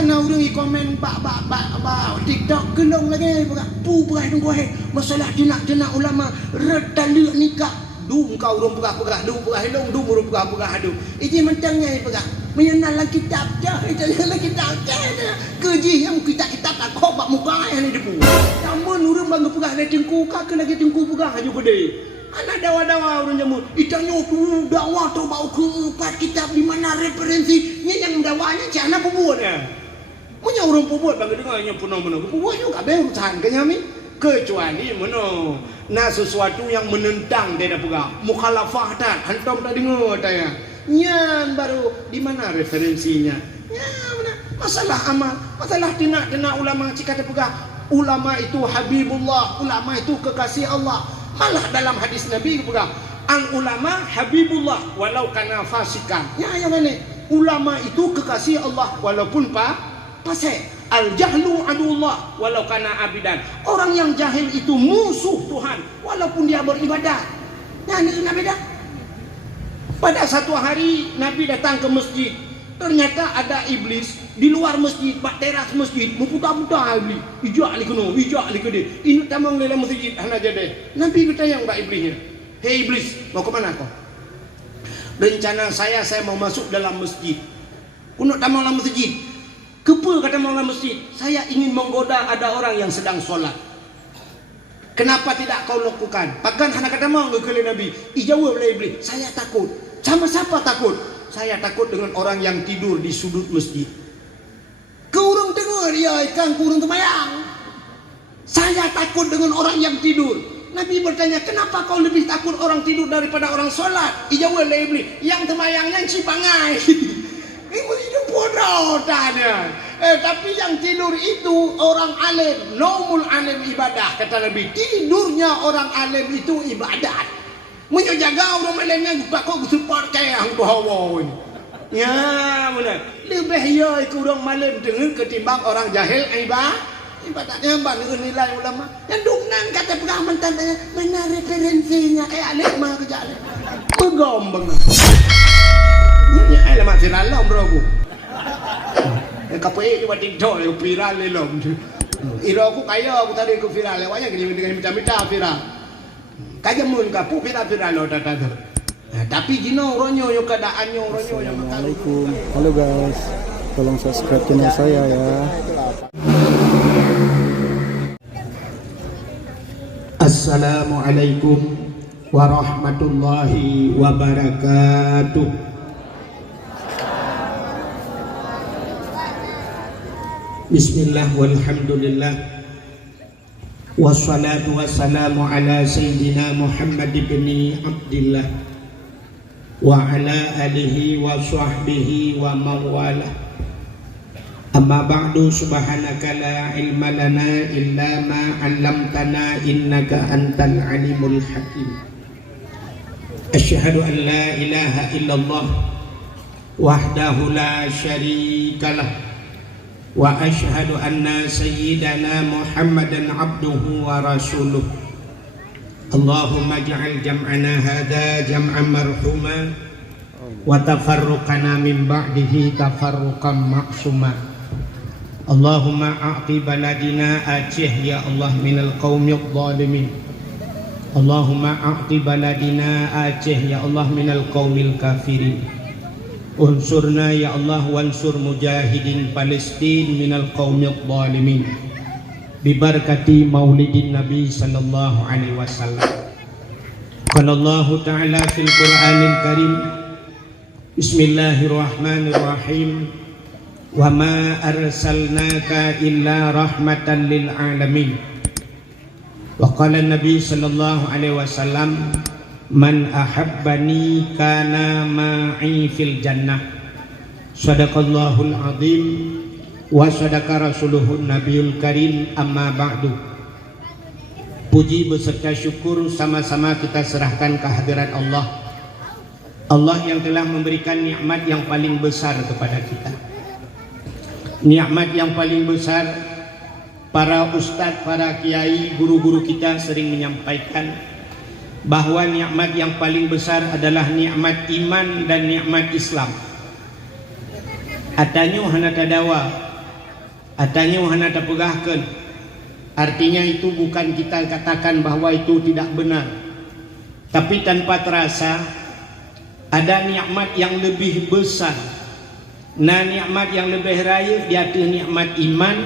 Sana orang komen TikTok gelong lagi pu berai tunggu masalah jenak ulama redaluk nikah du kau urung pegah du pegah helong du urung pegah du ini mentangnya pegah mengenal kitab dah itu kitab dah keji yang kita tak kau bak muka yang ni depu namun urang bang pegah le tengku kak lagi tengku pegah aju gede anak dawa urang jamu itanya tu dakwah tu bau ke empat kitab di mana referensinya yang dakwanya cana bubuat punya urang bubuat bang dengarnya puno bubuat juga be urusan kanyami kecuali meno na sesuatu yang menentang dia pegah mukhalafah tak hantam tak dengar tanya nyan baru di mana referensinya ya mana masalah amal masalah tina ulama cika pegah ulama itu habibullah ulama itu kekasih Allah malah dalam hadis Nabi pegah ang ulama habibullah walau kana fasikan ya mana ulama itu kekasih Allah walaupun pasai al jahlu adullah walau kana abidan orang yang jahil itu musuh Tuhan walaupun dia beribadah nah ini beda. Pada satu hari Nabi datang ke masjid, ternyata ada iblis di luar masjid, pak teras masjid, muputa-muta iblis. Ijak li kuno, ijak li kede. Ini tamang dalam masjid hana jade. Nabi bertanya mbak iblisnya, "Hei iblis, mau ke mana kau?" "Rencana saya mau masuk dalam masjid." "Kuno tamang dalam masjid." "Kepa kata dalam masjid? Saya ingin menggoda ada orang yang sedang solat." "Kenapa tidak kau lakukan?" "Pakan hana kata mau ke Nabi." Ijawab oleh iblis, "Saya takut." "Sama siapa takut?" "Saya takut dengan orang yang tidur di sudut masjid." "Kurung dengar ya ikan kurung temayang." "Saya takut dengan orang yang tidur." Nabi bertanya, "Kenapa kau lebih takut orang tidur daripada orang solat?" Ijawab oleh iblis, "Yang temayangnya cipangai." Ibu itu bodoh tanya. Tapi yang tidur itu orang alim. Naumul alim ibadah kata Nabi. Tidurnya orang alim itu ibadat. Menjaga orang alimnya buka kau support kayak hang bawa ini. Ya mana? Lebih ya ikut orang alim dengan ketimbang orang jahil ibadatnya bangun nilai ulama. Yang dungnan kata pengaman tanya mana referensinya kayak alim mah kerja alim. Begombang. Ini alamat viral lah bro aku. KPI cuma TikTok yang viral ni lom. Iro aku kaya aku tadi aku viral lewatnya gini dengan macam-macam viral. Kaya mun kapu viral lo tata. Tapi gino ronyo yo keadaannya ronyo yang makan. Assalamualaikum. Halo guys. Tolong subscribe channel saya ya. Assalamualaikum warahmatullahi wabarakatuh. Bismillah walhamdulillah wassalatu wassalamu ala sayyidina Muhammad ibn Abdillah wa ala alihi wa sahbihi wa mawala amma ba'du subhanaka la ilma lana illa ma 'allamtana innaka antal alimul hakim asyhadu an la ilaha illallah wahdahu la syarikalah wa asyhadu anna sayyidana Muhammadan abduhu wa rasuluh. Allahumma ja'al jam'ana hadha jam'an marhuma wa tafarruqana min ba'dihi tafarruqan ma'suma. Allahumma a'ti baladina Aceh ya Allah minal qaumil zalimin. Allahumma a'ti baladina Aceh ya Allah minal qaumil kafirin. Unsurna ya Allah wansur mujahidin Palestin minal qaumil zalimin bibarakati maulidin Nabi sallallahu alaihi wasallam. Qala Allah ta'ala fil Qur'anil Karim Bismillahirrahmanirrahim wa ma arsalnaka illa rahmatan lil alamin. Wa qala Nabi sallallahu alaihi wasallam man ahabbani kana ma'i fil jannah. Sadaqallahul azim wa sadaqa rasuluhun nabiyul karim. Amma ba'du. Puji beserta syukur sama-sama kita serahkan kehadirat Allah. Allah yang telah memberikan nikmat yang paling besar kepada kita. Nikmat yang paling besar, para ustadz, para kiai, guru-guru kita sering menyampaikan bahwa nikmat yang paling besar adalah nikmat iman dan nikmat Islam. Atanyo hana tadawa Atanya hana tapegahkeun. Artinya itu bukan kita katakan bahwa itu tidak benar. Tapi tanpa terasa ada nikmat yang lebih besar. Nah, nikmat yang lebih raya yaitu nikmat iman,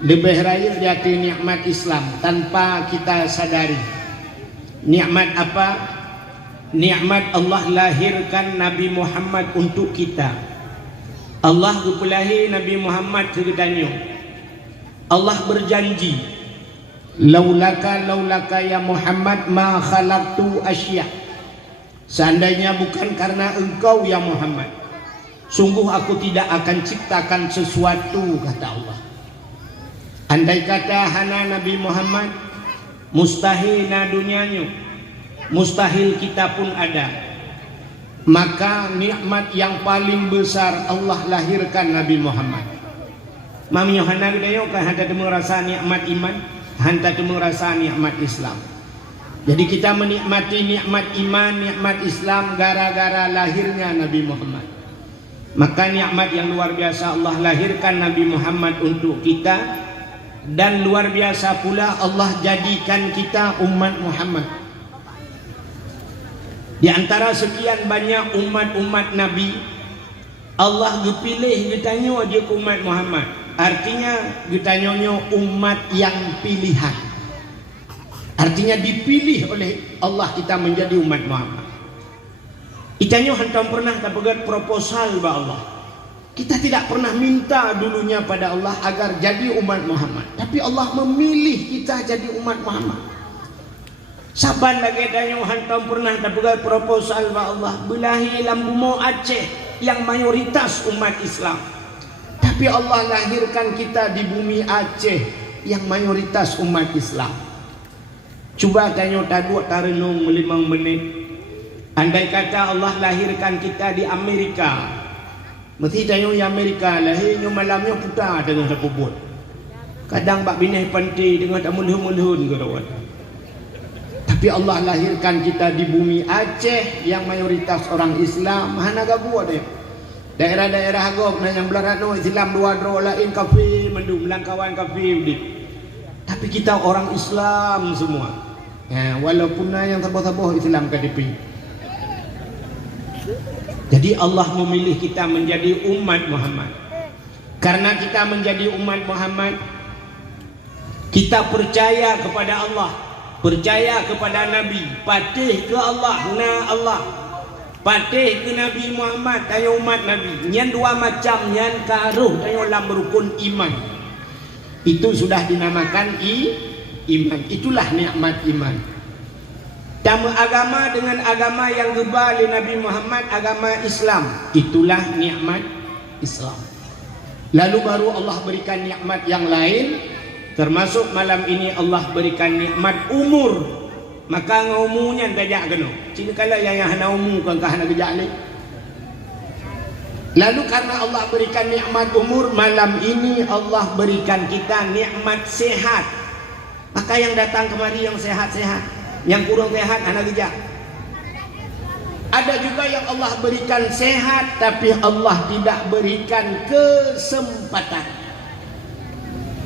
lebih raya yaitu nikmat Islam tanpa kita sadari. Nikmat apa? Nikmat Allah lahirkan Nabi Muhammad untuk kita. Allah gupulahi Nabi Muhammad segedanyo. Allah berjanji, laulaka ya Muhammad ma khalaqtu asya. Seandainya bukan karena engkau ya Muhammad, sungguh aku tidak akan ciptakan sesuatu, kata Allah. Andai kata hana Nabi Muhammad, mustahil na dunianya, mustahil kita pun ada. Maka nikmat yang paling besar Allah lahirkan Nabi Muhammad. Mami Yohana gedayo kan hanta temu rasa nikmat iman, hanta temu rasa nikmat Islam. Jadi kita menikmati nikmat iman, nikmat Islam gara-gara lahirnya Nabi Muhammad. Maka nikmat yang luar biasa Allah lahirkan Nabi Muhammad untuk kita, dan luar biasa pula Allah jadikan kita umat Muhammad. Di antara sekian banyak umat-umat Nabi, Allah gepilih ditanya aja ke umat Muhammad. Artinya ditanyanya umat yang pilihan. Artinya dipilih oleh Allah kita menjadi umat Muhammad. Itanya hantam pernah dapat proposal ba Allah. Kita tidak pernah minta dulunya pada Allah agar jadi umat Muhammad, tapi Allah memilih kita jadi umat Muhammad. Saban lagi tanya hantam pernah dapat proposal ba Allah belahi lambumo Aceh yang mayoritas umat Islam. Tapi Allah lahirkan kita di bumi Aceh yang mayoritas umat Islam. Coba tanya tadu tarenung 5 menit. Andai kata Allah lahirkan kita di Amerika, mesti tanya di Amerika lahirnya malamnya putar dengan kubur. Kadang bak binai pantai dengan tak mulhun-mulhun gerawat. Tapi Allah lahirkan kita di bumi Aceh yang mayoritas orang Islam. Hana gabu ada. Daerah-daerah agok yang belarano Islam dua dro lain kafir mendung langkawan kafir udik. Tapi kita orang Islam semua. Ya, walaupun yang taboh-taboh Islam KDP. Jadi Allah memilih kita menjadi umat Muhammad. Karena kita menjadi umat Muhammad, kita percaya kepada Allah, percaya kepada Nabi, patih ke Allah, na Allah. Patih ke Nabi Muhammad, tayo umat Nabi. Nyan dua macam, nyan karuh tayo dalam rukun iman. Itu sudah dinamakan iman. Itulah nikmat iman. Tamu agama dengan agama yang gebal di Nabi Muhammad, agama Islam. Itulah nikmat Islam. Lalu baru Allah berikan nikmat yang lain, termasuk malam ini Allah berikan nikmat umur. Maka ngumunya tajak kena. Cina kala yang hana umur kan hana gejak ni. Lalu karena Allah berikan nikmat umur, malam ini Allah berikan kita nikmat sehat. Maka yang datang kemari yang sehat-sehat, yang kurang sehat hana gejak. Ada juga yang Allah berikan sehat tapi Allah tidak berikan kesempatan.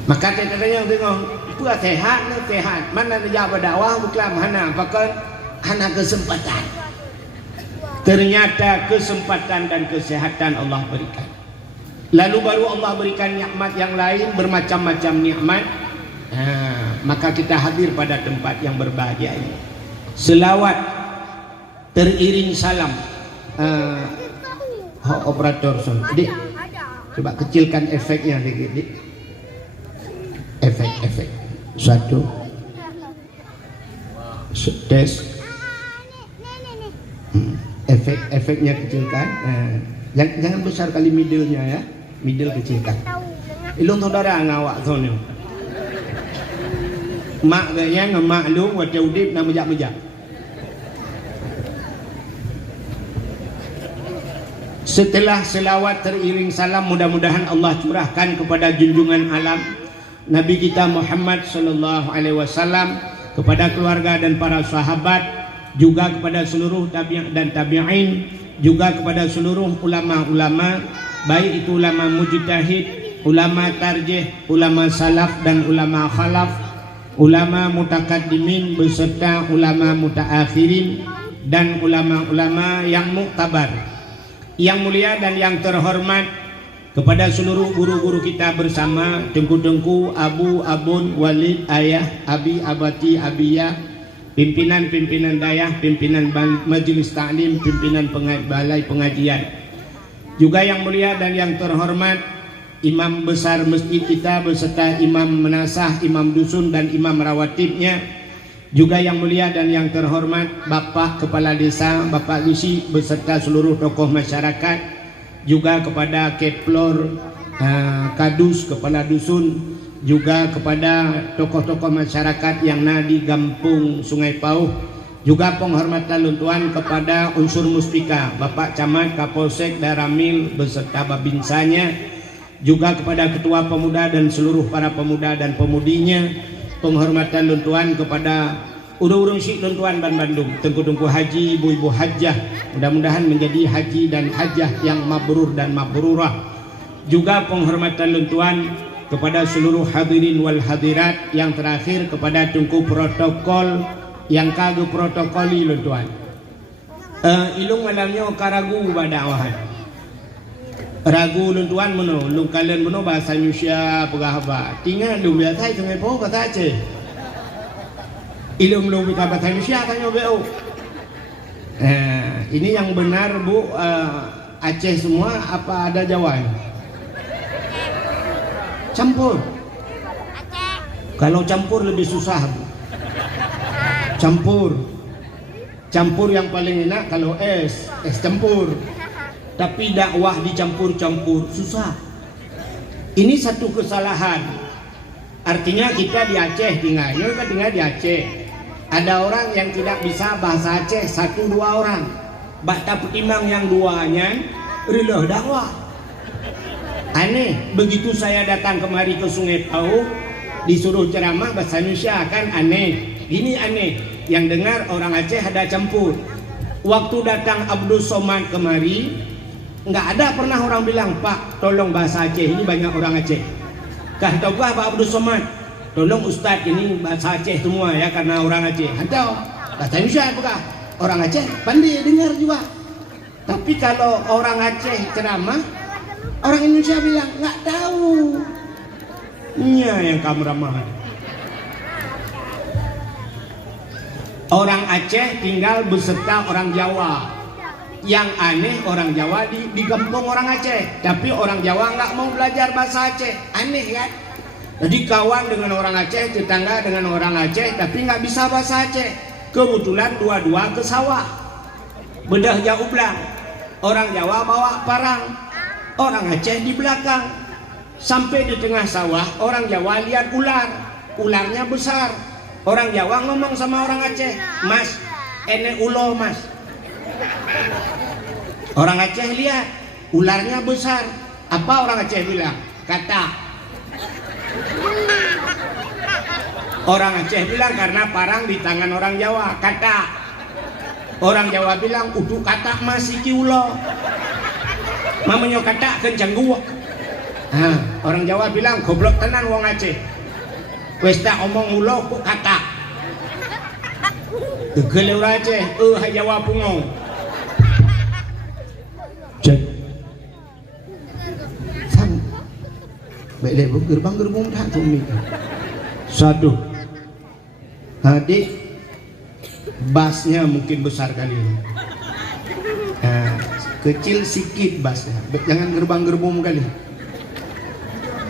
Maka katanya tengok apa sehat ni sehat. Mana dia berdakwah bukan hana pakai hana kesempatan. Ternyata kesempatan dan kesehatan Allah berikan. Lalu baru Allah berikan nikmat yang lain, bermacam-macam nikmat. Maka kita hadir pada tempat yang berbahagia ini. Selawat teriring salam. Operator son. Dik, coba kecilkan efeknya sedikit, Dik. Efek. Satu. Tes. Efeknya kecilkan. Jangan besar kali middle-nya ya. Middle kecilkan. Ilung saudara ngawak sonyo. Mak gaya ngemak lu wate udip na mejak-mejak. Setelah selawat teriring salam, mudah-mudahan Allah curahkan kepada junjungan alam Nabi kita Muhammad sallallahu alaihi wasallam, kepada keluarga dan para sahabat, juga kepada seluruh tabi'in dan tabi'in, juga kepada seluruh ulama-ulama, baik itu ulama mujtahid ulama tarjih, ulama salaf dan ulama khalaf, ulama mutakaddimin beserta ulama mutaakhirin dan ulama-ulama yang muktabar. Yang mulia dan yang terhormat, kepada seluruh guru-guru kita bersama, Tengku-tengku, Abu, Abun, Walid, Ayah, Abi, Abati, Abiyah, pimpinan-pimpinan dayah, pimpinan majelis taklim, pimpinan balai pengajian. Juga yang mulia dan yang terhormat, imam besar masjid kita beserta imam menasah, imam dusun dan imam rawatibnya. Juga yang mulia dan yang terhormat, Bapak Kepala Desa, Bapak Lusi beserta seluruh tokoh masyarakat. Juga kepada Keplor, Kadus, Kepala Dusun, juga kepada tokoh-tokoh masyarakat yang ada di Gampung Sungai Pauh. Juga penghormatan luntuan kepada unsur muspika, Bapak Camat, Kapolsek, Daramil beserta babinsanya. Juga kepada ketua pemuda dan seluruh para pemuda dan pemudinya. Penghormatan luntuan kepada urung-urung syik luntuan Ban Bandung, tengku-tengku haji, ibu-ibu hajjah, mudah-mudahan menjadi haji dan hajjah yang mabrur dan mabrurah. Juga penghormatan luntuan kepada seluruh hadirin wal hadirat. Yang terakhir kepada tengku protokol yang kagak protokoli luntuan. Ilung malamnya karagu badakwahan. Ragu luntuan meno, lung kalian meno bahasa Indonesia pegahaba. Tinggal lu biasa sungai po kata Aceh. Ilung lu bahasa Indonesia tanya beo. Ini yang benar Bu, Aceh semua apa ada Jawa? Campur. Kalau campur lebih susah Bu. Campur yang paling enak kalau es campur. Tapi dakwah dicampur-campur susah. Ini satu kesalahan. Artinya kita di Aceh tinggal di Aceh. Ada orang yang tidak bisa bahasa Aceh, 1-2 orang. Bak timbang yang duanya rilah dakwah. Aneh, begitu saya datang kemari ke Sungai Pauh disuruh ceramah bahasa Indonesia kan aneh. Ini aneh, yang dengar orang Aceh ada campur. Waktu datang Abdul Somad kemari, nggak ada pernah orang bilang, Pak tolong bahasa Aceh, ini banyak orang Aceh. Kata gua Pak Abdul Somad, tolong Ustadz ini bahasa Aceh semua ya karena orang Aceh. Atau bahasa Indonesia apa? Orang Aceh pandai dengar juga. Tapi kalau orang Aceh ceramah, orang Indonesia bilang nggak tahu. Nya yang kamu ramahan. Orang Aceh tinggal beserta orang Jawa. Yang aneh orang Jawa digempung orang Aceh, tapi orang Jawa nggak mau belajar bahasa Aceh. Aneh kan? Jadi kawan dengan orang Aceh, tetangga dengan orang Aceh, tapi nggak bisa bahasa Aceh. Kebetulan dua-dua ke sawah, bedah jauh belang. Orang Jawa bawa parang, orang Aceh di belakang. Sampai di tengah sawah, orang Jawa lihat ular, ularnya besar. Orang Jawa ngomong sama orang Aceh, Mas, enek ulo Mas. Orang Aceh lihat ularnya besar. Apa orang Aceh bilang? Kata. Orang Aceh bilang karena parang di tangan orang Jawa. Kata. Orang Jawa bilang uduk kata masih kiulo. Mamanya kata kencang gua. Orang Jawa bilang goblok tenan wong Aceh. Wes tak omong ulo kok kata. Tegel orang Aceh, Jawa pungong. Baiklah, gerbang-gerbang dah tu ni. Satu. Adik, basnya mungkin besar kali. Kecil sikit basnya. Jangan gerbang-gerbang kali.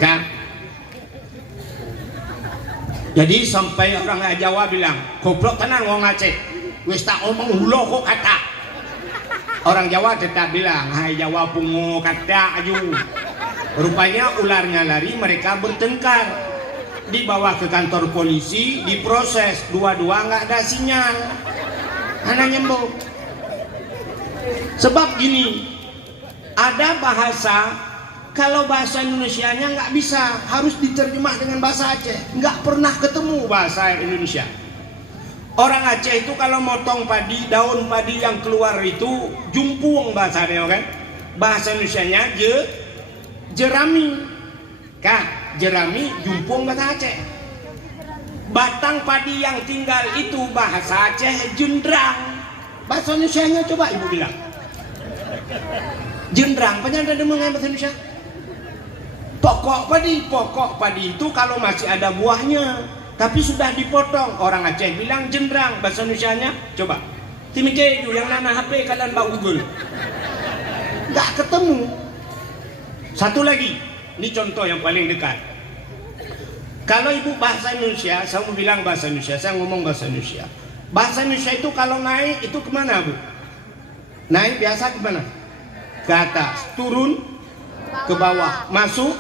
Kak. Jadi sampai orang Jawa bilang, goblok tenan wong Aceh. Wis tak omong ulo kok kata. Orang Jawa tetap bilang, hai Jawa pungo kata aju. Rupanya ularnya lari, mereka bertengkar. Dibawa ke kantor polisi, diproses. Dua-dua nggak ada sinyal. Anak nyembuk. Sebab gini, ada bahasa, kalau bahasa Indonesianya nggak bisa, harus diterjemah dengan bahasa Aceh. Nggak pernah ketemu bahasa Indonesia. Orang Aceh itu kalau motong padi, daun padi yang keluar itu jumpung bahasanya, kan? Bahasa Indonesianya jerami. Kak, jerami jumpung bahasa Aceh. Batang padi yang tinggal itu bahasa Aceh jendrang. Bahasa Indonesia-nya coba ibu bilang. Jendrang, panjang ada mengenai bahasa Indonesia. Pokok padi itu kalau masih ada buahnya, tapi sudah dipotong. Orang Aceh bilang jendrang, bahasa Indonesia-nya coba. Timike itu yang nana HP kalian bawa Google. Nggak ketemu. Satu lagi, ini contoh yang paling dekat. Kalau ibu bahasa Indonesia, saya mau bilang bahasa Indonesia, saya ngomong bahasa Indonesia. Bahasa Indonesia itu kalau naik itu kemana bu? Naik biasa kemana? Ke atas, turun ke bawah, masuk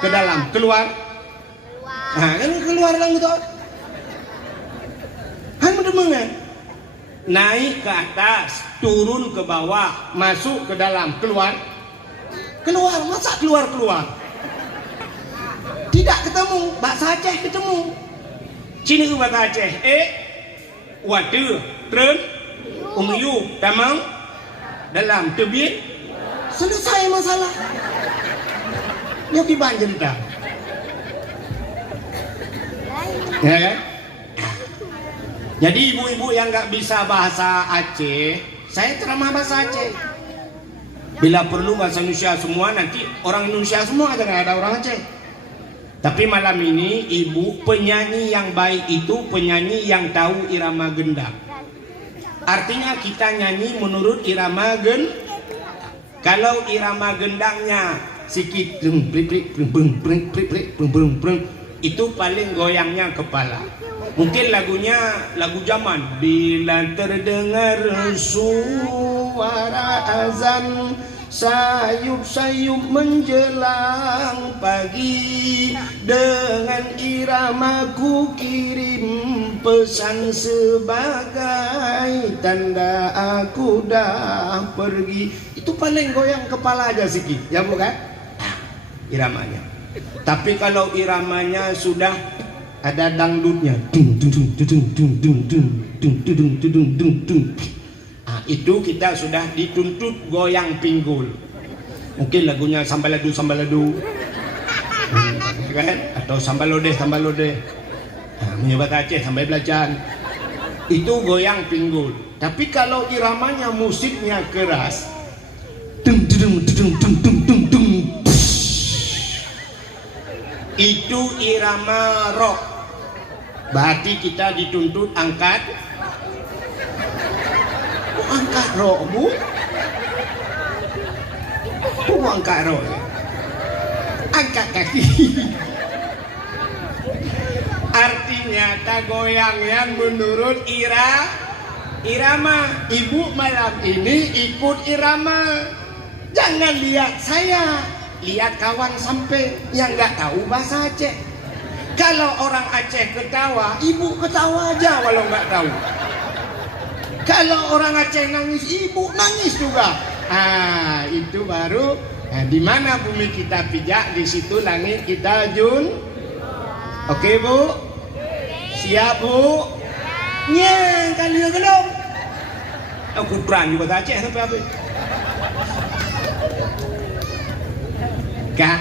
ke dalam, keluar. Nah, kan keluar lang gitu. Kan mendengar. Naik ke atas, turun ke bawah, masuk ke dalam, keluar. Keluar, masa keluar? Tidak ketemu, bahasa Aceh ketemu. Cina itu bahasa Aceh. Water, tren, umyu, tamang, dalam, tebit. Selesai masalah. Nyoki banjir dah. Ya kan? Jadi ibu-ibu yang nggak bisa bahasa Aceh, saya ceramah bahasa Aceh. Bila perlu bahasa Indonesia semua, nanti orang Indonesia semua, jangan ada orang Aceh. Tapi malam ini ibu penyanyi yang baik itu penyanyi yang tahu irama gendang. Artinya kita nyanyi menurut irama gendang. Kalau irama gendangnya sikit itu paling goyangnya kepala. Mungkin lagunya lagu zaman. Bila terdengar suara azan, sayup-sayup menjelang pagi, dengan iramaku kirim pesan sebagai tanda aku dah pergi. Itu paling goyang kepala aja sikit, ya bukan? Iramanya. Tapi kalau iramanya sudah ada dangdutnya, itu kita sudah dituntut goyang pinggul. Mungkin lagunya sambaladu kan? Atau sambalode menyebat Aceh sampai belacan. Itu goyang pinggul. Tapi kalau iramanya musiknya keras, itu irama rock. Berarti kita dituntut angkat roh bu. Angkat roh ya? Angkat kaki. Artinya tak goyang yang menurut irama. Ibu malam ini ikut irama. Jangan lihat saya, lihat kawan sampai yang nggak tahu bahasa Aceh. Kalau orang Aceh ketawa, ibu ketawa aja walau nggak tahu. Kalau orang Aceh nangis, ibu nangis juga. Itu baru di mana bumi kita pijak, di situ langit kita jun. Oke bu, siap bu. Nyeng kali gelom. Aku peran juga Aceh sampai apa? Kak,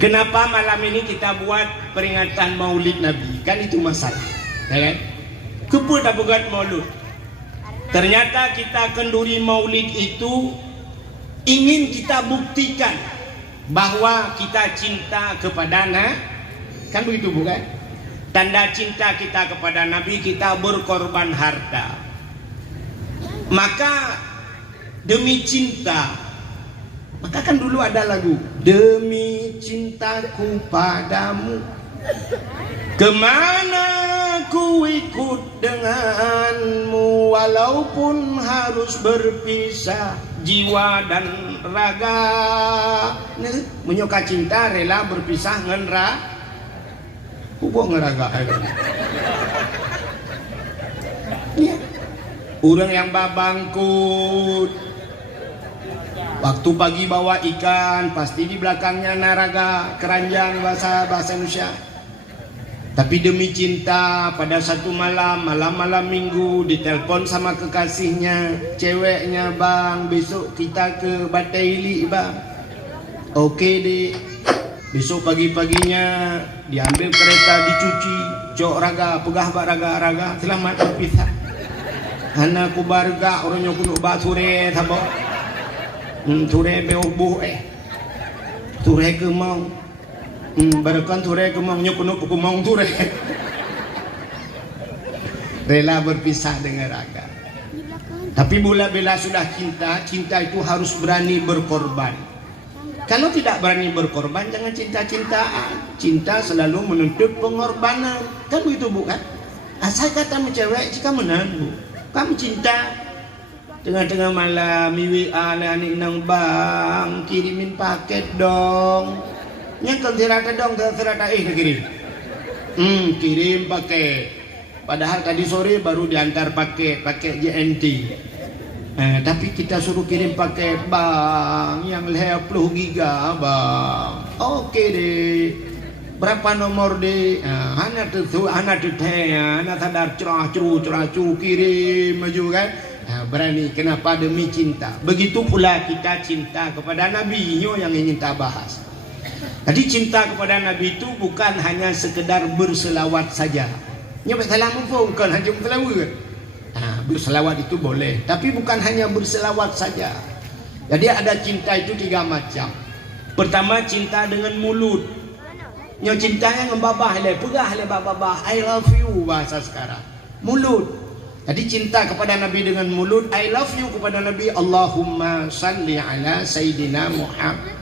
kenapa malam ini kita buat peringatan Maulid Nabi? Kan itu masalah, ya kan? Kepul tak buat maulud. Ternyata kita kenduri maulid itu ingin kita buktikan bahwa kita cinta kepada Nabi. Kan begitu bukan? Tanda cinta kita kepada Nabi, kita berkorban harta. Maka demi cinta, maka kan dulu ada lagu, demi cintaku padamu, kemana ku ikut denganmu, walaupun harus berpisah jiwa dan raga. Menyoka cinta rela berpisah ngenra. Kok ngeraga ya. Orang yang babangkut waktu pagi bawa ikan, pasti di belakangnya naraga, keranjang bahasa Indonesia. Tapi demi cinta pada satu malam minggu ditelepon sama kekasihnya, ceweknya, bang besok kita ke Bataili bang. Oke dik. Besok pagi-paginya diambil kereta, dicuci, cok raga, pegah bak raga, selamat berpisah. Hana ku barga orangnya kuno ba sore sabo. Sore beobuh Sore ke mau. Barakan sore ke mau kuno puku mau sore. Rela berpisah dengan raga. Tapi bila sudah cinta, cinta itu harus berani berkorban. Kalau tidak berani berkorban, jangan cinta-cintaan. Cinta selalu menuntut pengorbanan. Kan begitu bukan? Asal kata cewek, jika menang, kamu cinta. Tengah-tengah malam, WA anik nang bang, kirimin paket dong. Nyangkal serata dong, serata kirim. Kirim paket. Padahal tadi sore baru diantar paket JNT. Tapi kita suruh kirim paket bang yang 50 giga bang. Oke deh. Berapa nomor deh? Anak sadar cerah kirim maju kan. Berani. Kenapa? Demi cinta. Begitu pula kita cinta kepada Nabi yang ingin kita bahas. Jadi cinta kepada Nabi itu bukan hanya sekedar berselawat saja. Nyampe salam pun bukan hanya berselawat. Berselawat itu boleh, tapi bukan hanya berselawat saja. Jadi ada cinta itu 3 macam. Pertama, cinta dengan mulut. Yang cintanya ngebabah le, pegah le babah, I love you bahasa sekarang. Mulut. Jadi cinta kepada Nabi dengan mulut, I love you kepada Nabi, Allahumma salli ala Sayyidina Muhammad.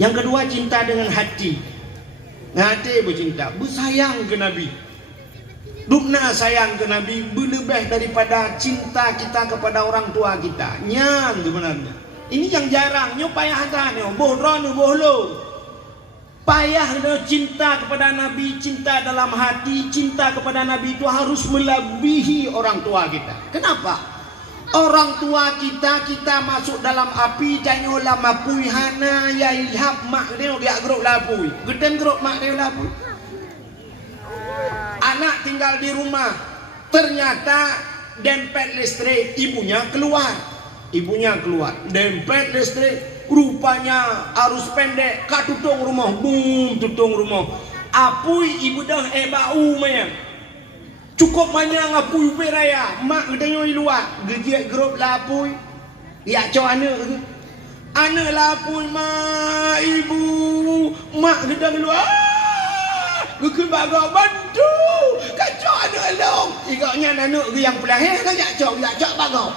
Yang kedua, cinta dengan hati. Hati bercinta, bersayang ke Nabi. Dukna sayang ke Nabi berlebih daripada cinta kita kepada orang tua kita. Nyang sebenarnya. Ini yang jarang. Nyo payah kan? Bohron bohlo. Payah cinta kepada Nabi, cinta dalam hati, cinta kepada Nabi itu harus melebihi orang tua kita. Kenapa? Orang tua kita masuk dalam api, janyo lama pui hana ya ilhab mak dia gerok lapui. Gedeng gerok mak dia lapui. Anak tinggal di rumah, ternyata dempet listrik ibunya keluar, dempet listrik rupanya arus pendek, kak tutung rumah, tutung rumah, apui ibu dah bau maya, cukup banyak apui beraya, mak gedenya luar, gejiak gerop lapui, ya cow anak lapui mak ibu, mak gedeng luar. Gukul baga bantu kacau ada long igaknya anak yang pelahir kajak baga.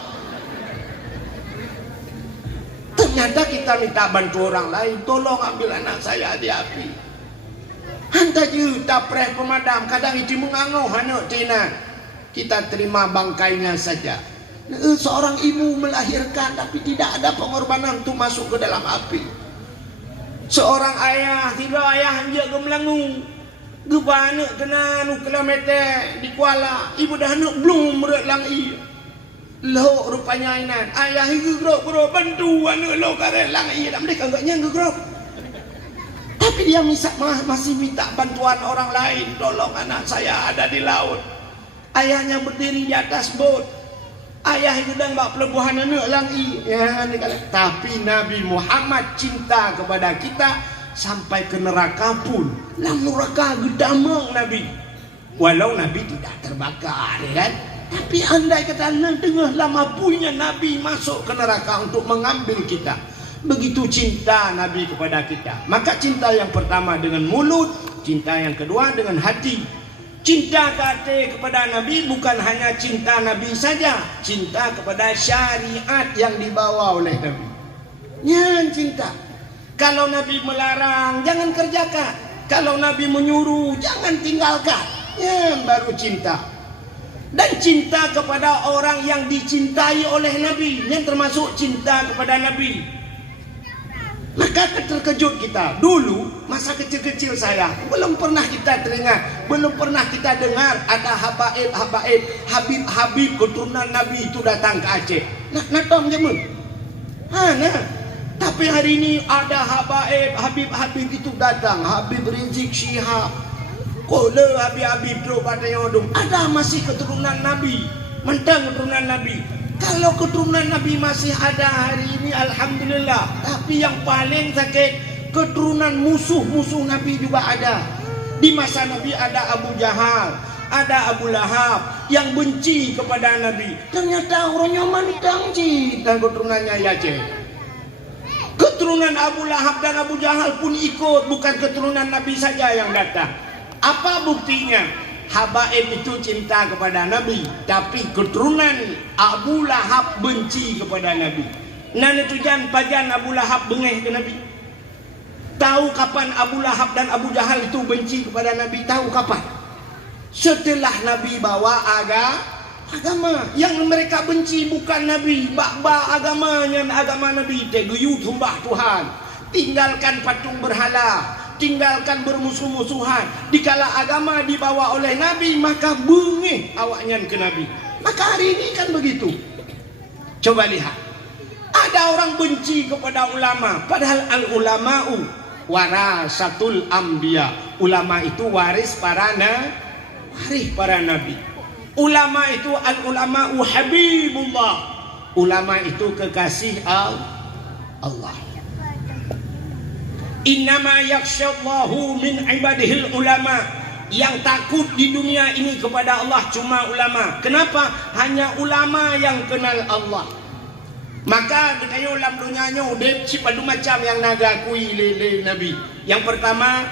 Ternyata kita minta bantu orang lain, tolong ambil anak saya di api. Hantar juta preh pemadam, kadang itu mengangau anak tina. Kita terima bangkainya saja. Seorang ibu melahirkan tapi tidak ada pengorbanan untuk masuk ke dalam api. Seorang ayah, tiga ayah hendak gemelangu. Gubana kena kilometer di Kuala, ibu dah nak belum merelang i. Lo rupanya inan, ayah gerok bantu anak lo karelang i, dah mereka enggaknya gerok. Tapi dia masih minta bantuan orang lain, tolong anak saya ada di laut. Ayahnya berdiri di atas bot. Ayah itu dah bak pelebuhan anak lang i. Ya, tapi Nabi Muhammad cinta kepada kita sampai ke neraka pun, lam neraka gedamang Nabi. Walau Nabi tidak terbakar, ya kan? Tapi andai kata tengah lama punya Nabi masuk ke neraka untuk mengambil kita. Begitu cinta Nabi kepada kita. Maka cinta yang pertama dengan mulut, cinta yang kedua dengan hati. Cinta kepada Nabi bukan hanya cinta Nabi saja, cinta kepada syariat yang dibawa oleh Nabi. Yang cinta. Kalau Nabi melarang, jangan kerjakan. Kalau Nabi menyuruh, jangan tinggalkan. Yang baru cinta. Dan cinta kepada orang yang dicintai oleh Nabi, yang termasuk cinta kepada Nabi. Maka terkejut kita. Dulu, masa kecil-kecil saya, belum pernah kita teringat, belum pernah kita dengar ada habaib, Habib keturunan Nabi itu datang ke Aceh. Natong jamun. Tapi hari ini ada Habib itu datang, Habib Rizik Syihab. Kola Habib tu pada yodum. Ada masih keturunan Nabi, mentang keturunan Nabi. Kalau keturunan Nabi masih ada hari ini, alhamdulillah. Tapi yang paling sakit keturunan musuh-musuh Nabi juga ada. Di masa Nabi ada Abu Jahal, ada Abu Lahab yang benci kepada Nabi. Ternyata orangnya manitangji dan keturunannya Yaceh. Keturunan Abu Lahab dan Abu Jahal pun ikut, bukan keturunan Nabi saja yang datang. Apa buktinya? Habaib itu cinta kepada Nabi, tapi keturunan Abu Lahab benci kepada Nabi. Nan itu jan pajan Abu Lahab bengeh ke Nabi. Tahu kapan Abu Lahab dan Abu Jahal itu benci kepada Nabi? Tahu kapan? Setelah Nabi bawa agama. Yang mereka benci bukan Nabi, bak agamanya, agama Nabi teguyut sembah Tuhan, tinggalkan patung berhala, tinggalkan bermusuh-musuhan. Dikala agama dibawa oleh Nabi, maka bengih awaknya ke Nabi. Maka hari ini kan begitu. Coba lihat, ada orang benci kepada ulama, padahal al-ulama'u warasatul anbiya. Ulama itu waris para nabi. Ulama itu al-ulama'u habibullah. Ulama itu kekasih Allah. Innama yakhsyallahu min ibadihil ulama. Yang takut di dunia ini kepada Allah cuma ulama. Kenapa? Hanya ulama yang kenal Allah. Maka katanya ulam dunyanya udip si padu macam yang nagakui lele Nabi. Yang pertama,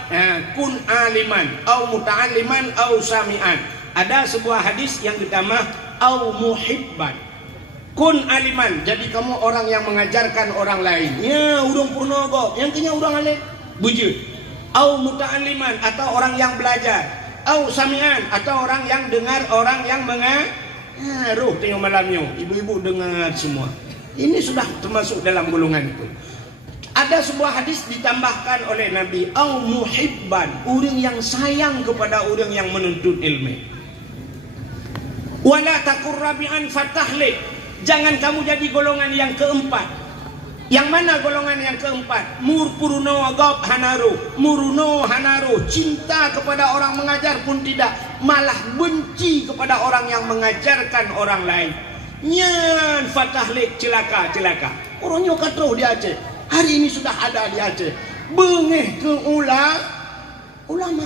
kun aliman au muta'alliman au sami'an. Ada sebuah hadis yang pertama, au muhibban. Kun aliman, jadi kamu orang yang mengajarkan orang lain. Ya, urang purnogo, yang kenya urang alim bujur. Au muta'alliman, atau orang yang belajar. Au sami'an, atau orang yang dengar, orang yang mengaruh. Tengok malamnya, ibu-ibu dengar semua. Ini sudah termasuk dalam golongan itu. Ada sebuah hadis ditambahkan oleh Nabi, au muhibban, orang yang sayang kepada orang yang menuntut ilmu. Wala takur rabi'an fatahlik, jangan kamu jadi golongan yang keempat. Yang mana golongan yang keempat? Murpuruno agab hanaru, muruno hanaru, cinta kepada orang mengajar pun tidak, malah benci kepada orang yang mengajarkan orang lain. Nyan fatahlik, celaka. Orangnya katrau di Aceh. Hari ini sudah ada di Aceh. Bengeh ke ulama.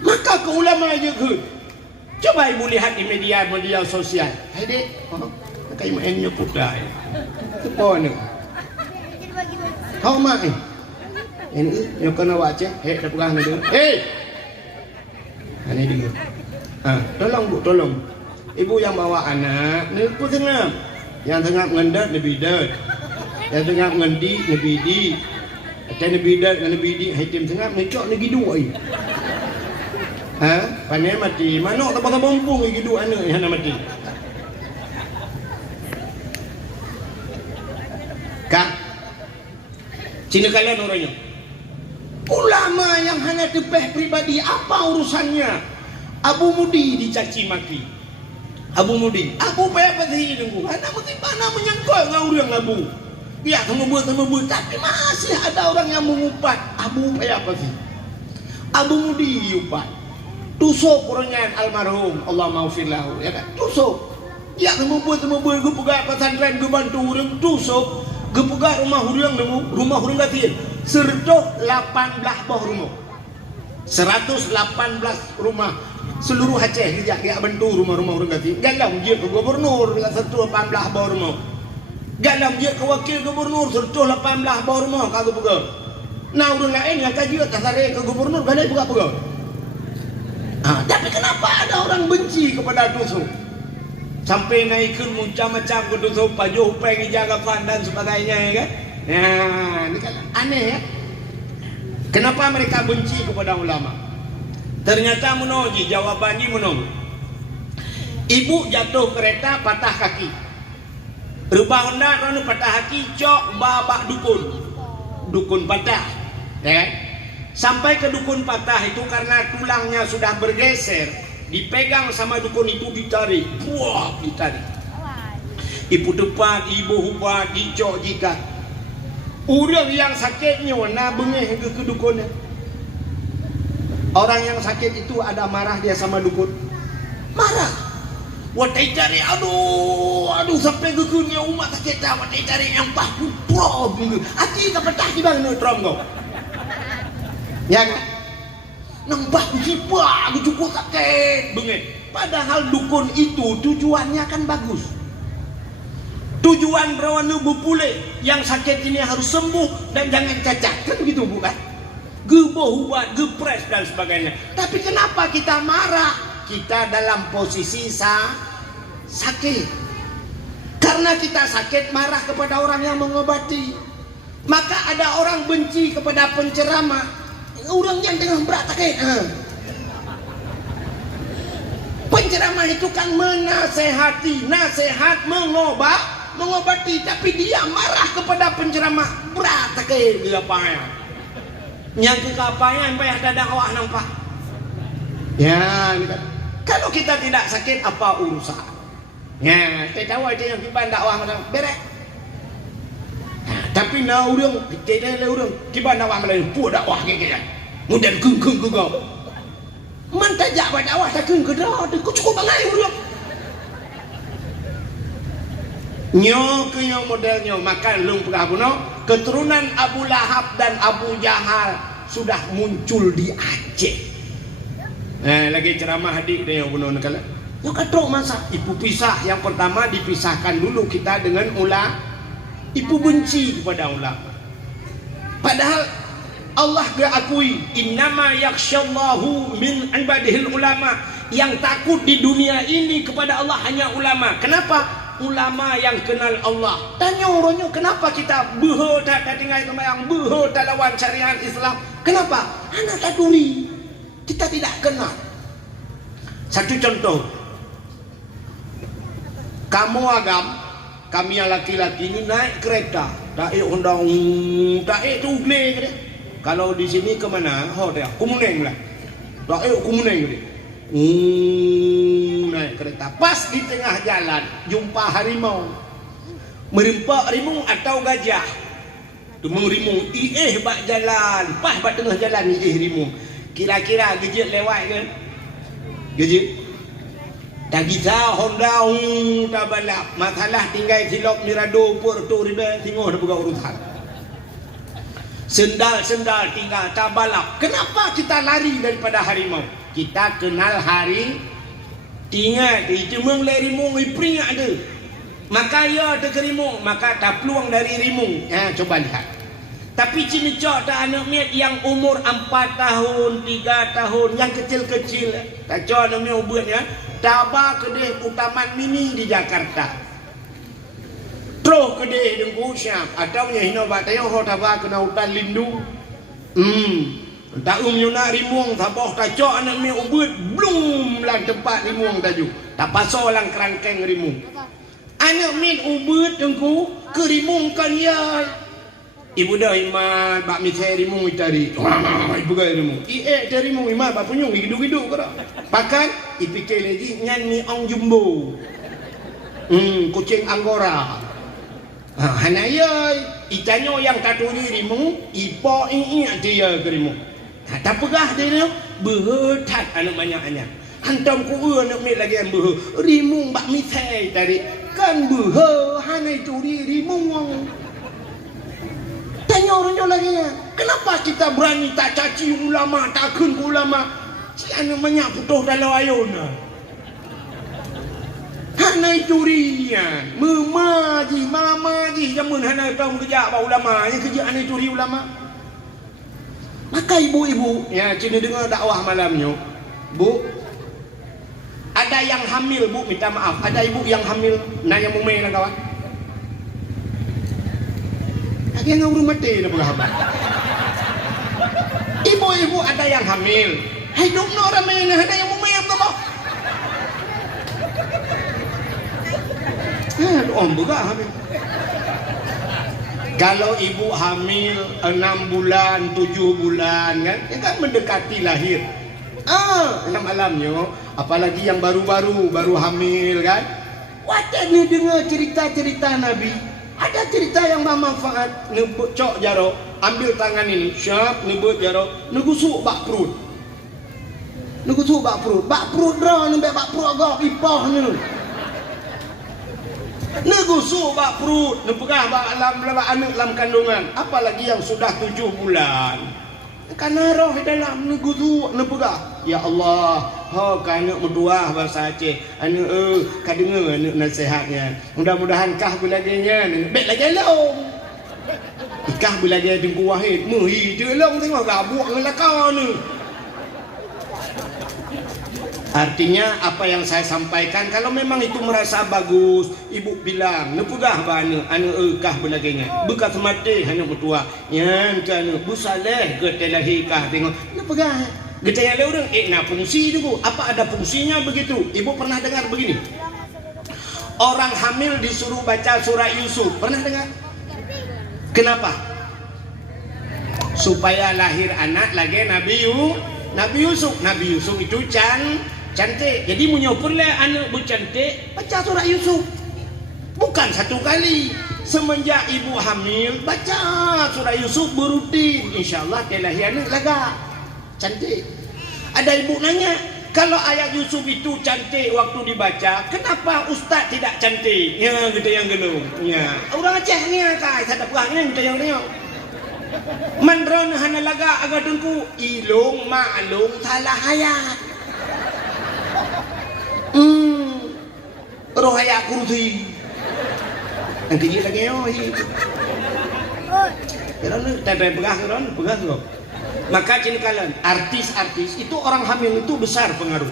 Maka ke ulama juga. Coba ibu lihat di media sosial. Hai dek, kayak mainnya putar. Apa ni? Kau mak ni? Ini yang kena Aceh. Dah pegang ni dulu. Ini dia. Tolong bu, tolong. Ibu yang bawa anak, ni pun tengah. Yang tengah ngendat lebih dat. Yang tengah ngendi lebih di. Macam lebih dat dengan lebih di. Hai tim tengah ngecok lagi dua ni. Pandai mati. Mana tak bompong lagi dua anak yang mati. Kak, Cina kalian orangnya. Ulama yang hanya tepeh pribadi, apa urusannya? Abu Mudi dicaci maki. Abu Mudi, Abu payah pasti nunggu. Anak mesti mana menyangkut dengan orang Abu. Ya, sama buat, tapi masih ada orang yang mengupat. Abu payah pasti. Abu Mudi upat. Tusuk orangnya almarhum, Allah maafillahu, ya kan? Tusuk. Ya, sama buat, gue pegang pesantren, gue bantu orang tusuk. Gue pegang rumah orang gatiin. Serta 18 buah rumah. 118 rumah. Seluruh Aceh dia bantu rumah-rumah orang ganti. Galam dia ke gubernur dengan 118 bawah rumah. Galam dia ke wakil gubernur 118 bawah rumah kagak pegang. Nah orang lain yang kaji tak tarik ke gubernur balai pegang. Tapi kenapa ada orang benci kepada tusuk? Sampai naikkan macam-macam ke tusuk, pajuh peng ijagapan dan sebagainya, ya kan? Ini kan aneh ya. Kenapa mereka benci kepada ulama? Ternyata menoji, jawabannya menoji. Ibu jatuh kereta patah kaki. Rubah hendak ranu patah kaki, cok babak dukun patah, ya kan? Sampai ke dukun patah itu karena tulangnya sudah bergeser, dipegang sama dukun itu ditarik, ditarik. Ibu tepat, ibu hubat, dicok jika. Orang yang sakitnya nak bengeh ke dukunnya. Orang yang sakit itu ada marah dia sama dukun. Marah. Watai cari aduh sampai gegunya umat tak kita watai cari yang paku prom ati ka petah di bang trom kau ya kan nambah jipa cukup kakek bengen padahal dukun itu tujuannya kan bagus tujuan rawan bupule yang sakit ini harus sembuh dan jangan cacat kan begitu bukan geboh buat gepres dan sebagainya tapi kenapa kita marah kita dalam posisi sakit karena kita sakit marah kepada orang yang mengobati maka ada orang benci kepada penceramah orang yang dengan berat sakit penceramah itu kan menasehati nasihat mengobati tapi dia marah kepada penceramah berat sakit dia payah yang kekapayan payah dadah awak nampak ya kalau kita tidak sakit apa urusan ya kita tahu aja yang kita dakwah macam berek tapi na urang kita le urang kita dakwah macam pu dakwah ke mudan keng kau man tajak dakwah tak keng dah ku cukup bangai urang nyo ke yang modelnya makan lung pegah puno keturunan Abu Lahab dan Abu Jahal sudah muncul di Aceh lagi ceramah hadik dia yang bunuh kala. Yang kadang masa ibu pisah yang pertama dipisahkan dulu kita dengan ulama. Ibu benci kepada ulama. Padahal Allah akui innama yakhsyallahu min ibadihil ulama yang takut di dunia ini kepada Allah hanya ulama. Kenapa? Ulama yang kenal Allah. Tanya orangnya kenapa kita beho tak tinggal yang beho tak lawan syariat Islam. Kenapa? Anak taduri. Kita tidak kenal. Satu contoh, kamu agam, kami yang laki-laki ini naik kereta, taik undang, taik tu ugle. Kalau di sini ke mana? Oh dia, Kumuneng lah. Taik Kumuneng dia. Naik kereta, pas di tengah jalan jumpa harimau, merempak harimau atau gajah. Tu harimau, bak jalan, pas bak tengah jalan harimau. Kira-kira gejek lewat kan? Gejek tak kita Honda tak balap masalah tinggal silap mirado pur tu riba tengok dah buka urusan sendal tinggal tak balap kenapa kita lari daripada harimau kita kenal hari tinggal itu mengelai rimung ipring ada maka ya ada kerimung maka tak peluang dari rimung coba lihat tapi cini cok tak anak miat yang umur 4 tahun, 3 tahun, yang kecil-kecil. Tak cok anak miat ubahnya. Tabah kedai Utaman Mini di Jakarta. Terus kedai Dengku Syam. Atau yang hina bataya, ho tabah kena hutan lindung. Tak nak rimung, tabah tak cok anak miat ubah. Belum lah tempat rimung taju. Tak pasal lang kerangkeng rimung. Anak miat ubah Dengku, kerimung kan ya. Ibu dah iman bak misai rimung itari. Ibu gaya rimung. Dari rimung iman bak punyung hidup-hidup kau. Pakan ipikir lagi nyanyi ong jumbo. Kucing Anggora. Hanayai itanyo yang taturi rimung ipo dia ke rimung. Tak pegah dia berhetat anak banyaknya. Hantam ku anak ni lagi yang berhe. Rimung bak misai tadi kan berhe hanai turi rimung. Tanya orangnya lagi kenapa kita berani tak caci ulama, takun ke ulama? Si anak banyak putus dalam ayuna. Hanai curinya, mama ji, jamun hanai tahu kerja apa ulama, yang kerja hanai curi ulama. Maka ibu-ibu, ya cina dengar dakwah malamnya, bu, ada yang hamil bu, minta maaf, ada ibu yang hamil, nak yang mumai lah kawan. Lagi yang urut mati dah berhabat. Ibu-ibu ada yang hamil. Hidup no orang main ada yang memayam tu boh. Om buka hamil. Kalau ibu hamil 6 bulan, 7 bulan kan, dia kan mendekati lahir. Malamnya, apalagi yang baru hamil kan. Wajar ni dengar cerita-cerita Nabi. Ada cerita yang bermanfaat. Nebut cok jaro, ambil tangan ini, syap nebut jaro, negusuk bak perut. Bak perut dah, nembek bak perut agak ipah ni. Negusu bak perut, nepegah bak anak dalam kandungan, apalagi yang sudah 7 bulan. Karena roh dalam negusu nepegah. Ya Allah, ho kana berdoa bahasa Aceh. Anu kadengar anu nasihatnya. Mudah-mudahan kah bilagenya, bet lagi long. Ikah bilagnya dengku wahid, muhi je long tengok gabuk ngelakau ni. Artinya apa yang saya sampaikan, kalau memang itu merasa bagus, ibu bilang nepegah bana anu kah belagainya bekas mati hanya bertua yan kan bu saleh ke telahi kah tengok nepegah getaya le orang na fungsi tu apa ada fungsinya begitu. Ibu pernah dengar begini, orang hamil disuruh baca surah Yusuf, pernah dengar? Kenapa? Supaya lahir anak lagi Nabi Yusuf. Nabi Yusuf itu cantik. Jadi menyopurlah anak bercantik baca surah Yusuf. Bukan satu kali. Semenjak ibu hamil baca surah Yusuf berutin. InsyaAllah dia lahir anak laga cantik. Ada ibu nanya, kalau ayat Yusuf itu cantik waktu dibaca, kenapa ustaz tidak cantik? Ya kita yang genung. Ya orang Aceh ni kai sadap perangnya kita yang tengok. Mandron hana laga agak dengku ilung maklum salah hayat. Roh hayat kursi. Yang kecil lagi yo. Kerana tak pegah tu. Maka cinikalan artis-artis itu orang hamil itu besar pengaruh.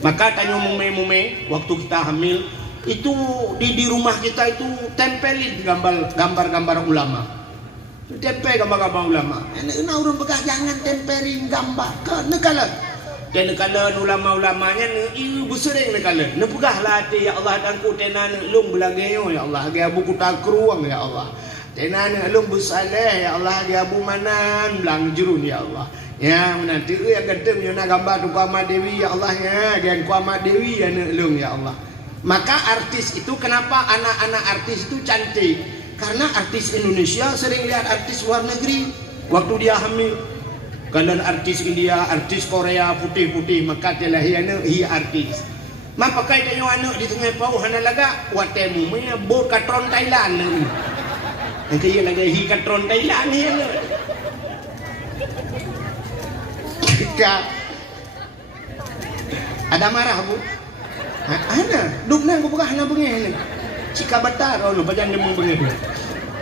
Maka tanya mume waktu kita hamil itu di rumah kita itu tempelin gambar-gambar ulama. Tempel gambar-gambar ulama. Enak orang bekas jangan tempelin gambar ke nekalan. Dan nekalan ulama-ulamanya iu besering nekalan. Nepegahlah hati ya Allah dan ku tenan lung belageo ya Allah. Agi abu ku takruang ya Allah. Tenan lung busaleh ya Allah. Agi abu manan belang jerun ya Allah. Ya menanti yang ganteng yo nak gambar tu Kuama Dewi ya Allah ya. Gian Kuama Dewi ya lung ya Allah. Maka artis itu kenapa anak-anak artis itu cantik? Karena artis Indonesia sering lihat artis luar negeri waktu dia hamil. Kalau artis India, artis Korea putih-putih, maka dia lahirnya hi artis. Mak pakai dia anak di tengah pau hana laga, watemu punya bor katron Thailand ni. Yang kaya lagi hi katron Thailand ni. Ada marah bu? Ana, duk nang ko buka hana bengeh ni. Cika batar oh bajan demung bengeh.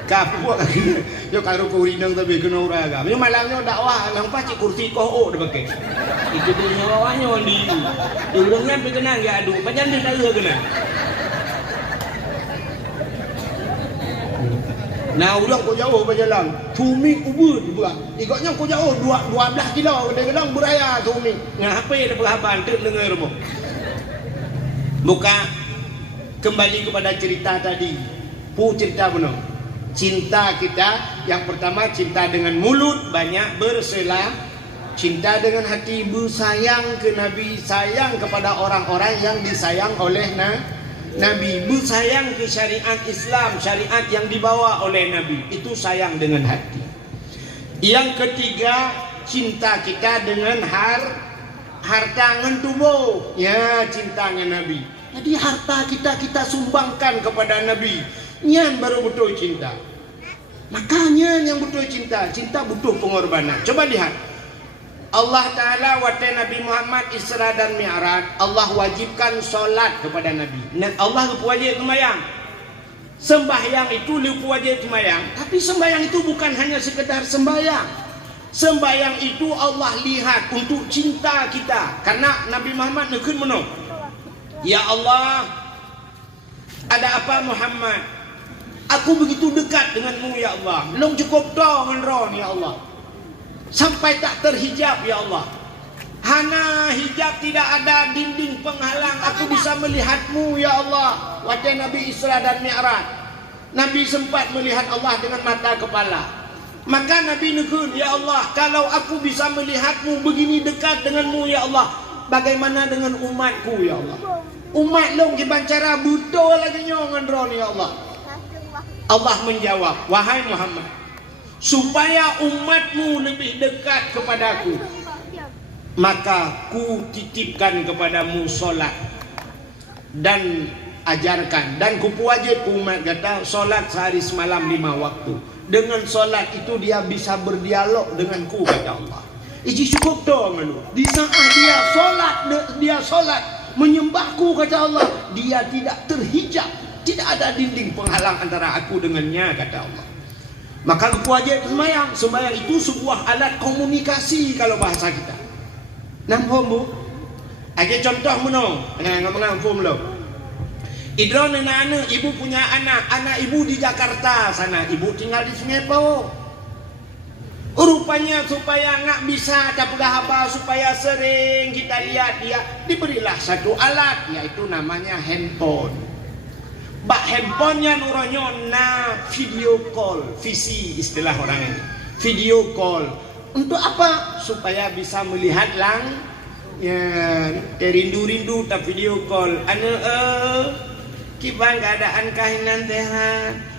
Kapu lagi. Yo karo ko rinang tapi kena ora ga. Yo malangnya dakwah nang paci kursi ko de beke. Itu tu nyawanyo di. Durungnya pe kenang ya adu. Bajan di daeu kena. Nah ulang ko jauh berjalan. Tumi ubud buat. Ikatnya ko jauh 12 kilo kadang-kadang beraya tumi. Ngape ada perhaban tek dengar mo. Buka kembali kepada cerita tadi. Cerita benar. Cinta kita yang pertama cinta dengan mulut banyak berselah, cinta dengan hati bersayang ke Nabi, sayang kepada orang-orang yang disayang oleh Nabi, bersayang ke syariat Islam, syariat yang dibawa oleh Nabi, itu sayang dengan hati. Yang ketiga cinta kita dengan harta dengan tubuh, ya cinta dengan Nabi. Jadi harta kita sumbangkan kepada Nabi. Nyan baru betul cinta. Makanya yang betul cinta butuh pengorbanan. Coba lihat. Allah Ta'ala waktu Nabi Muhammad Isra dan Mi'raj, Allah wajibkan solat kepada Nabi. Allah wajib sembahyang. Sembahyang itu wajib sembahyang. Tapi sembahyang itu bukan hanya sekedar sembahyang. Sembahyang itu Allah lihat untuk cinta kita. Karena Nabi Muhammad nekun menung. Ya Allah, ada apa Muhammad? Aku begitu dekat denganmu ya Allah. Belum cukup doa dengan roh ya Allah. Sampai tak terhijab ya Allah. Hana hijab tidak ada dinding penghalang. Aku bisa melihatmu ya Allah. Waktu Nabi Isra dan Mi'raj, Nabi sempat melihat Allah dengan mata kepala. Maka Nabi nekun, ya Allah, kalau aku bisa melihatmu begini dekat denganmu ya Allah, bagaimana dengan umatku ya Allah? Umat long dibancara betul lagi nyongan roh ya Allah. Allah menjawab, wahai Muhammad, supaya umatmu lebih dekat kepadaku, maka ku titipkan kepadamu solat. Dan ajarkan. Dan kupu wajib umat kata solat sehari semalam 5 waktu. Dengan solat itu dia bisa berdialog denganku kata Allah. Iji cukup dong anu. Di saat dia solat menyembahku kata Allah, dia tidak terhijab, tidak ada dinding penghalang antara aku dengannya kata Allah. Maka kupu wajib sembahyang. Sembahyang itu sebuah alat komunikasi kalau bahasa kita. Nampak bu? Ada contoh menong. Ngomong faham lo. Idron anak ibu punya anak ibu di Jakarta sana, ibu tinggal di Sungai Pau. Rupanya supaya nggak bisa dapat apa, supaya sering kita lihat dia, diberilah satu alat yaitu namanya handphone. Bak handphonenya nuronyo na video call, visi istilah orang ini. Video call. Untuk apa? Supaya bisa melihat ya, rindu-rindu tak video call. Kibang keadaan kahinan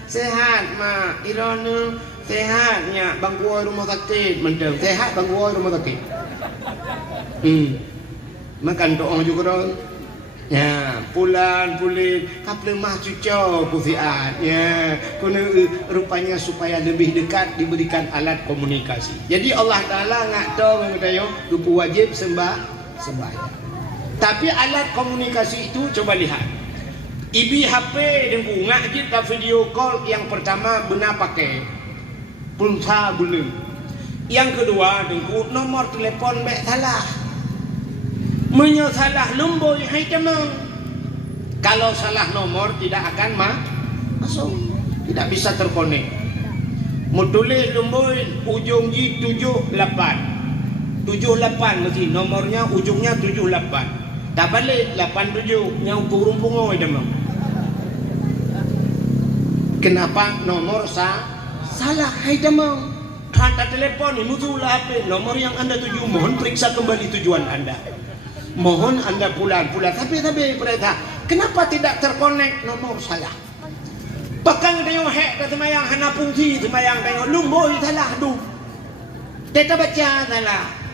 sehat mak irone sehatnya bangkuai rumah sakit mendeng sehat bangkuai rumah sakit makan doang juga dong ya pulan pulit kapal mah cucau pusiat ya kuna rupanya supaya lebih dekat diberikan alat komunikasi. Jadi Allah Taala ngak tahu mengatayo kupu wajib sembahyang. Tapi alat komunikasi itu coba lihat. Ibi HP dengku ngak kita video call yang pertama benar pakai pulsa belum. Yang kedua dengku nomor telepon mek salah. Menyalah lemboi hai temang. Kalau salah nomor tidak akan masuk, tidak bisa terkonek. Mutulis lemboi ujung G 78 mesti nomornya ujungnya 78. Tak balik 87 yang kurung pungoi demam. Kenapa nomor salah hai demam? Kata telepon ini mutulah HP nomor yang Anda tuju, mohon periksa kembali tujuan Anda. Mohon Anda pulang tapi mereka kenapa tidak terkonek nomor salah? Pakang tengok hek kata mayang hana fungsi semayang tengok lumboi salah du. Teta baca salah.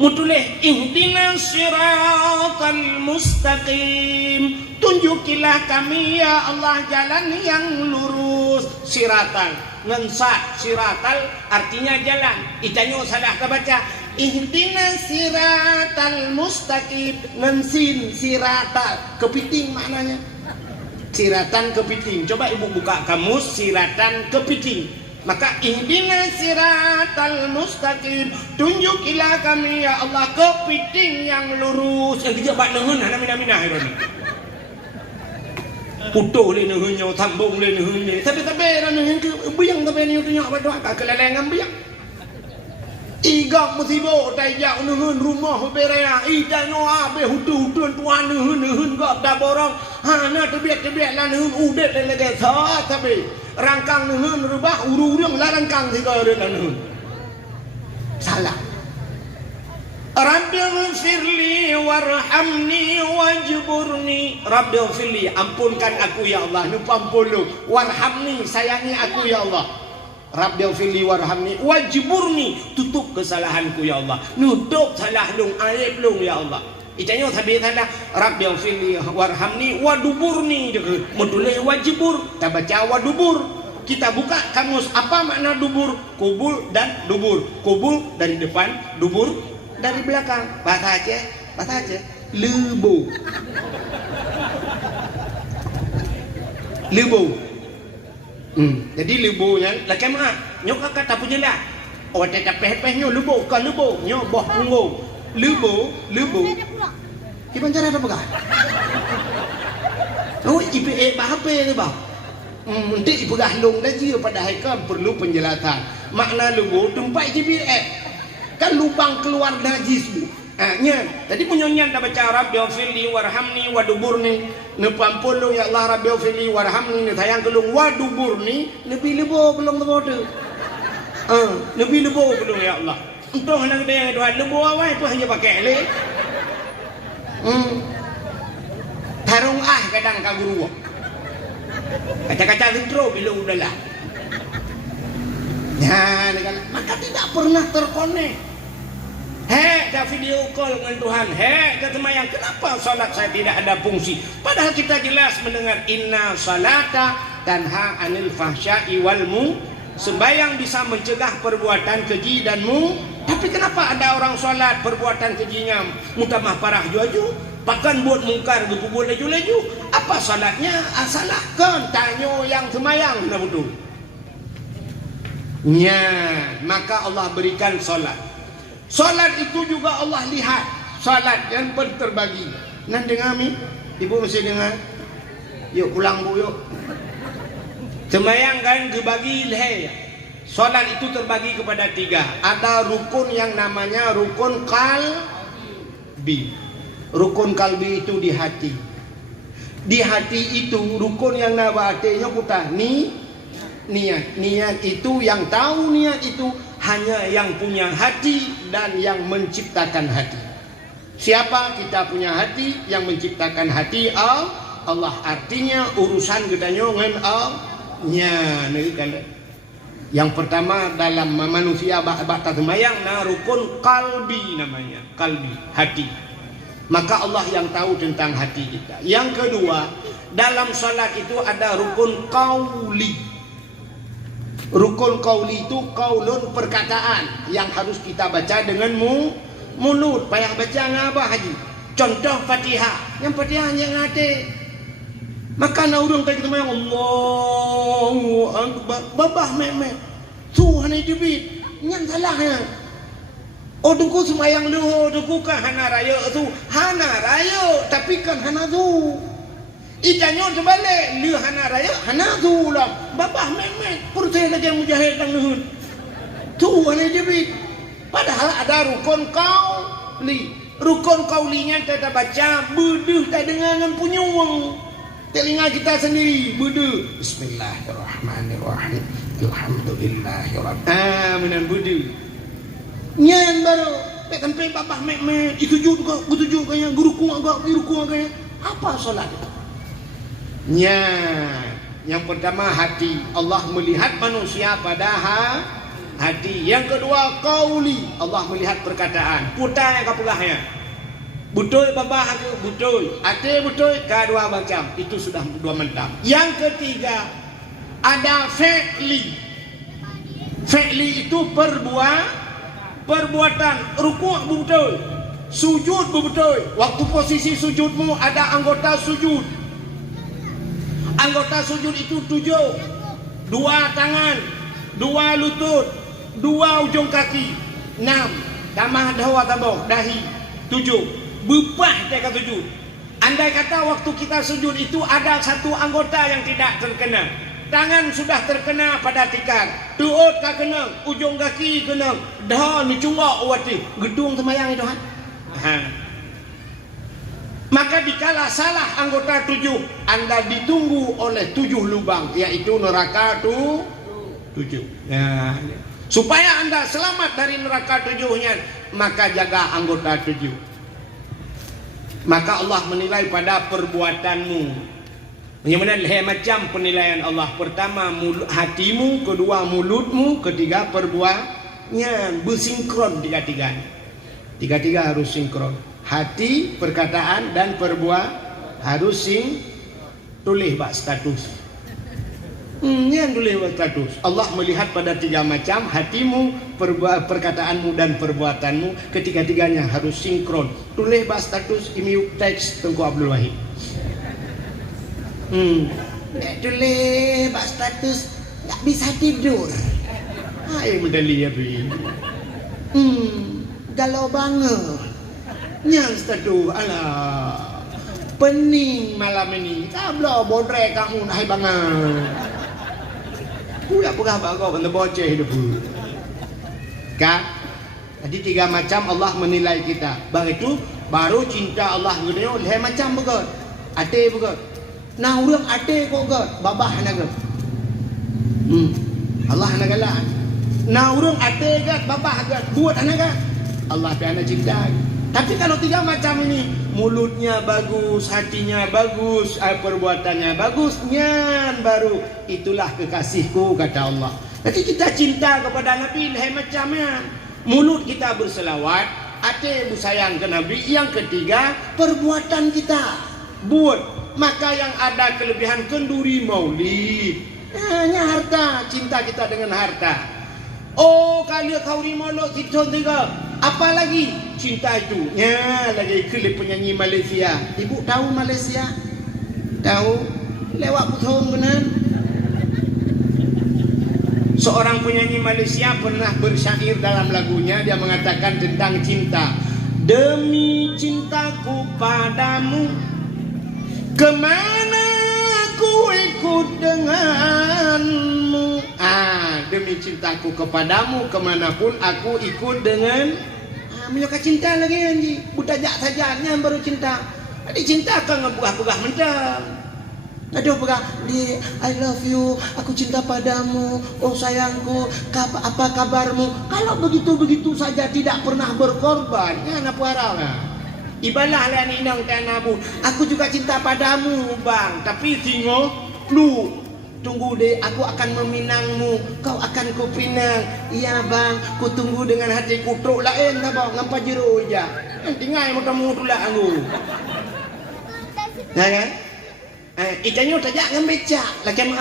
Mutulih ihdinas siratal mustaqim, tunjukilah kami ya Allah jalan yang lurus. Siratan ngensat siratal artinya jalan. Itanyo salah kebaca ihdinas siratal mustaqim, ngensin siratal kepiting maknanya. Siratan kepiting. Coba ibu buka kamus siratan kepiting. Maka ihdinas siratal mustaqim, tunjukilah kami ya Allah kepiting yang lurus. Yang kejap bak nengen hana mina-mina ironi. Putuh le nengennya, sambung le nengennya. Tapi nengen ke biang tapi ni tunjuk berdoa ka kelelengan biang. Igak musibo tajak nengen rumah berea. Idanyo abe hutu tuan nengen gak da borong. Hana tebiak-tebiak lah nengen udet le lege sa tapi rangkang nengen rubah urung lah rangkang si kau ada nengen. Salah. Rabbighfirli warhamni wajburni. Rabbighfirli, ampunkan aku ya Allah, nupampun lu. Warhamni, sayangi aku ya Allah. Rabbighfirli warhamni wajburni, tutup kesalahanku ya Allah. Nutup salah lung aib lung ya Allah. Itanya sabi tanda Rabbighfirli warhamni waduburni. Modulnya wajibur, kita baca wadubur. Kita buka kamus apa makna dubur? Kubul dan dubur. Kubul dari depan, dubur dari belakang. Bahasa Aceh lebu. Jadi lebunya laki mak nyok kata punya lah. Oh tak peh-pehnya lebu kan lebu nyok boh punggung. Lebu. Gimana cara apa kah? Oh IPA bahapa ni bah? Nanti ibu gahlung lagi pada haikal perlu penjelasan. Makna lebu tempat GPS. Kan lubang keluar najis bu. Nya. Jadi punyanya dah baca Rabbighfirli warhamni waduburni. Nepampun lu ya Allah Rabbighfirli warhamni ni sayang kelung waduburni lebih lebu belum tu. Lebih lebu belum ya Allah. Entah nak dia Tuhan lebu awal tu hanya pakai le. Tarung kadang kaguru. Kaca-kaca intro bila udahlah. Ya, maka tidak pernah terkonek. Hei, dah video call dengan Tuhan. Hei, dah semayang. Kenapa solat saya tidak ada fungsi? Padahal kita jelas mendengar inna salata tanha anil fahsya'i wal munkar. Sembayang bisa mencegah perbuatan keji dan tapi kenapa ada orang solat perbuatan kejinya mutamah parah juaju, pakan buat mungkar berkubur laju-laju? Apa solatnya? Salahkan tanya yang semayang kena betul. Ya, maka Allah berikan solat. Solat itu juga Allah lihat. Solat yang terbagi. Nan dengar mi? Ibu mesti dengar. Yuk pulang bu yuk. Semayang kan dibagi leh. Solat itu terbagi kepada 3. Ada rukun yang namanya rukun kalbi. Rukun kalbi itu di hati. Di hati itu rukun yang artinya kita niat. Niat itu yang tahu niat itu hanya yang punya hati dan yang menciptakan hati. Siapa? Kita punya hati, yang menciptakan hati Allah. Artinya urusan gedanya dengan yang pertama dalam manusia batas semayang rukun kalbi namanya, kalbi, hati. Maka Allah yang tahu tentang hati kita. Yang kedua, dalam salat itu ada rukun qauli. Rukun qauli itu qaulun, perkataan yang harus kita baca dengan mulut. Payah baca ngapa haji? Contoh Fatihah. Yang Fatihah yang hati. Maka na urang kay kita mayang Allahu Akbar babah meme Tuhan itu bit nyan salahnya. Oh duku semayang luho duku kan hana raya tu hana raya tapi kan hana tu itanyo sebalik lu hana raya hana tu lah babah meme purse lagi mujahid dan nuhun Tuhan itu bit. Padahal ada rukun qauli. Rukun qaulinya kita baca beduh tak dengan punyung. Telinga kita sendiri budu. Bismillahirrahmanirrahim. Alhamdulillahirrahmanirrahim. Menan budu. Nyan baru. Sampai babah mek itu juga, itu kaya guru ku agak, apa solat itu? Nyan. Yang pertama hati. Allah melihat manusia pada hati. Yang kedua qauli. Allah melihat perkataan. Putai kapugahnya. Betul babah aku betul, ate betul, kedua macam itu sudah dua mentang. Yang ketiga ada fi'li. Fi'li itu perbuatan. Rukuk betul, sujud betul. Waktu posisi sujudmu ada anggota sujud. Anggota sujud itu 7. 2 tangan, 2 lutut, 2 ujung kaki, 6 tambah tambah dahi, 7. Bupah mereka sujud. Andai kata waktu kita sujud itu ada satu anggota yang tidak terkena. Tangan sudah terkena pada tikar, tuut tak kena, ujung kaki kena, dah ni cungak wati gedung semayang itu Maka dikala salah anggota 7, Anda ditunggu oleh 7 lubang, yaitu neraka 7. Nah, supaya Anda selamat dari neraka 7-nya, maka jaga anggota 7. Maka Allah menilai pada perbuatanmu. Bagaimana macam penilaian Allah? Pertama hatimu, kedua mulutmu, ketiga perbuatannya. Bersinkron tiga-tiga harus sinkron. Hati, perkataan dan perbuatan harus tulis bak status. Yang tulis bak status. Allah melihat pada 3 macam, hatimu, perkataanmu dan perbuatanmu, ketiga-tiganya harus sinkron. Tulis bak status imiuk teks Tengku Abdul Wahid. Tulis bak status tak bisa tidur. Hai medali ya bi. Galau banget. Yang status alah. Pening malam ini. Kablo bodre kamu hai banget. Kuya pegah bago benda boceh hidup. Kan? Jadi 3 macam Allah menilai kita. Begitu baru cinta Allah gede oleh macam begot. Ate begot. Nah urang ate kok begot, babah naga. Allah nagala. Nah urang ate gat babah gat buat anaga. Allah piana cinta. Tapi kalau 3 macam ini, mulutnya bagus, hatinya bagus, perbuatannya bagus, nyan baru itulah kekasihku kata Allah. Jadi kita cinta kepada Nabi macamnya. Mulut kita berselawat, ate bu sayang ke Nabi. Yang ketiga, perbuatan kita buat. Maka yang ada kelebihan kenduri maulid, hanya harta, cinta kita dengan harta. Oh, kalau kau rimolo kita tiga, apa lagi cinta itu? Ya, lagi klip penyanyi Malaysia. Ibu tahu Malaysia? Tahu? Lewat Puthong benar. Seorang penyanyi Malaysia pernah bersyair dalam lagunya, dia mengatakan tentang cinta. Demi cintaku padamu, kemana aku ikut denganmu. Demi cintaku kepadamu, kemanapun aku ikut dengan. Menyuka cinta lagi anji. Butajak saja yang baru cinta. Jadi cinta akan ngepegah-pegah mentang. Aduh pegah di I love you, aku cinta padamu, oh sayangku, apa kabarmu? Kalau begitu-begitu saja tidak pernah berkorban, apa harapnya? Ibalah lah ni nang tanamu. Aku juga cinta padamu bang, tapi tengok lu. Tunggu deh, aku akan meminangmu, kau akan kupinang. Iya bang, ku tunggu dengan hati kutruk lain lah bang, ngampa jeru aja. Tinggal mau tu lah aku. Nah kan? Ikannya tajak dengan becak. Lagi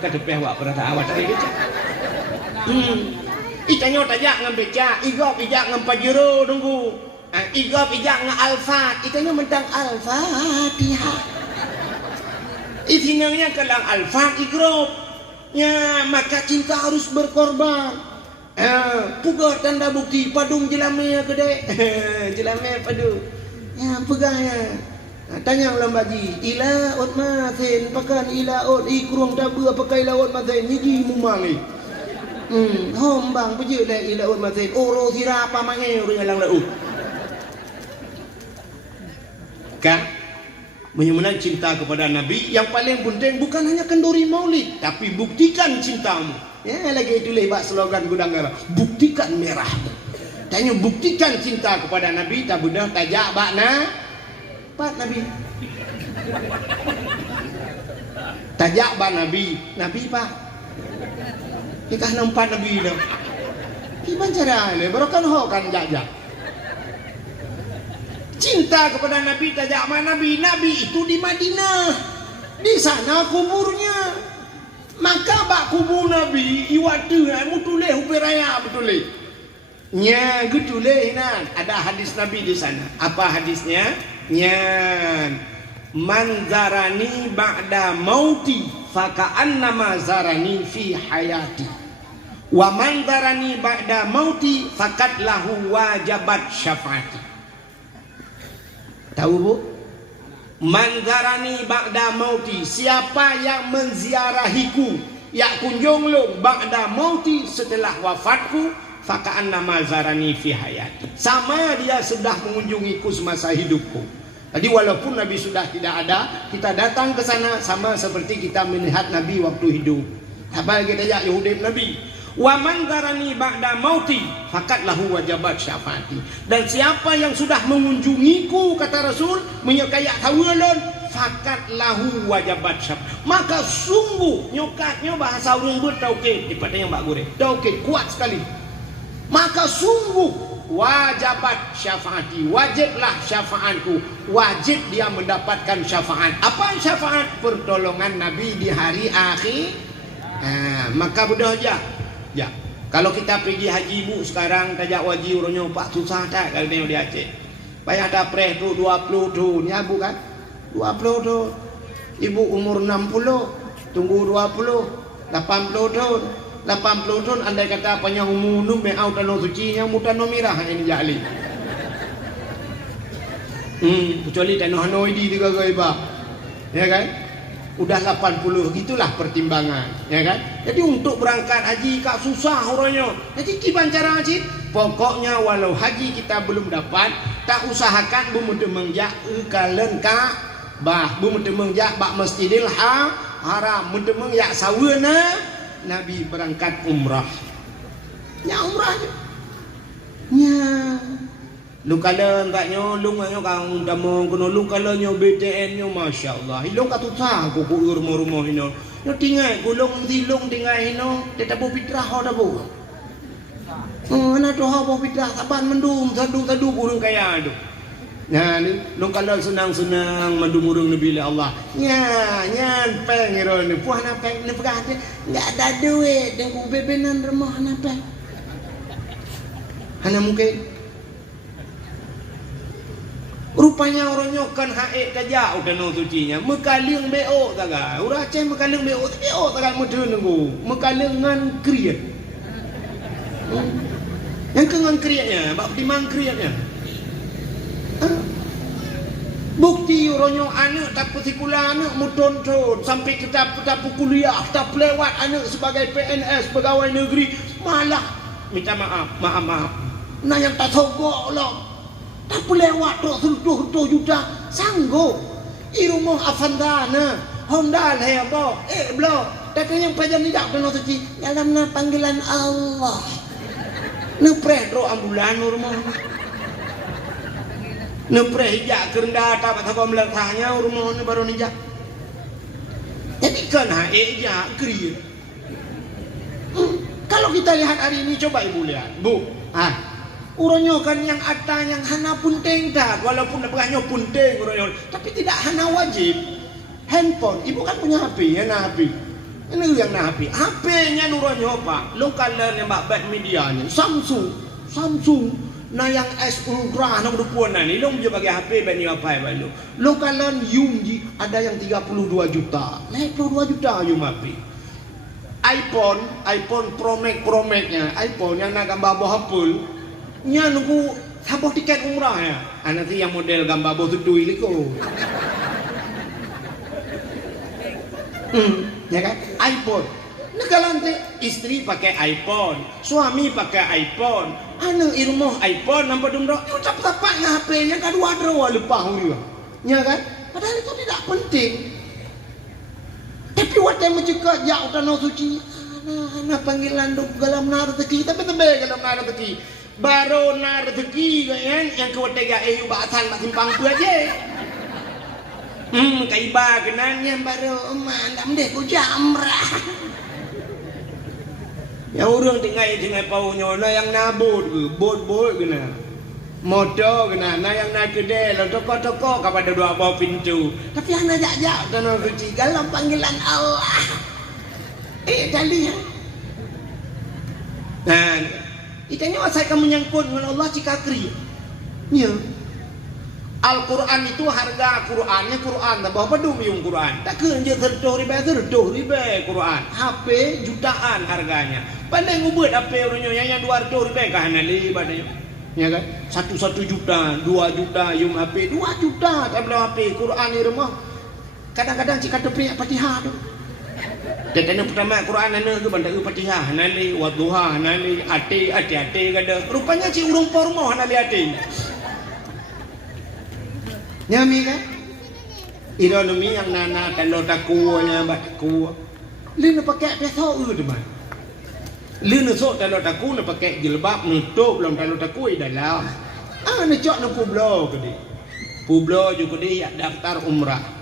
kata peh awak pernah tahu awak tadi becak. Ikannya tajak dengan becak, igop ijak dengan pajero tunggu. Igop ijak dengan alfat, ikannya mentang al-fatihah. Ifinangnya kalang alfat igrop. Ya, maka cinta harus berkorban. Pugar tanda bukti padung jelame kedai. Jelame padu. Ya, pegahnya. Tanya ulang baji. Ila ot mathen pakan ila ot ikrung dabu pakai ila ot mathen niji mumali. Hom bang peje le ila ot mathen oro sira apa mange uru lang lau. Kan? Menyembuhkan cinta kepada Nabi. Yang paling penting bukan hanya kenduri maulid, tapi buktikan cintamu. Ya, lagi itu lebat slogan Gudang Garam. Buktikan merahmu. Tanya buktikan cinta kepada Nabi. Tak budah tajak bakna Pak Nabi. Tajak bak Nabi. Nabi Pak. Kita nampak Nabi dah. Gimana cara ini? Baru kan ho kan jajak. Cinta kepada Nabi, tajak mana Nabi? Nabi itu di Madinah. Di sana kuburnya. Maka bak kubur Nabi, iwatu mutule huperaya betule. Nya gutule nan. Ada hadis Nabi di sana. Apa hadisnya? Nya man zarani ba'da mauti faka'annama zarani fi hayati. Wa man zarani ba'da mauti fakat lahu wajabat syafaati. Tahu bu? Manzarani ba'da mauti, siapa yang menziarahiku, yang kunjung lu ba'da mauti setelah wafatku, faka'annama zarani fi hayati. Sama dia sudah mengunjungiku semasa hidupku. Jadi walaupun Nabi sudah tidak ada, kita datang ke sana sama seperti kita melihat Nabi waktu hidup. Apa kita ya Yahudi Nabi? Wa man zarani ba'da mauti fakat lahu wajabat syafaati. Dan siapa yang sudah mengunjungiku, kata Rasul, menyekayak tawalon, fakat lahu wajabat syafaat. Maka sungguh nyokatnya bahasa urang bertauke dipatnya Mbak Gore. Tauke kuat sekali. Maka sungguh wajabat syafaati, wajiblah syafaatku, wajib dia mendapatkan syafaat. Apa syafaat? Pertolongan Nabi di hari akhir. Maka mudah aja. Ya, kalau kita pergi haji bu sekarang tajak wajib orangnya pak susah tak kalau tengok di Aceh. Payah ada preh tu 20 tu, ni abu kan? 20 tu. Ibu umur 60, tunggu 20, 80 tahun. 80 tahun andai kata apanya umur nu meau tanah suci yang mutanah mirah ini jali. Kecuali tanah Hanoi di tiga gaiba. Ya kan? Udah 80, itulah pertimbangan, ya kan? Jadi untuk berangkat haji kak susah orangnya. Jadi gimana cara haji? Pokoknya walau haji kita belum dapat, tak usahakan bumutemeng jak kalen ka bah bumutemeng jak bak Masjidil Haram, mutemeng jak saweuna Nabi berangkat umrah. Ya umrah aja. Ya. Lu kala enggaknya lu nganyo kang damo kono lu kala nyo BTN nyo masyaallah. Hilong katuta ko ku rumah-rumah ino. Yo tinggal gulung dilung tinggal ino, tetapu fitrah ho dabu. Ana tu habo pidah taban mendung tadu burung kaya tu. Nah ni long kalau senang-senang mendung burung nabi Allah. Nyan peng iro ni puah na peng ni pegah dia. Enggak ada duit dan ku bebenan rumah na peng. Hanya mungkin rupanya orang nyokan haik kajak udah no sucinya mekaling beo taga urang Aceh mekaling beo taga mudun nunggu mekaling ngan kriat yang kengan kriatnya bab dimang kriatnya bukti orang nyok anak tak sekolah anak mudon sampai kita kuliah tak lewat anak sebagai PNS pegawai negeri malah minta maaf nah yang tak sogok lah tak lewat tu juta sanggup irumuh afandana Honda hebo blo tapi yang pajam tidak kena suci dalam panggilan Allah nepreh ro ambulan rumah nepreh hijak kerenda tak apa meletahnya rumah ni baru nijak jadi kan hijak kriya kalau kita lihat hari ini coba ibu lihat bu urangnya kan yang ada yang hana punting dah walaupun nebahnya punting urangnya tapi tidak hana wajib handphone ibu kan punya HP ya nah HP ini yang nah HP-nya urangnya pak lokal yang bak media ni Samsung nah yang S Ultra nak dupuan ni long je bagi HP bani apa balu lokalan Yungji ada yang 32 juta 22 juta Yung HP iPhone Pro Max-nya iPhone yang nak gambar bawah hapul nya nunggu habis tiket umrah ya. Nanti yang model gambar bau tudui liko. Ya kan? iPhone. Nah kalau nanti istri pakai iPhone, suami pakai iPhone, anak irmoh iPhone nampak dong dong. Ucap tapaknya HP-nya kan dua lupa juga. Ya kan? Padahal itu tidak penting. Tapi waktu mencegah jauh tanah suci, anak panggilan dong dalam rezeki, tapi tebel dalam rezeki. Baru na rezeki kan yang kewatega batal mak simpang tu aja kaiba kenanya baru mandam deh ku jamrah ya urang tinggal paunya na yang nabut bot kena motor kena na yang naik kedai lo toko kepada dua bawah pintu tapi anak jak tanah suci dalam panggilan Allah tadi ya nah itanya saya kamu menyangkut dengan Allah jika kri. Ya. Al-Quran itu harga Qurannya Quran, tak bawa pedum yung Quran. Tak kerja terdoh ribe Quran. HP jutaan harganya. Pandai ngubut HP orangnya yang 200 ribe kah nali badanya. Ya kan? 1 juta, 2 juta yung HP, 2 juta tak beli HP Quran di rumah. Kadang-kadang jika ada Fatihah tu. Dan pertama Quran ana tu bandar Fatihah nali wadduha nali ati kada rupanya si urung pormo nali ati nyami kan ironomi yang nana kalau takunya bakku lina pakai peso deman lina sok kalau taku na pakai jilbab nutup dalam kalau taku dalam ana cok na publo juga dia daftar umrah.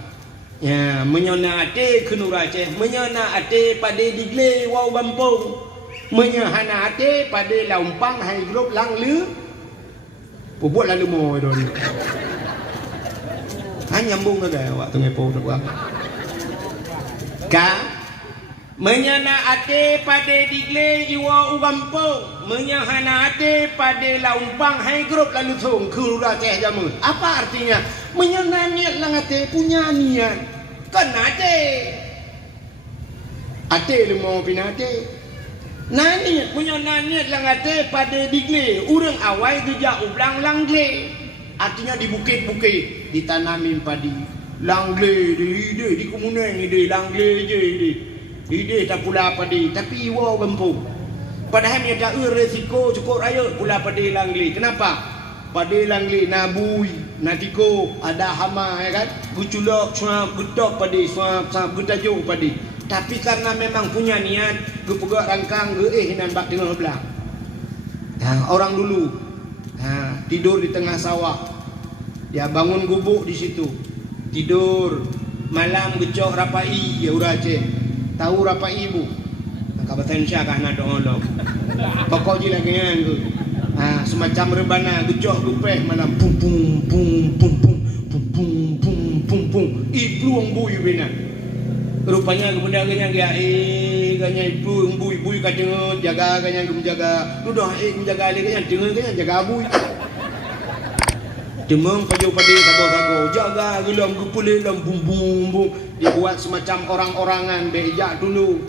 Ya, menyona ate ke Nur Aceh, menyona ate pada digle wau bampung, menyahana ate pada laumpang hai grup lang lu. Buat lalu mau don. Nyambung ke waktu ngepo tu buat. Ka menyana ate pada digle iwa ugampung, menyahana ate pada laumpang hai grup lalu thong ke Nur Aceh jamun. Apa artinya? Menyana niat lang ate punya niat. Kan ate lu mau pinate nani punya naniat lang ate pada digle urang awai tu ja ublang langle artinya di bukit-bukit ditanamin padi langle di komuneng di langle je di tak pula padi tapi iwa gempung padahal dia tak resiko cukup raya pula padi langle kenapa padi langle nabui natiko ada hama ya kan buculok suap gedok padi suap getajuk padi tapi karena memang punya niat gepegak rangkang nan bak tengah belah orang dulu tidur di tengah sawah dia bangun gubuk di situ tidur malam gecok rapai ya ura Aceh tahu rapai ibu Kabupaten Syah kah nak dong Pokok je lagi kan tu. Semacam rebana gejok gupeh malam pum pum pum pum pum pum pum pum pum pum. Ibluang bui bina. Rupanya kepada ganyang dia ganyang ibluang bui kata jaga ganyang menjaga. Lu dah menjaga dia ganyang ganyang jaga bui. Demang pajo pada sabar-sabar jaga gelam gepulih lam bum bum bum. Dibuat semacam orang-orangan bejak dulu.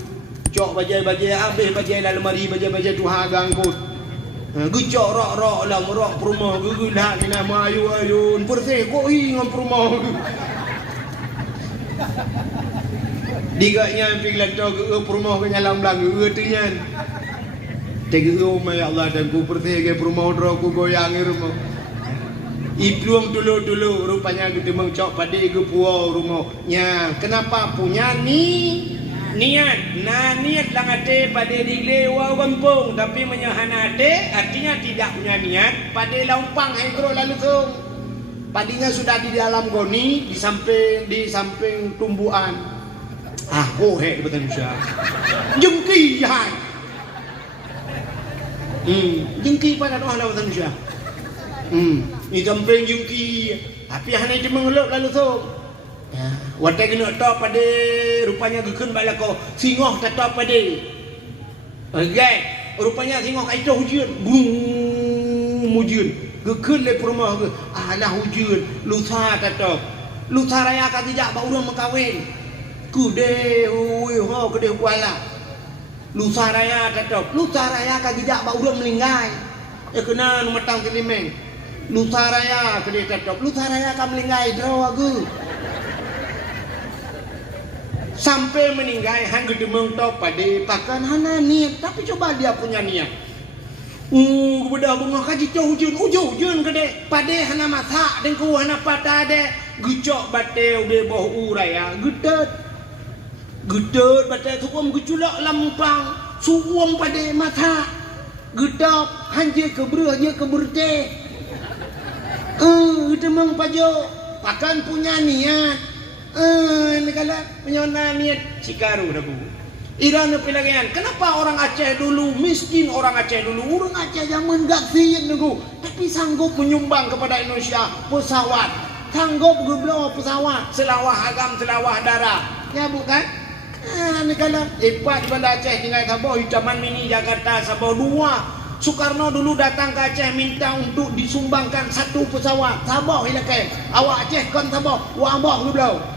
Cok bajai-bajai habis bajai dalam lemari bajai-bajai tu hagang kot. Gecok rok-rok lah merok perumah gegelah ni nama ayun bersih kok ngam perumah. Digaknya pinglan to ge perumah ke nyalam lang ge tu nyan. Tege umai Allah dan ku bersih ke perumah dro ku goyang rumah. Ibluang dulu rupanya gede mengcok pada ge puau rumahnya. Kenapa punya ni? Niat lang ate pada diglewa kampung tapi menyahan ate artinya tidak punya niat pada laumpang hengro lalu tu padinya sudah di dalam goni di samping tumbuhan betul Malaysia jengki hai jengki pada doa betul Malaysia di samping jengki tapi hanya dia mengeluk lalu tu watai kena top pada rupanya gekun bala ko singoh tak top pada okay rupanya singoh kai tu hujan hujan gekun le rumah ke alah hujan lusa tak top lusa raya ka tidak ba urang mengkawin kude oi ho kude kuala lusa raya tak top lusa raya ka tidak ba urang melinggai kena matang telimeng lusa raya kude tak top lusa raya ka melinggai draw aku sampai meninggal hang gede mengtop pada pakan hana niat tapi coba dia punya niat kepada bunga kaji hujan gede pada hana masak dan ku hana patah de gecok bateu de boh uraya gedet bateu tuam geculak lampang suwam pada masak gedap hanje kebreh je keberte gede meng pajo pakan punya niat negala menyona niat Cikaru dah bu. Irana pilagian. Kenapa orang Aceh dulu miskin orang Aceh dulu orang Aceh zaman gak sian nunggu tapi sanggup menyumbang kepada Indonesia pesawat sanggup geblo pesawat selawah agam selawah darah ya bukan negala hebat pada Aceh tinggal Sabah Taman Mini Jakarta Sabah 2 Soekarno dulu datang ke Aceh minta untuk disumbangkan 1 pesawat Sabah hilakai awak Aceh kan Sabah wabah geblo.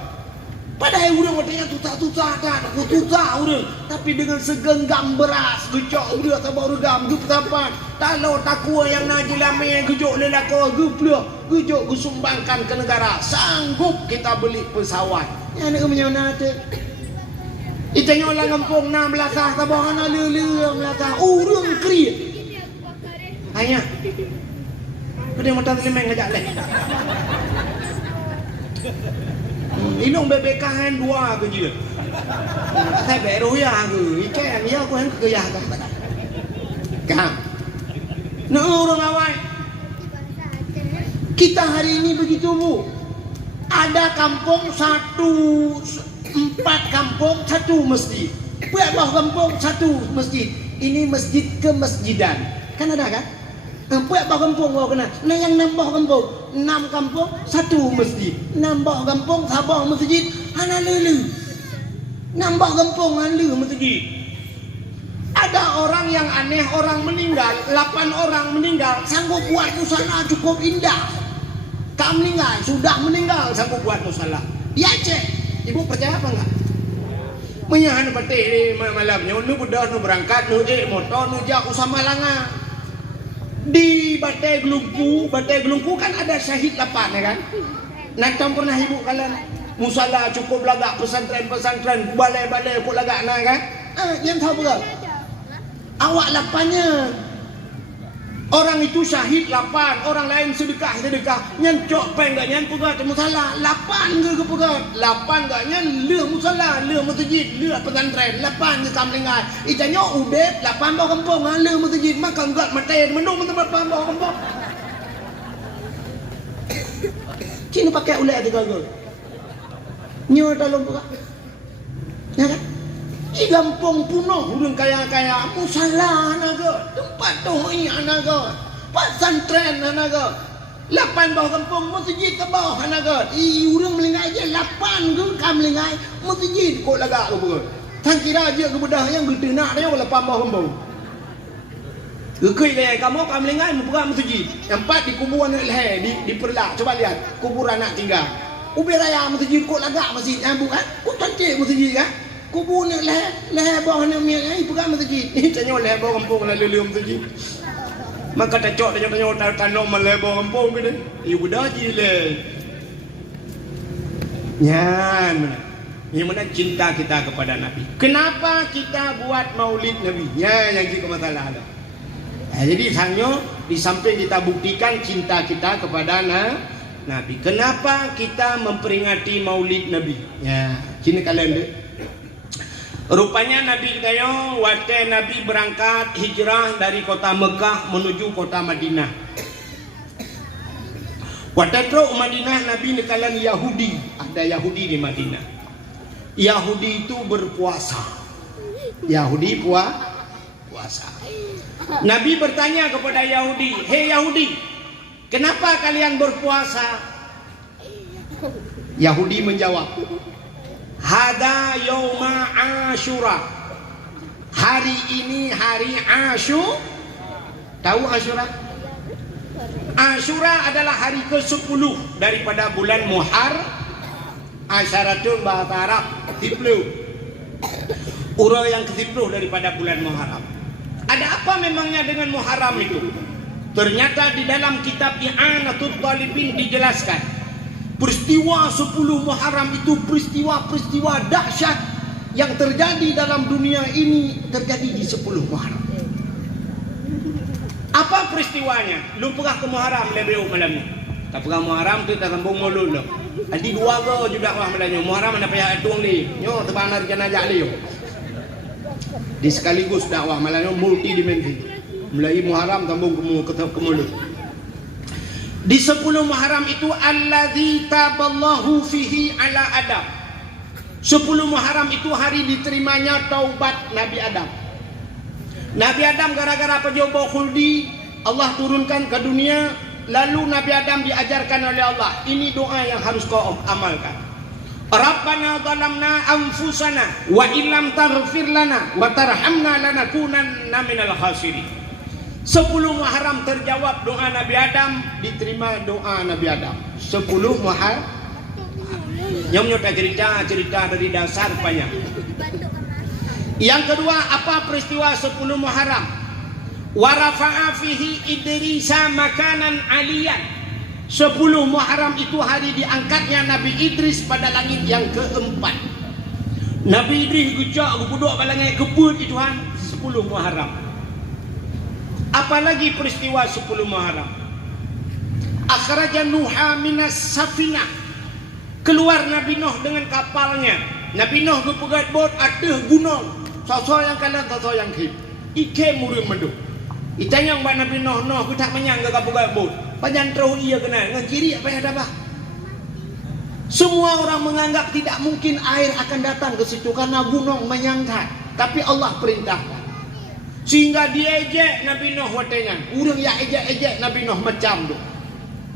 Padahal urang katanya tutak-tutak tak tutak urang tapi dengan segenggam beras gejok urang Sabah regam ge petapan talau takua yang najilame gejok lelako gejok disumbangkan ke negara sanggup kita beli pesawat ya nak menyona te itanya orang kampung 16 Sabah ana leu-leu melata urang kriat hanya kena mata telemeng ngajak leh inong bebekahan 2 ke je saya beroh ya ke ikan ya aku yang ke ya kan nah orang awal kita hari ini begitu bu ada kampung 4 kampung 1 masjid berapa kampung 1 masjid ini masjid kemasjidan kan ada kan berapa kampung kau kena nah yang nambah kampung 6 kampung 1 masjid nambah kampung Sabah masjid hana lelu nambah kampung hana masjid ada orang yang aneh orang meninggal 8 orang meninggal sanggup buat musala cukup indah tak meninggal sudah meninggal sanggup buat musala di Aceh ibu percaya apa enggak menyahan patih malamnya nu budak nu berangkat nu motor nu jak usah malanga di Batai Gelungku kan ada syahid 8 ya kan nanti pernah ibu kalian musala cukup lagak pesantren balai-balai pun lagak nak kan yang tahu berapa awak 8-nya orang itu syahid 8 orang lain sedekah nyancok peng gak nyan pegat musala 8 ke pegat 8 gak nyan leh musala leh masjid leh pesantren 8 ke kamlingan itanya udet 8 bawah kampung leh masjid makan gak maten menung tempat bawah kampung kini pakai ulek 3 gol nyo dalam pegat ya kan Di kampung punuh urang kaya-kaya musala naga, tempat tohnya naga, pesantren naga. 8 bawah kampung masjid ke bawah naga. Urang melingai je 8 ke kam melingai masjid kok laga ke ber. Tang kira je ke bedah yang gertenak dia 8 bawah kampung. Gekei gaya kamu kam melingai membuka masjid. Yang 4 di kuburan leher di perlak. Coba lihat kuburan nak tinggal. Ubi raya masjid kok laga masjid bukan? Kok cantik masjid kan? Kubur nak leher bawah nak miak pegang masjid. Ni tanya leher bawah kampung lalu masjid. Maka tanya tanam leher bawah kampung ke ni. Ibu dah jile. Nyan. Yang mana cinta kita kepada Nabi. Kenapa kita buat maulid Nabi? Ya, yang jadi masalah ada. Jadi sangnya di samping kita buktikan cinta kita kepada Nabi. Kenapa kita memperingati maulid Nabi? Ya, sini kalian deh. Rupanya Nabi kita yo, waktu Nabi berangkat hijrah dari kota Mekah menuju kota Madinah. Waktu itu Madinah Nabi nekalan Yahudi, ada Yahudi di Madinah. Yahudi itu berpuasa. Yahudi puasa. Nabi bertanya kepada Yahudi, "Hei Yahudi, kenapa kalian berpuasa?" Yahudi menjawab, "Hada yauma Asyura." Hari ini hari Asyura. Tahu Asyura? Asyura adalah hari ke-10 daripada bulan Muharram. Asyaratun bahasa Arab 10. Urang yang ke-10 daripada bulan Muharram. Ada apa memangnya dengan Muharram itu? Ternyata di dalam kitab I'anatul Talibin dijelaskan peristiwa 10 Muharram itu peristiwa-peristiwa dahsyat yang terjadi dalam dunia ini terjadi di 10 Muharram. Apa peristiwanya? Lu pernah ke Muharram lebih malam ni. Tak pernah Muharram tu tak sambung mulut lo. Adi dua go juga wah malamnya. Muharram ada payah tuang li. Nyo tebanar jenazah li yo. Di sekaligus dakwah malamnya multidimensi. Mulai Muharram sambung ke mulut. Di 10 Muharram itu alladzi taballahu fihi ala Adam. 10 Muharram itu hari diterimanya taubat Nabi Adam. Nabi Adam gara-gara pejobo khuldi Allah turunkan ke dunia, lalu Nabi Adam diajarkan oleh Allah. Ini doa yang harus kau amalkan. Rabbana zalamna anfusana wa illam taghfir lana wa tarhamna lanakunanna minal khasirin. 10 Muharram terjawab doa Nabi Adam, diterima doa Nabi Adam. 10 Muharram. Yang cerita dari dasar banyak. Yang kedua, apa peristiwa 10 Muharram? Wa rafa'a fihi Idrisa makanan aliyan. 10 Muharram itu hari diangkatnya Nabi Idris pada langit yang keempat. Nabi Idris gujak gubuduk balangnya kebut itu Tuhan 10 Muharram. Apalagi peristiwa 10 Muharram. Akhraja Nuha minas safinah. Keluar Nabi Nuh dengan kapalnya. Nabi Nuh berpegat bot aduh gunung. Sosok yang kanan, sosok yang kiri. Ike murid meduk. Itanya yang Nabi Nuh kita menyangga kapal bot. Panjang terus ia kena dengan kiri apa yang ada bah. Semua orang menganggap tidak mungkin air akan datang ke situ karena gunung menyangkat. Tapi Allah perintahkan. Sehingga diejek Nabi Nuh watenya. Urang yang ejek-ejek Nabi Nuh macam tu.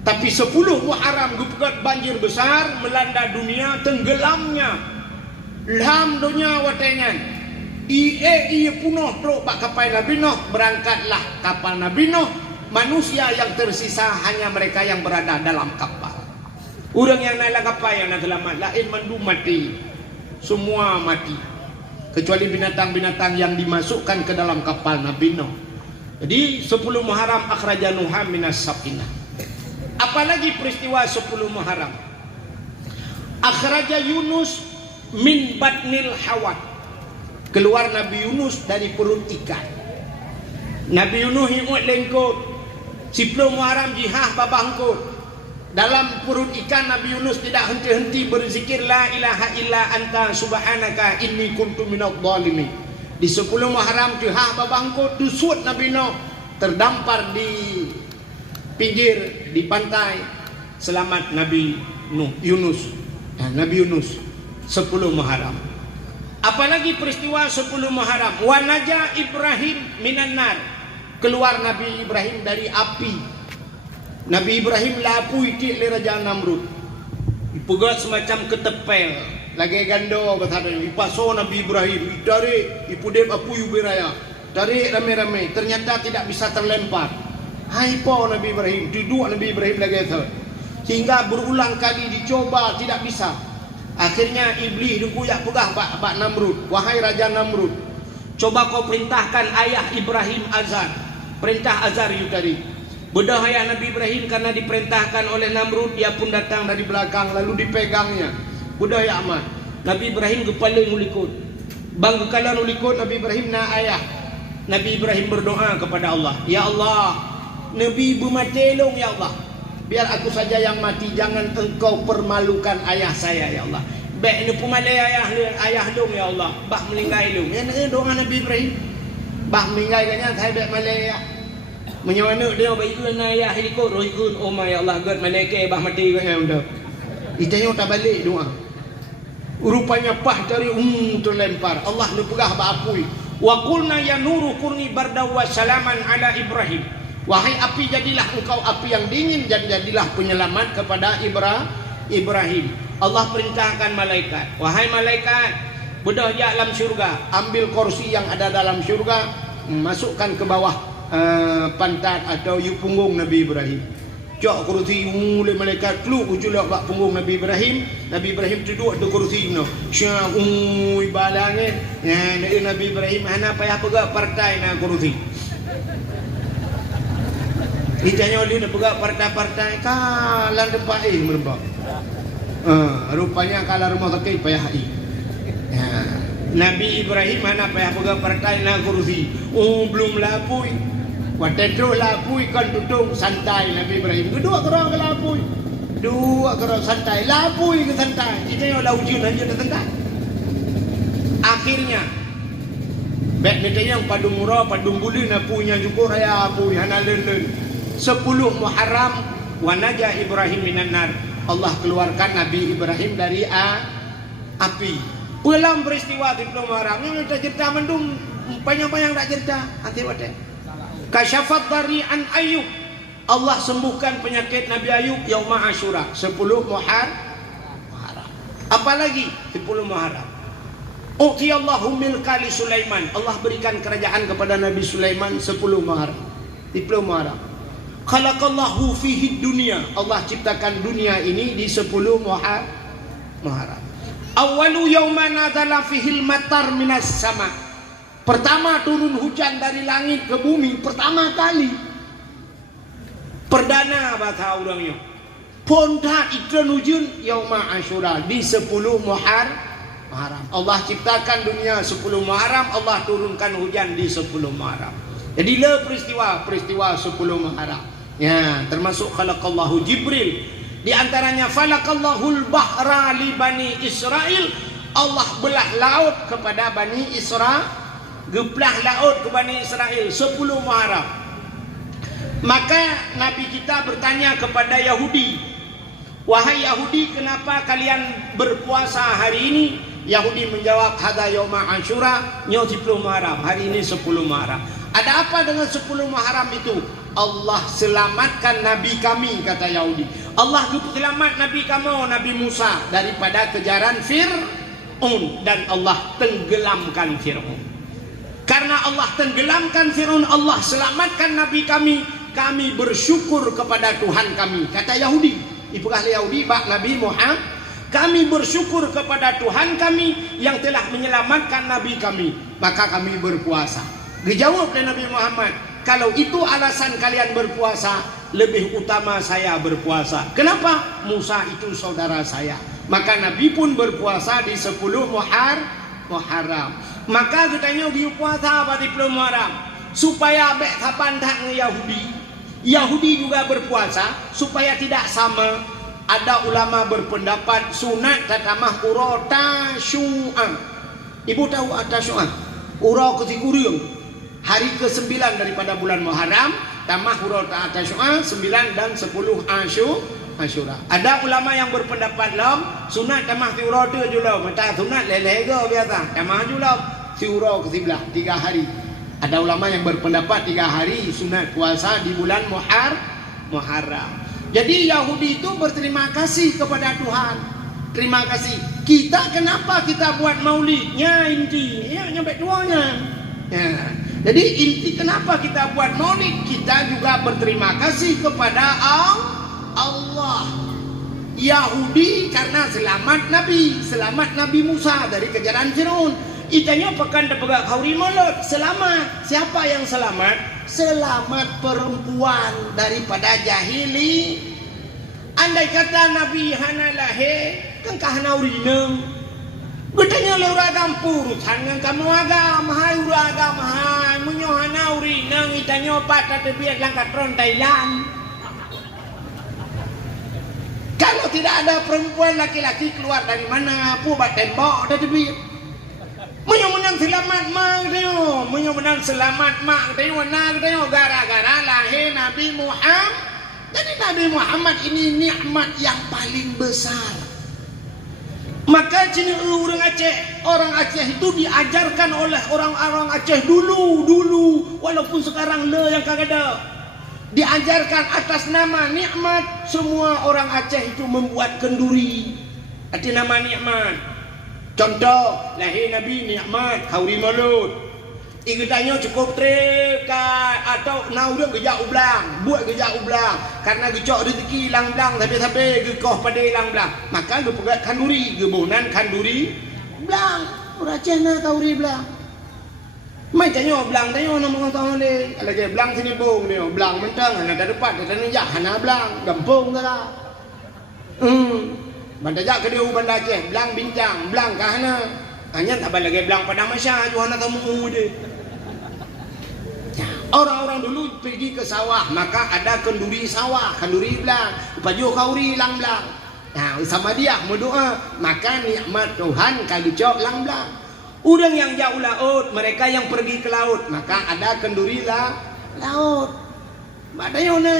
Tapi 10 Muharram gugat banjir besar melanda dunia, tenggelamnya lam dunia watenya. Ia punuh truk bak kapal Nabi Nuh, berangkatlah kapal Nabi Nuh. Manusia yang tersisa hanya mereka yang berada dalam kapal. Orang yang naik kapal yang nak selamat, lain mandu mati. Semua mati. Kecuali binatang-binatang yang dimasukkan ke dalam kapal Nabi Nuh. Jadi 10 Muharram akhraja Nuha minas safinah. Apalagi peristiwa 10 Muharram. Akhraja Yunus min batnil hawat. Keluar Nabi Yunus dari perut ikan. Nabi Yunus imut lengkot 10 Muharram jihah babangkot. Dalam perut ikan Nabi Yunus tidak henti-henti berzikir la ilaha illa anta subhanaka inni kuntu minadh dhalimin. Di 10 Muharram jihah babangkot dusut Nabi Nuh terdampar di pinggir di pantai. Selamat Nabi Nuh Yunus dan Nabi Yunus 10 Muharram. Apalagi peristiwa 10 Muharram. Wa naja Ibrahim minan nar. Keluar Nabi Ibrahim dari api. Nabi Ibrahim lapui ti le Raja Namrud. Ipegat semacam ketepel. Lagi gando berhadap ipaso Nabi Ibrahim. Tarik ipudep apu yubiraya. Tarik rame-rame. Ternyata tidak bisa terlempar. Hai po Nabi Ibrahim. Duduk Nabi Ibrahim lagi tu. Sehingga berulang kali dicoba tidak bisa. Akhirnya iblis dikuyak pegah Pak Namrud. Wahai Raja Namrud, coba kau perintahkan ayah Ibrahim azan. Perintah azar itu tadi. Bedah ayah Nabi Ibrahim karena diperintahkan oleh Namrud, dia pun datang dari belakang lalu dipegangnya. Bedah ya amat. Nabi Ibrahim kepala ngulikut. Bang kekalan ngulikut Nabi Ibrahim na ayah. Nabi Ibrahim berdoa kepada Allah. Ya Allah, Nabi ibu mati long ya Allah. Biar aku saja yang mati, jangan engkau permalukan ayah saya ya Allah. Baik ni pumalai ayah dong ya Allah. Bah melinggai dong. Yang doa Nabi Ibrahim. Bah melinggai kanya saya baik malai ya. Menyawana dia baik itu ayah ikut roikun oh my Allah god malaikat bah mati kanya dah. Itanya tak balik doa. Rupanya pah dari terlempar. Allah ni pegah bah apui. Wa qulna ya nuru kurni barda wa salaman ala Ibrahim. Wahai api, jadilah engkau api yang dingin dan jadilah penyelamat kepada Ibrahim. Allah perintahkan malaikat. Wahai malaikat, bedah di alam syurga, ambil kursi yang ada dalam syurga, masukkan ke bawah pantat atau punggung Nabi Ibrahim. Cok kursi mulai malaikat keluar ujulak bak punggung Nabi Ibrahim. Nabi Ibrahim duduk di kursi no. Syah balangin. Ya, Nabi Ibrahim ana payah pegak partai na kursi. Ditanya oleh nak pegak partai-partai kalah tempat merembak. Rupanya kalah rumah sakit payah ya. Nabi Ibrahim mana payah pegak partai na kursi. Belum lapui. Waktu tu lapui kan tutung santai Nabi Ibrahim. Kedua kerang ke lapui. Dua kerang santai. Lapui ke santai. Ditanya oleh ujian aja na santai. Akhirnya baik ditanya padung murah padung buli na punya jukur raya apui hana len 10 Muharram wa naja Ibrahim minan nar. Allah keluarkan Nabi Ibrahim dari api. Dalam peristiwa di Muharram yang kita cerita mendung panjang-panjang tak cerita anti wate. Kasyafat dari an Ayub. Allah sembuhkan penyakit Nabi Ayub yauma Asyura 10 Muharram. Apalagi 10 Muharram. Utiyallahu milka li Sulaiman. Allah berikan kerajaan kepada Nabi Sulaiman 10 Muharram. 10 Muharram. Khalaqallahu fihi dunia. Allah ciptakan dunia ini di 10 Muharram. Awalu yawma nazala fihil matar minas sama. Pertama turun hujan dari langit ke bumi pertama kali. Perdana bahasa orangnya. Ponda iklan hujan yauma Asyura di 10 Muharram. Allah ciptakan dunia 10 Muharram, Allah turunkan hujan di 10 Muharram. Jadi le peristiwa 10 Muharram. Ya, termasuk khalaqallahu Jibril. Di antaranya falaqallahul bahra li bani Israel. Allah belah laut kepada Bani Israel. Geplah laut ke Bani Israel 10 Muharram. Maka Nabi kita bertanya kepada Yahudi, wahai Yahudi, kenapa kalian berpuasa hari ini? Yahudi menjawab, hadza yauma Asyura, nyo 10 Muharram. Hari ini 10 Muharram. Ada apa dengan 10 Muharram itu? Allah selamatkan Nabi kami, kata Yahudi. Allah selamat Nabi kamu, Nabi Musa, daripada kejaran Fir'aun. Dan Allah tenggelamkan Fir'aun. Karena Allah tenggelamkan Fir'aun, Allah selamatkan Nabi kami. Kami bersyukur kepada Tuhan kami, kata Yahudi. Ipukah Yahudi bak Nabi Muhammad. Kami bersyukur kepada Tuhan kami yang telah menyelamatkan Nabi kami. Maka kami berpuasa. Dijawab oleh Nabi Muhammad, kalau itu alasan kalian berpuasa, lebih utama saya berpuasa. Kenapa? Musa itu saudara saya. Maka Nabi pun berpuasa di 10 Muharram. Maka katanya dia puasa pada 10 Muharram supaya bek kapan tak Yahudi. Yahudi juga berpuasa supaya tidak sama. Ada ulama berpendapat sunat tatamah ura tasyu'an. Ibu tahu tasyu'an? Ura ketikuriung. Hari ke-9 daripada bulan Muharram, tamah ura tasyu'an 9 dan 10 Asyura. Ada ulama yang berpendapat lam sunat tamah tiura tu jula, mata sunat leleh ke biasa. Tamah jula tiura ke sebelah 3 hari. Ada ulama yang berpendapat 3 hari sunat puasa di bulan Muharram. Jadi Yahudi itu berterima kasih kepada Tuhan. Terima kasih. Kita kenapa kita buat maulidnya inti? Ya nyampe tuanya. Ya. Jadi inti kenapa kita buat maulid? Kita juga berterima kasih kepada Allah. Yahudi karena selamat Nabi Musa dari kejaran Firaun. Itanya pekan depegak kauri maulid. Selamat. Siapa yang selamat? Selamat perempuan daripada jahili. Andai kata Nabi hana lahir, kan kahana urineng. Betanya le uragam purusan yang kamu agam, hai uragam hai, munyohana urineng itanya pat ada biar langkat ron Thailand. Kalau tidak ada perempuan laki-laki keluar dari mana, buat tembok dari biar. Menang selamat mak dia, menang selamat mak dia, nak dia gara-gara lahir Nabi Muhammad. Jadi Nabi Muhammad ini nikmat yang paling besar. Maka cina orang Aceh itu diajarkan oleh orang-orang Aceh dulu, walaupun sekarang le yang kagak ada. Diajarkan atas nama nikmat, semua orang Aceh itu membuat kenduri. Arti nama nikmat. Contoh, lahir Nabi nikmat, kauri maulud. Ikutanya cukup trekat atau naudang gejak ublang, buat gejak ublang. Karena gecok rezeki lang-lang sampai gekoh pada lang-lang. Maka lu pegat kanduri, gebonan kanduri blang. Orang Aceh na kauri blang. Mai tanya blang tanya nama orang tahu ni. Lagi blang sini bong ni, blang mentang ana depan ada ni hana blang, gampung dah. Bandajak ke dia Banda Aceh, belang bincang, belang kahana. Hanya tak lagi belang pada Masya, Johana kamu dia. Orang-orang dulu pergi ke sawah, maka ada kenduri sawah, kenduri belang, baju kauri lang belang. Nah, sama dia berdoa, maka nikmat Tuhan kalau cok lang belang. Orang yang jauh laut, mereka yang pergi ke laut, maka ada kenduri laut. Badayona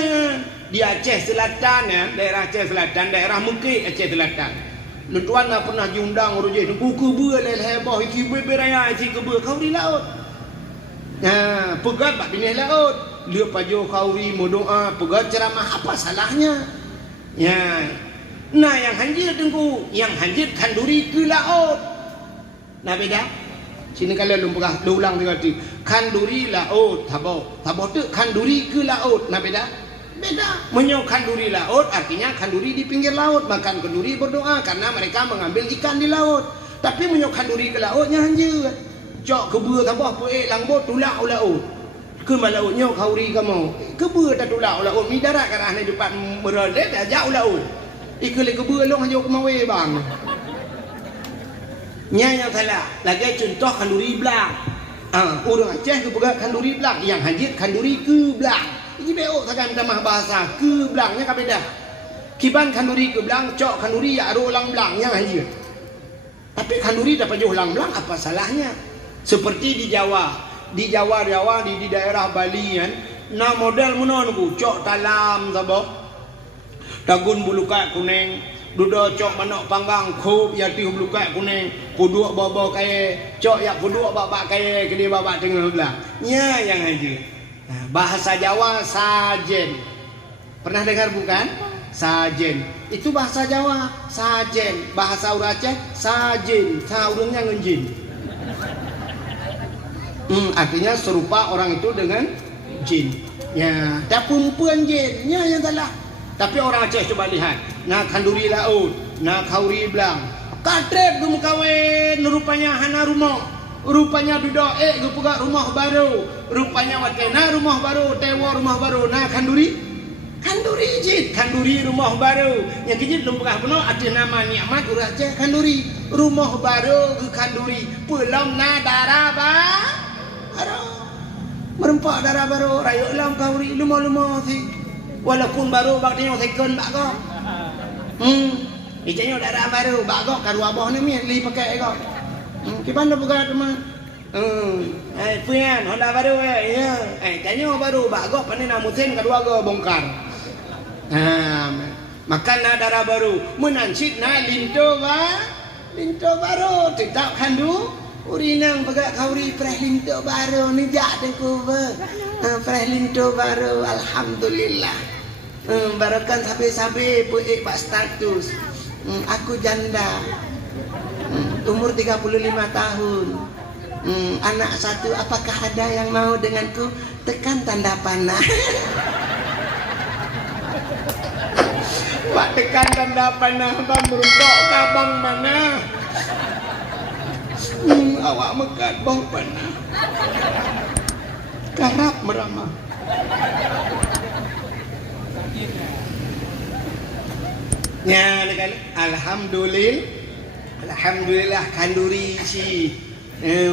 di Aceh Selatan ya, daerah Aceh Selatan, daerah Mekik Aceh Selatan. Lutuan nak pernah diundang urujeh, buku ber lelebah iki beraya iki ke ber kau di laut. Nah, pegat bab bini laut, dia pajo kauri doa, pegat ceramah apa salahnya? Ya. Nah, yang hanjir tengku, yang hanjir kanduri ke laut. Nah beda. Sini kalian belum pernah ulang tiga kali. Kanduri laut, tabo tu kanduri ke laut. Nah beda. Menyo kanduri laut artinya kanduri di pinggir laut, makan kanduri berdoa karena mereka mengambil ikan di laut. Tapi menyo kanduri ke lautnya hanjir. Cok kebur tabo poek langbot tulak laut. Ke lautnya kauri kamu. Kebur tak tulak laut mi darat karena di depan merode dah jauh laut. Ikut kebur long hanya kemawe bang. Nya yang salah. Lagi contoh kanduri belang. Orang Aceh ke pegang kanduri belang, yang hanjir kanduri ke belang. Ini beok takkan tamah bahasa ke belangnya kan beda. Kiban kanduri ke belang, cok kanduri ya ada ulang belang yang hanjir. Tapi kanduri dapat jauh ulang belang apa salahnya? Seperti di Jawa, di daerah Bali kan, nah model menonku cok talam sabok. Dagun bulu kak kuning, duda cok manok panggang khup ya tiup bulu kak kuning, kuduk bawa kaya, cok ya kuduk bawa kaya ke dia bawa tengah belah. Nya yang hanjir. Nah, bahasa Jawa sajen. Pernah dengar bukan? Sajen. Itu bahasa Jawa, sajen. Bahasa orang Aceh sajen. Saurungnya ngenjin. Artinya serupa orang itu dengan jin. Ya, dah perempuan jinnya yang salah. Tapi orang Aceh coba lihat. Nak kanduri laut, nak kauri belang. Katrep gum kawin, rupanya hana rumah. Rupanya duduk gupugak rumah baru. Rupanya wakena rumah baru, tewa rumah baru. Nah kanduri jin, kanduri rumah baru. Yang kejit belum pernah penuh ada nama nikmat urang Aceh kanduri. Rumah baru ke kanduri. Pulang na darah baru. Merempak darah baru, rayuk lam kauri lumah-lumah si. Walaupun baru baknya second bak kau. Ijanya darah baru, bak kau karu abah ni li pakai kau. Kiban dah buka teman. Puan, Honda baru ya. Tanya baru, bagok pandai nak mutin kedua go bongkar. Makan darah baru. Menancit na linto baru. Tetap handu. Urinang pegak kauri preh linto baru. Nijak dengku ber. Preh linto baru. Alhamdulillah. Barakan sabi-sabi puik pak status. Aku janda. Umur 35 tahun. Anak satu, apakah ada yang mau denganku? Tekan tanda panah. Pak tekan tanda panah, bang meruntuk kabang mana? Awak mekat bang panah. Karap meramah. Ya, Alhamdulillah kanduri si.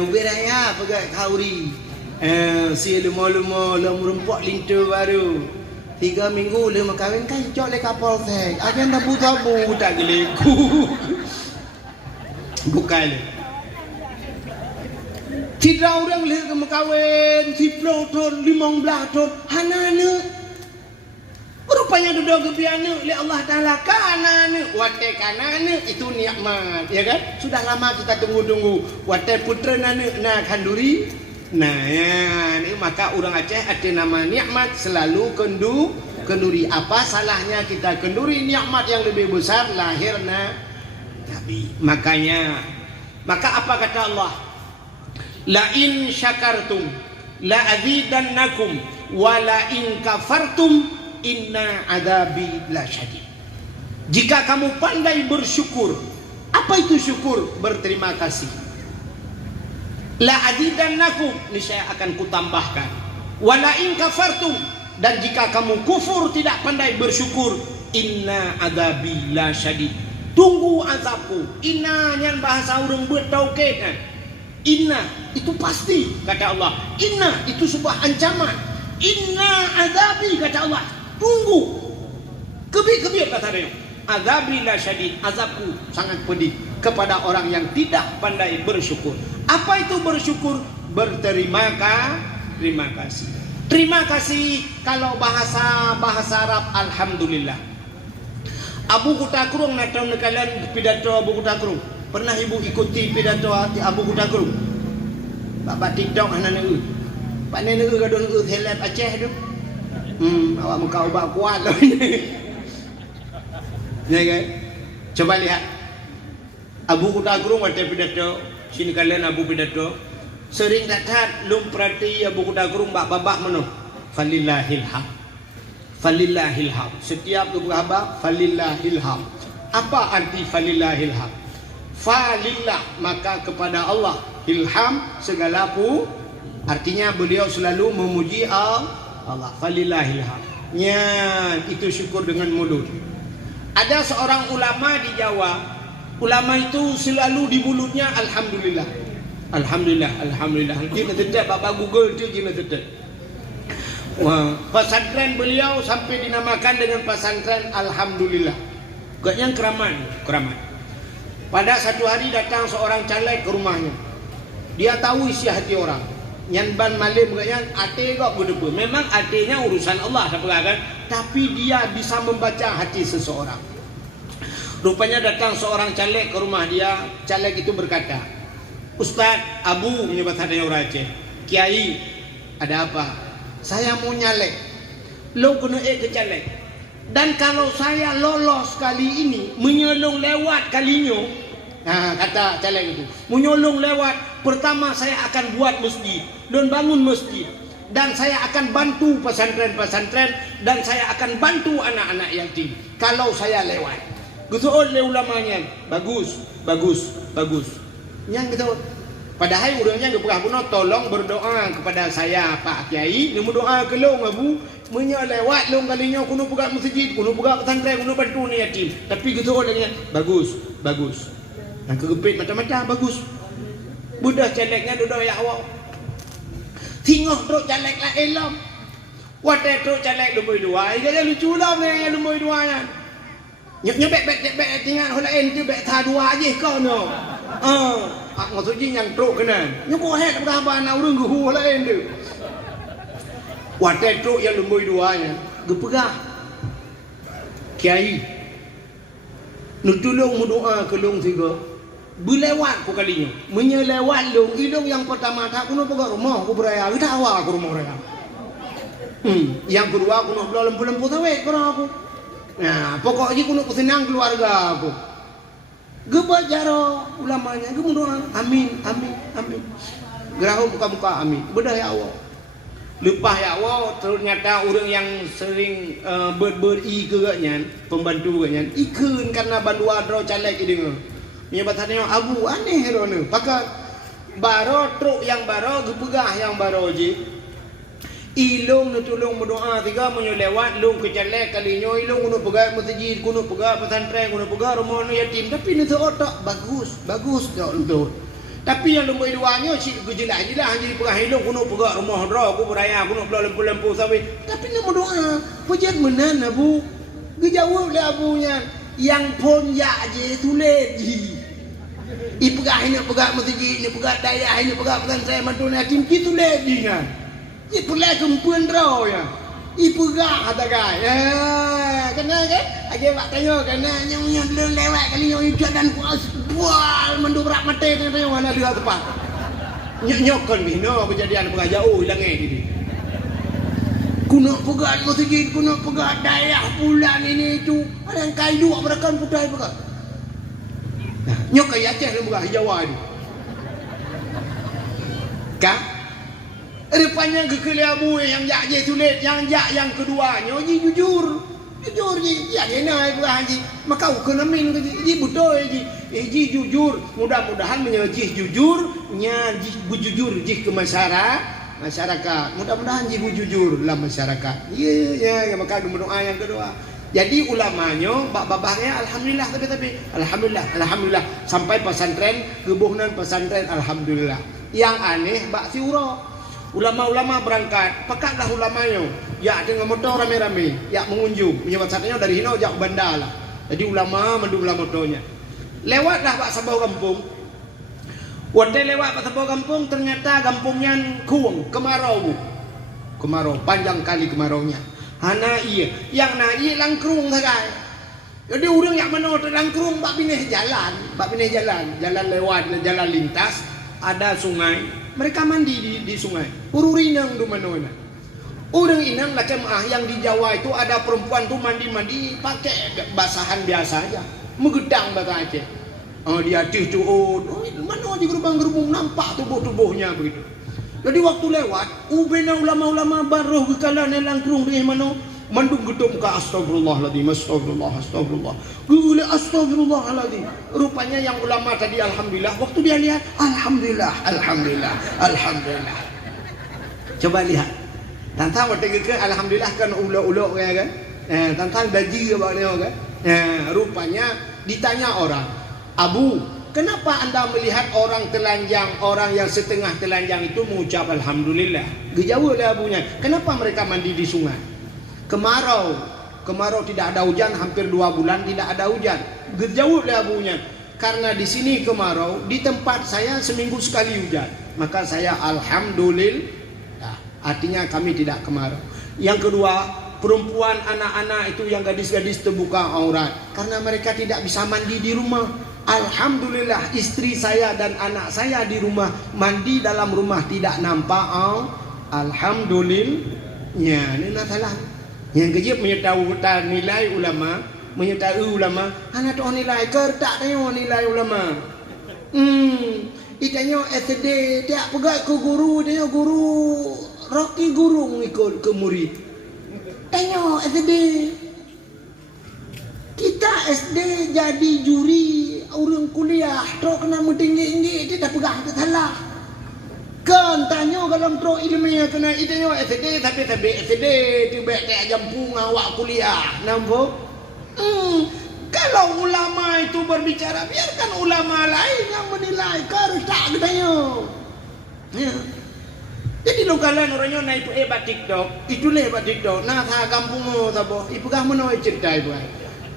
Beraya pegat kauri. Si lumo-lumo rumpok lintu baru. 3 minggu lama kahwin kan cok le kapal teh. Agen tabu-tabu tak geleku. Bukan. Tidak orang lihat ke kahwin 10 tahun, 15 tahun. Hanana. Rupanya duduk ke piano oleh Allah Ta'ala kanana wate kanana itu nikmat ya kan sudah lama kita tunggu-tunggu wate putra nana na kanduri nah ya ini maka orang Aceh ada nama nikmat selalu kenduri apa salahnya kita kenduri nikmat yang lebih besar lahirna Nabi maka apa kata Allah la in syakartum la azidannakum wa la in kafartum inna adabi la syadid. Jika kamu pandai bersyukur, apa itu syukur? Berterima kasih. La azidannakum, niscaya akan kutambahkan. Wala in kafartum, dan jika kamu kufur tidak pandai bersyukur, inna adabi la syadid. Tunggu azabku. Inna yang bahasa orang bertauhid. Inna itu pasti kata Allah. Inna itu sebuah ancaman. Inna adabi kata Allah. Tunggu. Kebir kata dia. Azabi la syadid. Azabku sangat pedih kepada orang yang tidak pandai bersyukur. Apa itu bersyukur? Berterima kasih. Terima kasih kalau bahasa Arab alhamdulillah. Abu Kutakrung natau kalian pidato Abu Kutakrung. Pernah ibu ikuti pidato Abu Kutakrung? Bapak TikTok anak negeri. Pak nenek gadon helat Aceh tu. Awak muka ubah kuat loh ini. Ya kan? Coba lihat. Abu Kutakrung ada pidato. Sini kalian Abu pidato. Sering datang lum perhati Abu Kutakrung babah mano. Falillahil ham. Setiap berhabaq falillahil ham. Apa arti falillahil ham? Falillah maka kepada Allah. Ilham segala artinya beliau selalu memuji Allah. Falillahilham. Ya, itu syukur dengan mulut. Ada seorang ulama di Jawa. Ulama itu selalu di mulutnya alhamdulillah. Alhamdulillah. Gina tetap Bapak Google tu gina tetap. Wah, pesantren beliau sampai dinamakan dengan pesantren alhamdulillah. Gaknya keramat. Pada satu hari datang seorang caleg ke rumahnya. Dia tahu isi hati orang. Yang ban malim gaknya ate kok bedebu. Memang atenya urusan Allah kan? Tapi dia bisa membaca hati seseorang. Rupanya datang seorang caleg ke rumah dia. Caleg itu berkata, Ustaz Abu menyebut hadanya orang Aceh. Kiai, ada apa? Saya mau nyalek. Lo kena ke caleg. Dan kalau saya lolos kali ini, menyolong lewat kalinya. Nah, kata caleg itu, menyolong lewat. Pertama saya akan buat masjid dan bangun masjid, dan saya akan bantu pesantren-pesantren, dan saya akan bantu anak-anak yatim kalau saya lewat. Gitu oleh ulamanya, bagus. Yang gitu. Padahal urangnya gak pernah punya tolong berdoa kepada saya Pak Kiai, dia berdoa ke long Abu, lewat long kalinya kuno buka masjid, kuno buka pesantren, kuno bantu ni yatim. Tapi gitu olehnya, bagus. Dan kegepit macam-macam bagus. Budak calegnya duduk ya awak. Tengok truk caleg lah elam. Wadah truk caleg lumui dua. Ia lucu lah yang lumui dua nya. Nyebek tinggal holain tu bek tha dua aje kau no. Maksudnya yang truk kena. Nyukuh head berapa anak urang gu holain tu. Wadah truk yang lumui dua nya. Gepegah. Kiai, Nutulung doa ke long tiga. Berlewat ku kalinya. Menyelewat long idong yang pertama tak kuno pegang rumah ku beraya. Kita awal ku rumah raya. Yang kedua kuno belah lempu-lempu tawek ku aku. Nah, pokoknya kuno senang keluarga aku. Gebajaro ulamanya ge doa amin amin amin. Gerahu buka-buka amin. Bedah ya Allah. Lepas ya Allah ternyata orang yang sering beri ke pembantu ke ikun karena bandua dro caleg ini. Menyebatannya abu aneh rona. Pakat baro truk yang baro gepegah yang baro ji. Ilung nutulung berdoa tiga menyelewat lung ke caleg kalinya ilung kuno pegat masjid kuno pegat pesantren kuno pegat rumah yatim tapi nu otak bagus tak untuk. Tapi yang nombor duanya si gejelah jadi pegang ilung kuno pegat rumah dra aku beraya kuno belah lempu sawi. Tapi nombor doa pejat menan abu. Gejawab le abunya yang pon ya je tulen ji. I pegang ini pegat masjid ini pegat daya ini pegat pesantren mantu yatim gitu le ji kan. I pulai kempuan draw ya. I pegang kata kai. Kena kan? Age mak tanya kena nyong lewat kali nyong jalan kuas bual mendobrak mata tanya mana dia tepat. Nyokon bino kejadian pegang jauh hilang ini. Kuno pegang masjid, kuno pegang daerah bulan ini itu. Ada yang kai dua berakan putih pegang. Nyok kai Aceh dia pegang Jawa ni. Kah? Rupanya kekeliamu yang jak je sulit, yang jak yang keduanya ji jujur ji ya dia naik bukan ji maka kena min ji betul ji jujur mudah-mudahan menyejih jujurnya ji bujujur ji ke masyarakat mudah-mudahan ji bujujur lah masyarakat ya maka berdoa yang kedua. Jadi ulamanya babahnya alhamdulillah tapi alhamdulillah sampai pesantren gebuhnan pesantren alhamdulillah. Yang aneh bak siuro ulama-ulama berangkat, pakatlah ulamanya. Ya dengan motor rame-rame, ya mengunjung. Menyebut satunya dari Hino jak Banda lah. Jadi ulama mendulah motornya. Lewatlah pak sebuah kampung. Waktu lewat pak sebuah kampung ternyata kampungnya kuang, kemarau. Kemarau panjang kali kemaraunya. Hana iya, yang naik langkrung sagai. Jadi orang yang mana langkrung bak bineh jalan lewat, jalan lintas, ada sungai. Mereka mandi di sungai. Ururinang di mana-mana. Orang inang lah kemah yang di Jawa itu ada perempuan tu mandi pakai basahan biasa aja. Megedang bahasa Aceh. Dia cucut. Mana di gerbang-gerbang nampak tubuh-tubuhnya begitu. Jadi waktu lewat, ubena ulama-ulama baruh kekalan langkrung di mana mandung gedung ke astagfirullahaladzim. Gule astagfirullahaladzim. Rupanya yang ulama tadi alhamdulillah. Waktu dia lihat alhamdulillah. Coba lihat. Tantang waktu ke alhamdulillah kan ulok-ulok kan. Tantang gaji apa dia kan. Rupanya ditanya orang, Abu, kenapa anda melihat orang telanjang, orang yang setengah telanjang itu mengucap alhamdulillah? Dijawab oleh abunya, kenapa mereka mandi di sungai? Kemarau tidak ada hujan, hampir 2 bulan tidak ada hujan. Jauh lah abunya, karena di sini kemarau, di tempat saya seminggu sekali hujan. Maka saya alhamdulillah. Artinya kami tidak kemarau. Yang kedua, perempuan anak-anak itu yang gadis-gadis terbuka aurat karena mereka tidak bisa mandi di rumah. Alhamdulillah istri saya dan anak saya di rumah mandi dalam rumah tidak nampak. Alhamdulillah. Ya, ini masalah. Yang kejip menyertai nilai ulama, anak tu nilai kertak tanya nilai ulama. Itanya SD dia pegat ke guru, dia guru Rocky guru mengikut ke murid. Tanya SD. Kita SD jadi juri orang kuliah, terus kena mentinggi-tinggi dia dah pegang ke salah. Kan tanya kalau pro ilmiah kena itanya SD tapi SD tiba tak jampung awak kuliah nampak. Kalau ulama itu berbicara biarkan ulama lain yang menilai kertak katanya. Ya. Jadi lo kalian orangnya naik hebat TikTok, itu hebat TikTok. Nah sa kampungmu sabo, ibu kamu mau cerita ibu.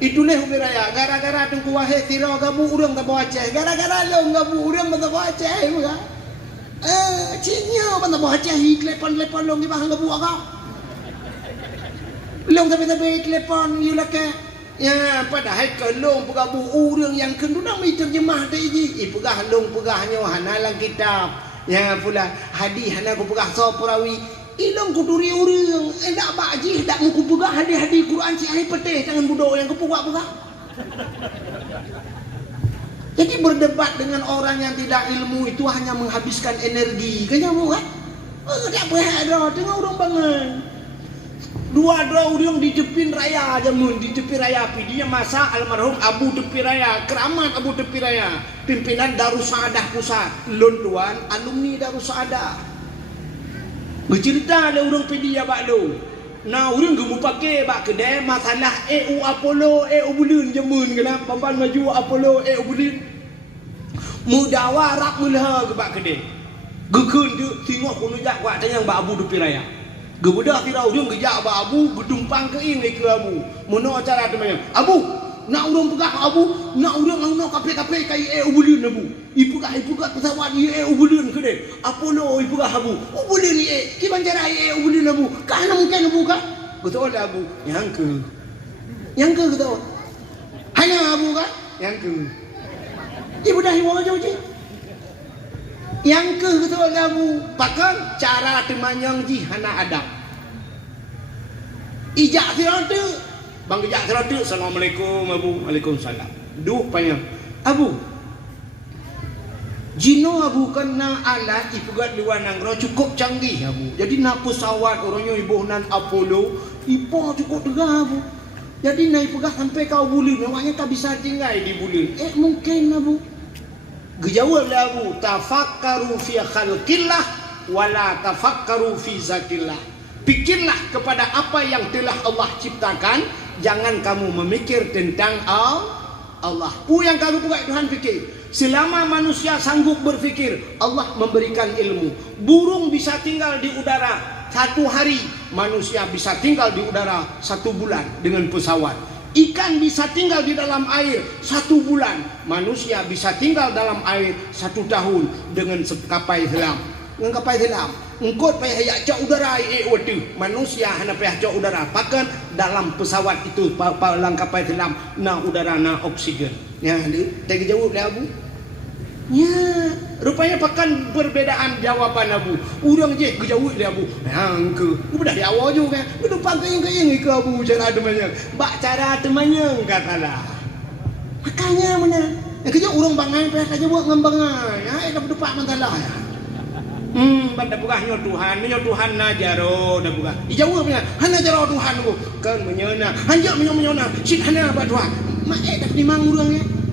Itu beraya gara-gara tungku wahai tiro kamu urang tabo Aceh, gara-gara lo kamu urang tabo Aceh ibu kan. Cinya mana baca telepon long di bahang gabu agak. Long tapi telepon you lake Ya, padahal kelong pegah bu urang yang kenduna mi terjemah teh ji. Pegah long pegahnya hanalang kitab. Ya pula hadis hana ku pegah so perawi. Ilong ku duri urang, dak baji dak mu ku pegah hadis-hadis Quran si ai peteh jangan budok yang ku pegah-pegah. Jadi berdebat dengan orang yang tidak ilmu itu hanya menghabiskan energi. Kayaknya mu kan? Tak apa dah, tengok orang bangun. Dua orang di tepi raya aja mun, di tepi raya dia masa almarhum Abu Tepi Raya, keramat Abu Tepi Raya, pimpinan Darussaadah Pusat, lon tuan alumni Darussaadah. Bercerita ada orang pedia bak lo. Nah, orang gemu pakai bak kedai masalah EU Apollo, EU Bulun jemun kena papan maju Apollo, EU Bulun. Mudawa rak mulha ke bak kedai. Gekun tu tengok kono jak buat tanya bak Abu Tepi Raya. Gebudak tirau dia gejak abah Abu bertumpang ke ini ke Abu. Mana acara temannya? Abu, nak urang pegah Abu, nak urang nak kape-kape kai ubulun Abu. Ibu kat pesawat ye ubulun ke de. Apollo ibu kat Abu. Ubulun ye, ki bancara ye ubulun Abu. Kana mungkin Abu kan? Betul Abu. Yang ke betul. Hanya Abu kan? Yang ke. Ibu dah hiwa aja je. Yang ke betul Abu. Pakan cara temanyang ji hana adab. Ijak siratu. Bang ijak siratu. Assalamualaikum Abu. Waalaikumsalam. Duk payang. Abu. Jino Abu kena alat ipugat luar nanggro cukup canggih Abu. Jadi nak pesawat orangnya ibu nan Apollo. Ipo cukup tegah Abu. Jadi naik pegah sampai kau bulun. Namanya tak bisa tinggal di bulun. Mungkin Abu. Gejawab Abu. Tafakkaru fi khalqillah wala tafakkaru fi zatillah. Pikirlah kepada apa yang telah Allah ciptakan, jangan kamu memikir tentang Allah. Yang kamu buat Tuhan fikir. Selama manusia sanggup berfikir, Allah memberikan ilmu. Burung bisa tinggal di udara 1 hari, manusia bisa tinggal di udara 1 bulan dengan pesawat. Ikan bisa tinggal di dalam air 1 bulan, manusia bisa tinggal dalam air 1 tahun dengan kapal selam. Dengan kapal selam, engkau payah yak cak udara waktu manusia hanya payah cak udara. Pakan dalam pesawat itu dalam kapal selam na udara na oksigen. Ya, tak jawab lah Abu. Ya, rupanya pakan perbedaan jawaban Abu. Urang je kejawab dia Abu. Hangke, udah di awal juga. Udah pakai yang ke Abu cara temannya. Bak cara temannya katalah. Makanya mana? Yang kerja urang bangai payah saja buat ngambangai. Ya, dah berdepak mantalah. Pada bukahnya Tuhan najaro dah buka. Dijawabnya, hana jaro Tuhan ku. Kan menyona. Hanjak menyona. Sit hana apa Tuhan. Mak dah dimang urangnya.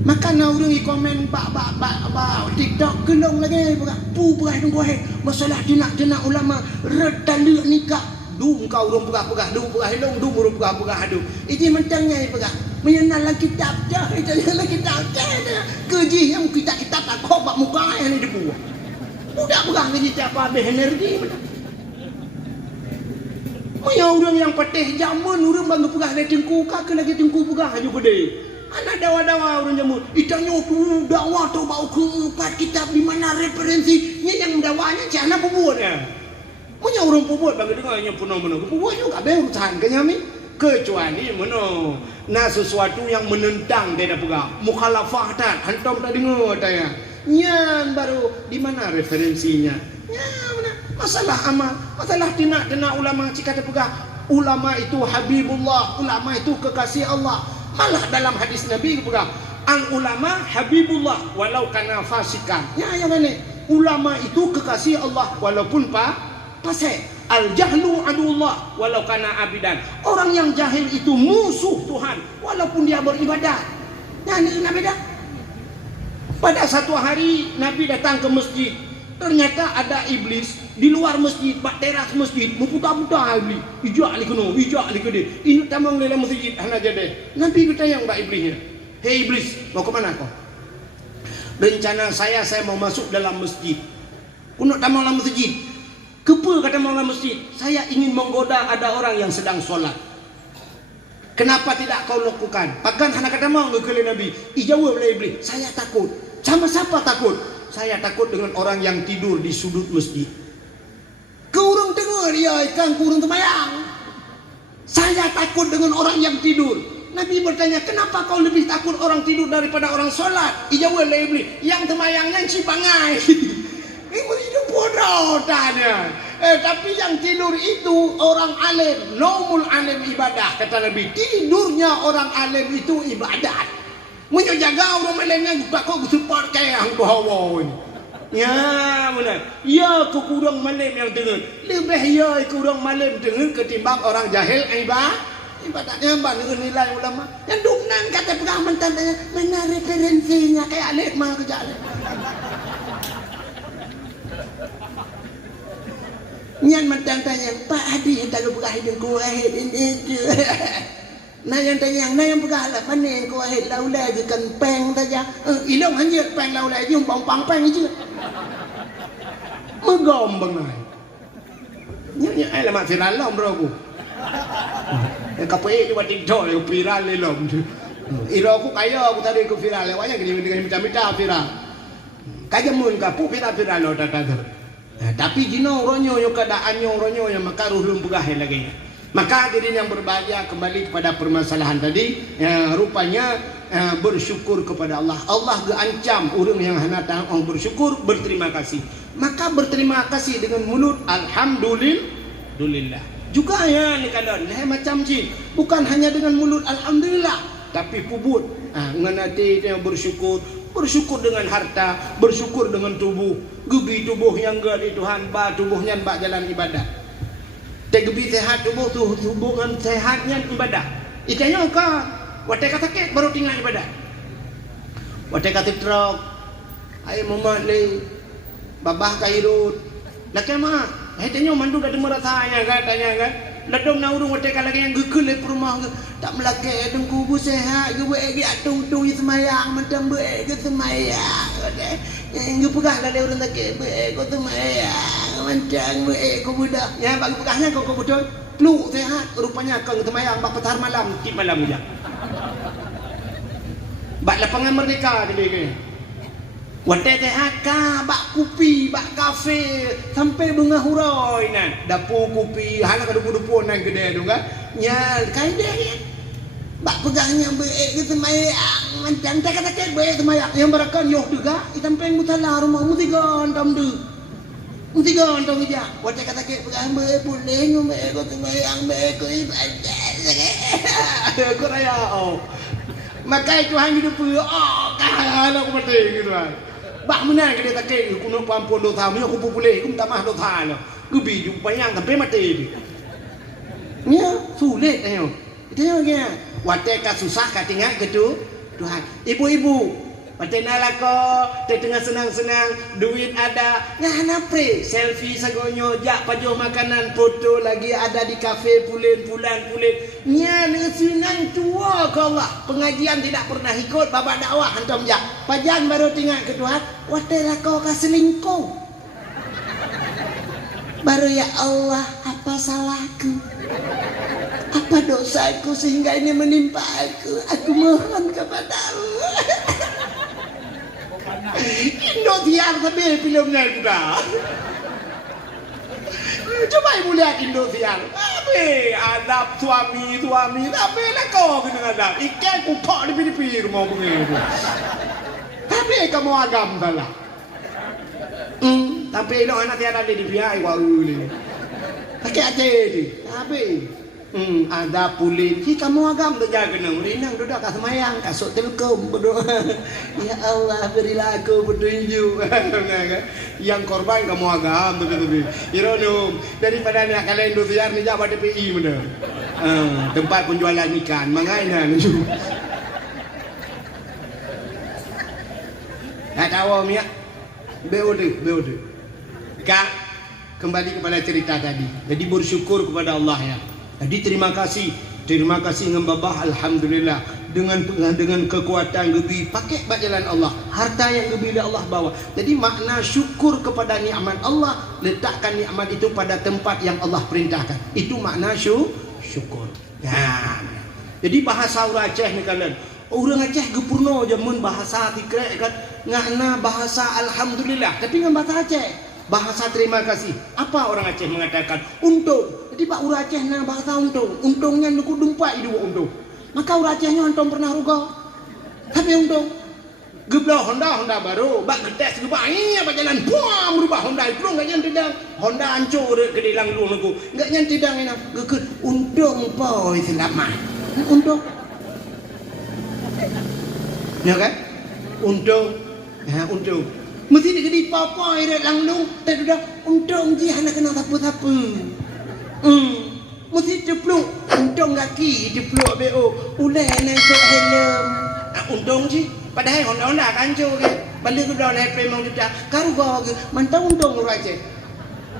Maka na orang i komen ba TikTok kelong lagi buka pu berai tunggu masalah jenak ulama redaluk nikah du kau urang pegah du pegah long du urang pegah du ini mentangnya pegah menyenal kitab dah itu yang kitab dah keji yang kita tak kau bak muka yang di buah udah pegah keji apa habis energi punya orang yang patih zaman orang bangga pegah dari tengku kaki lagi tengku pegah juga deh. Anak dawa-dawa orang jamu. Itanya tu dakwah tu bau ke 4 kitab di mana referensinya yang dakwanya jangan buat ya. Punya orang buat bagi dengarnya penuh-penuh. Buat juga be urusan kami kecuali mana nah sesuatu yang menentang dia dah pegang. Mukhalafah tak hantam tak dengar tanya. Nyan baru di mana referensinya. Ya mana masalah amal, masalah tina ulama cik kata pegang. Ulama itu habibullah, ulama itu kekasih Allah. Malah dalam hadis Nabi pegang ang ulama habibullah walau kana fasikan. Ya yang mana? Ulama itu kekasih Allah walaupun fasik. Al jahlu adullah walau kana abidan. Orang yang jahil itu musuh Tuhan walaupun dia beribadat. Ya ini Nabi dah. Pada satu hari Nabi datang ke masjid. Ternyata ada iblis di luar masjid, bak teras masjid, meputar-putar iblis. Ijak li kuno, ijak li kede. Ini tamang dalam masjid hana jadi. Nabi bertanya bak iblisnya, "Hei iblis, mau ke mana kau?" "Rencana saya mau masuk dalam masjid." "Kuno tamang dalam masjid." "Kepa kata mau dalam masjid? Saya ingin menggoda ada orang yang sedang solat." "Kenapa tidak kau lakukan?" Pakan hana kata mau ngekele Nabi. Ijawab oleh iblis, "Saya takut." "Sama siapa takut?" "Saya takut dengan orang yang tidur di sudut masjid." Kurang dengar dia ikan kurang temayang. Saya takut dengan orang yang tidur. Nabi bertanya, kenapa kau lebih takut orang tidur daripada orang solat? Ijawab lebih, yang temayangnya si bangai. Ini hidup bodoh tanya. Tapi yang tidur itu orang alim. Naumul alim ibadah, kata Nabi. Tidurnya orang alim itu ibadat. Menyo jaga orang alim yang kau support kayak bahawa ini. Ya benar. Ya kurang malam yang dengar. Lebih ya kurang malam dengar ketimbang orang jahil ibadatnya dengan nilai ulama. Yang dumnan kata pegang tanya mana referensinya kayak alif mah kerja alif. Nyan mentang tanya Pak Hadi hendak buka hidung ku ahid ini. Nah yang tanya nah yang buka lah mana yang ku ahid laula je kan peng saja. Ilong hanya peng laula je pang peng je. Megom bangai. Nya ai lah mak viral lom bro ku. KPI cuma TikTok yang viral le lom tu. Iro aku kaya aku tadi aku viral lewatnya dengan minta viral. Kaja mun ka pu viral lo tata. Tapi jino ronyo yo keadaannya ronyo yang maka ruh lum pegah lagi. Maka hadirin yang berbahagia kembali kepada permasalahan tadi, rupanya bersyukur kepada Allah. Allah geancam orang yang hendak bersyukur, berterima kasih. Maka berterima kasih dengan mulut alhamdulillah. Juga ya ni kadang macam sih. Bukan hanya dengan mulut alhamdulillah, tapi pubut. Nganati yang bersyukur dengan harta, bersyukur dengan tubuh. Gebi tubuh yang gede Tuhan, ba tubuhnya ba jalan ibadah. Tegebi sehat tubuh kan sehatnya ibadah. Itanya ka, wate kata sakit baru tinggal ibadah. Wate kata truk, ai mamat le, babah kairut. Nakama, itanya mandu dah merasanya katanya kan. Ladong na urung wate lagi yang gekul le rumah tak melake dong kubu sehat ge be atung tu semayang macam be ge semayang. Yang pegah dah le urang tak be ko semayang macam be ko budak. Ya bagi pegahnya kau betul. Lu sehat rupanya kau semayang bak petar malam tip malam je. Bak lapangan merdeka tadi ke. Wate sehat ka bak kopi bak kafe sampai bunga huroi nan dapur kopi hala ka dupu-dupu nan gede tu kan nya kai dia bak pegangnya baik gitu mayang macam tak kata baik mayang yang berakan yo juga itampeng mutala rumah mutigan tam du mutigan tam dia wate kata ke pegang baik boleh ngombe ko mayang baik ko ibadah ko raya oh maka itu hang hidup kalau aku mati gitu kan. Bak menang ke dia tak kek aku nak pampun dosa punya aku boleh aku minta maaf dosa lah. Gebi jumpa yang sampai mati. Nya sulit ayo. Itu nya wate ka susah ka tinggal ke tu Tuhan. Ibu-ibu wate nalako tengah senang-senang duit ada ngana pre selfie sagonyo jak pajoh makanan foto lagi ada di kafe bulan nya senang tua ke Allah pengajian tidak pernah ikut babak dakwah hantam jak pajan baru tinggal ke Tuhan wate lako ka selingkuh baru ya Allah apa salahku apa dosaku sehingga ini menimpa aku mohon kepada Allah. Indosiar tapi filmnya sudah. Coba ibu lihat Indosiar. Tapi adab suami tapi lah kau kena adab. Ikan kupak di pipi rumah begitu. Tapi kamu agam salah. Tapi lo anak tiada di pihak waru ni. Pakai aja ni. Tapi ada pulit. Si kamu agam tu jaga nang rinang duduk kat semayang kasut telkom berdoa. Ya Allah berilah aku petunjuk. Yang korban kamu agam begitu. Ironum daripada nak kalian Indosiar ni jabat DPI mana. Tempat penjualan ikan mangainan. Tak tahu miak. Beode. Kak kembali kepada cerita tadi. Jadi bersyukur kepada Allah ya. Jadi terima kasih dengan babah alhamdulillah dengan kekuatan gebi pakai jalan Allah harta yang gebi Allah bawa. Jadi makna syukur kepada nikmat Allah letakkan nikmat itu pada tempat yang Allah perintahkan. Itu makna syukur. Ya. Jadi bahasa orang Aceh ni kalian. Orang Aceh gepurno jamun bahasa tikrek kan ngana bahasa alhamdulillah tapi dengan bahasa Aceh. Bahasa terima kasih. Apa orang Aceh mengatakan? Untung. Jadi Pak Ura Aceh na bahasa untung. Untungnya nuku dumpa itu untung. Maka Ura Acehnya untung pernah ruga. Tapi untung. Geblah Honda baru. Bak getes gebah ini apa jalan puang berubah Honda itu enggak nyan tidang. Honda hancur ke dilang lu nuku. Enggak nyan tidang ini. Gekut untung po selamat. Untung. Ya kan? Untung. Ya untung. Mesti digedi papa ire langlung tak dah untung je hana kena apa-apa. Mesti cepluk untung kaki cepluk BO. Ulai nak sok helm. Untung je padahal Honda kancur ke. Balik ke dah lepe memang juta. Karu kau ke mantau untung orang je.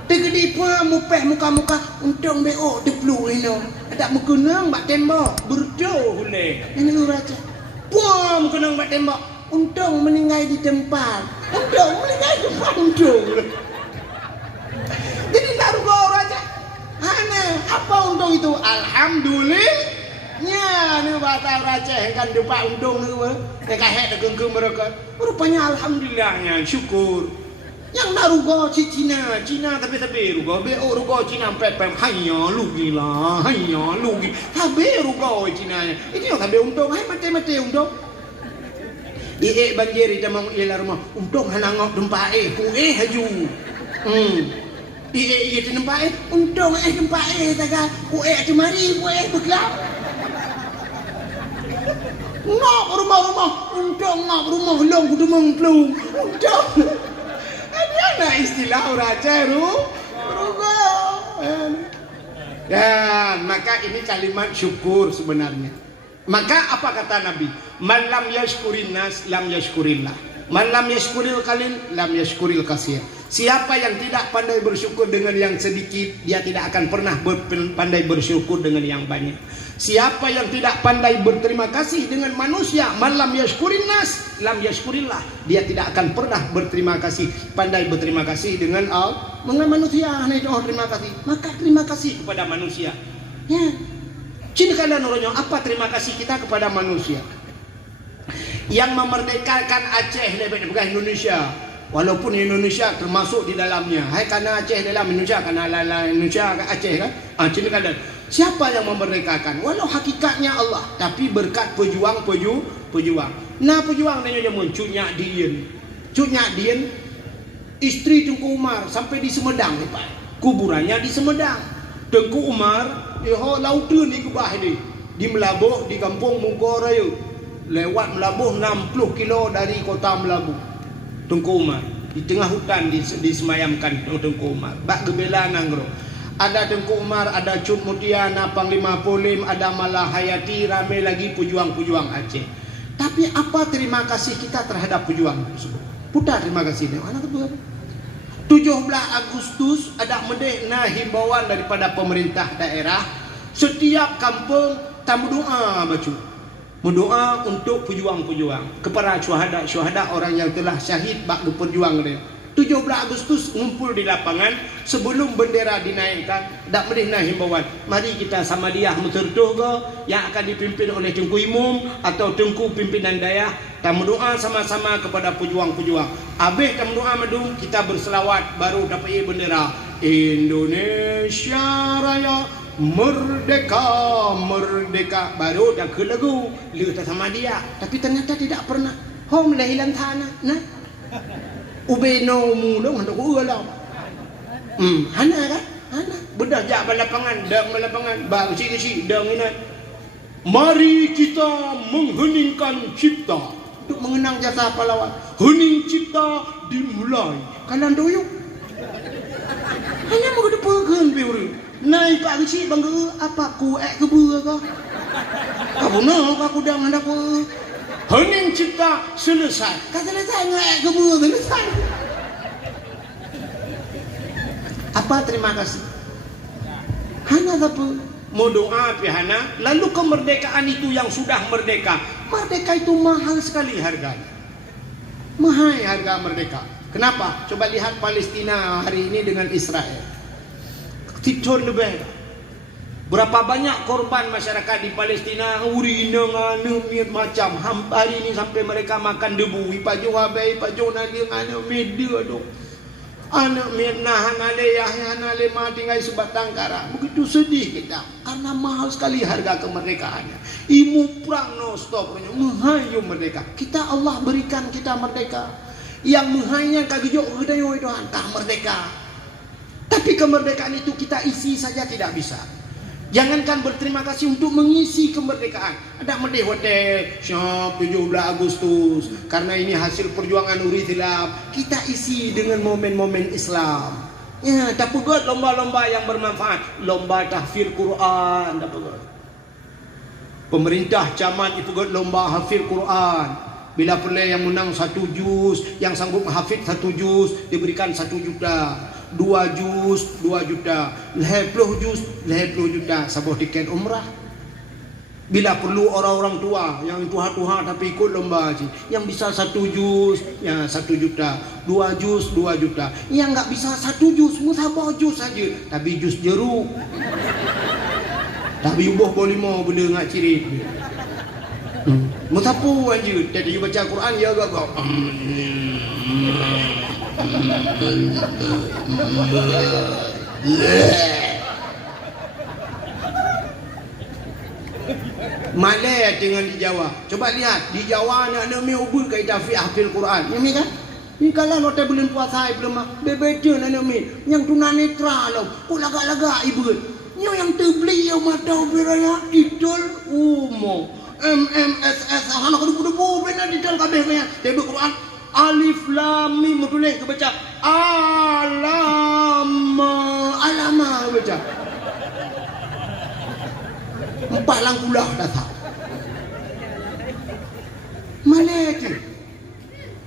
Tegedi pa mupeh muka-muka untung BO cepluk ino. Ada mukunang bak tembak berdo ulai. Ini orang je. Puam kenang bak tembak. Untung meninggal di tempat. Untung meninggal di tempat. Untung. Jadi tak ruga orang aja. Hana, apa untung itu? Alhamdulillah. Nya ni bahasa orang Aceh kan depak untung ni weh. Dekat hek degeng mereka. Rupanya alhamdulillahnya syukur. Yang nak ruga si Cina tapi ruga. BO ruga Cina pepem hanya lugi lah, hanya lugi. Tapi ruga Cina. Itu yang tapi untung, hai mati untung. Banjir kita mau ialah rumah. Untung hanangok dempa ku haju. Itu dempa untung dempa taga ku cemari ku beklap. Ngok rumah untung ngok rumah long ku demeng plung. Untung. Ada istilah orang Aceh ruga. Dan maka ini kalimat syukur sebenarnya. Maka apa kata Nabi? Man lam yashkurin nas lam yashkurillah. Man lam yashkuril qalil lam yashkuril katsir. Siapa yang tidak pandai bersyukur dengan yang sedikit, dia tidak akan pernah pandai bersyukur dengan yang banyak. Siapa yang tidak pandai berterima kasih dengan manusia, man lam yashkurin nas lam yashkurillah. Dia tidak akan pernah berterima kasih, pandai berterima kasih dengan manusia. Terima kasih. Maka terima kasih kepada manusia. Ya. Cintakanlah orangnya. Apa terima kasih kita kepada manusia yang memerdekakan Aceh daripada Indonesia, walaupun Indonesia termasuk di dalamnya. Hai karena Aceh dalam Indonesia, karena Indonesia Aceh kan. Cintakanlah. Siapa yang memerdekakan? Walau hakikatnya Allah, tapi berkat pejuang. Nah pejuang namanya Cunyak Dien, istri Tengku Umar sampai di Semedang, kuburannya di Semedang. Tengku Umar di lautan ni kubah ni di Melabuh di kampung Mungko Raya, lewat Melabuh 60 kilo dari kota Melabuh. Tengku Umar di tengah hutan disemayamkan Tengku Umar. Bak gebela nanggro. Ada Tengku Umar, ada Cut Mutiana, Panglima Polim, ada Malahayati, ramai lagi pejuang-pejuang Aceh. Tapi apa terima kasih kita terhadap pejuang tersebut? Putar terima kasih ni. Anak tu 17 Agustus ada medekna himbauan daripada pemerintah daerah, setiap kampung tamu doa baca. Berdoa untuk pejuang-pejuang, kepada syuhada orang yang telah syahid bak berjuang dia. 17 Agustus ngumpul di lapangan sebelum bendera dinaikkan, dak medekna himbauan. Mari kita sama dia mentertuh ke yang akan dipimpin oleh Tengku Imum atau Tengku pimpinan daerah. Tamu doa sama-sama kepada pejuang-pejuang. Habis tamu doa madu, kita berselawat baru dapat bendera Indonesia Raya merdeka, merdeka. Baru dah ke lagu lihat sama dia. Tapi ternyata tidak pernah. Hom lah hilang tanah. Nah, ubeno mulung hendak ulang. Hana kan? Hana. Bedah jak balapangan, dang balapangan, bau cik-cik dang ini. Mari kita mengheningkan cipta. Untuk mengenang jasa pahlawan. Hening cipta dimulai. Kanan doyuk. Hanya mau kedepan biru. Naik pak kecil bangga apa ku kebur ke? Apa nak aku dah hendak ku. Hening cipta selesai. Kata selesai ngek kebur selesai. Apa terima kasih? Hanya apa? Mau doa pihana, lalu kemerdekaan itu yang sudah merdeka. Merdeka itu mahal sekali harganya. Mahal harga merdeka. Kenapa? Coba lihat Palestina hari ini dengan Israel. Titon lebih. Berapa banyak korban masyarakat di Palestina, urina ngana macam hari ini sampai mereka makan debu. Ipajo habai, ipajo nali ngana media tu. Anak Mirna, Hanale, Yahya, Hanale mati ngai sebatang kara. Begitu sedih kita karena mahal sekali harga kemerdekaannya. Imu perang no stop, mengayu merdeka. Kita Allah berikan kita merdeka. Yang menghanya kagijo gedayo itu antah merdeka. Tapi kemerdekaan itu kita isi saja tidak bisa. Jangankan berterima kasih untuk mengisi kemerdekaan. Ada merdeka syap 17 Agustus karena ini hasil perjuangan Uri Tilap. Kita isi dengan momen-momen Islam. Ya, tapi buat lomba-lomba yang bermanfaat, lomba tahfidz Quran, pemerintah camat itu buat lomba hafid Quran. Bila perlu yang menang 1 juz, yang sanggup hafid 1 juz diberikan 1 juta. 2 juz 2 juta, 50 juz 50 juta, sebuah tiket umrah. Bila perlu orang-orang tua yang tuha-tuha tapi ikut lomba haji, yang bisa 1 juz ya 1 juta, 2 juz 2 juta, yang nggak bisa 1 juz musabah juz saja, tapi juz jeruk, tapi ubuh boleh mau benda ngak ciri. Mutapu aja, jadi baca Quran ya gak. Malay dengan di Jawa. Coba lihat di Jawa anak-anak mi ubul kai tahfidz hafil Quran. Ini kan? Ini kalau note bulan puasa belum bebeda anak mi yang tunanetra lo. Kok lagak-lagak ibu. Nyo yang terbeli yang mata beraya idol umum. MMSS hana kudu-kudu benar detail kabeh kaya. Tebel Quran Alif Lam Mim tulis ke baca alama baca 4 langkulah datang mana tu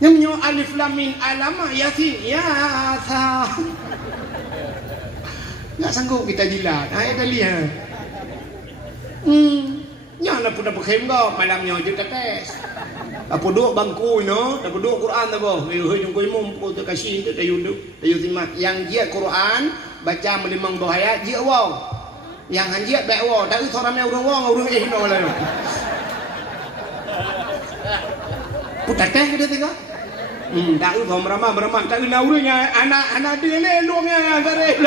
yang nyo Alif Lam Mim alama Yasin Yasa nggak sanggup kita jilat ayat lihat nya nak pun dapat khem kau malamnya je tetes. Apa duduk bangku no, dapat duduk Quran tak boh. Hei jung koi mum ko tu kasih tu tayu simak. Yang dia Quran baca melimang bahaya dia wow. Yang han dia baik wow, tak usah ramai urang no lah. Ku tetes dia tengok. Tak usah meramah, tak usah urangnya anak dia le luangnya gare.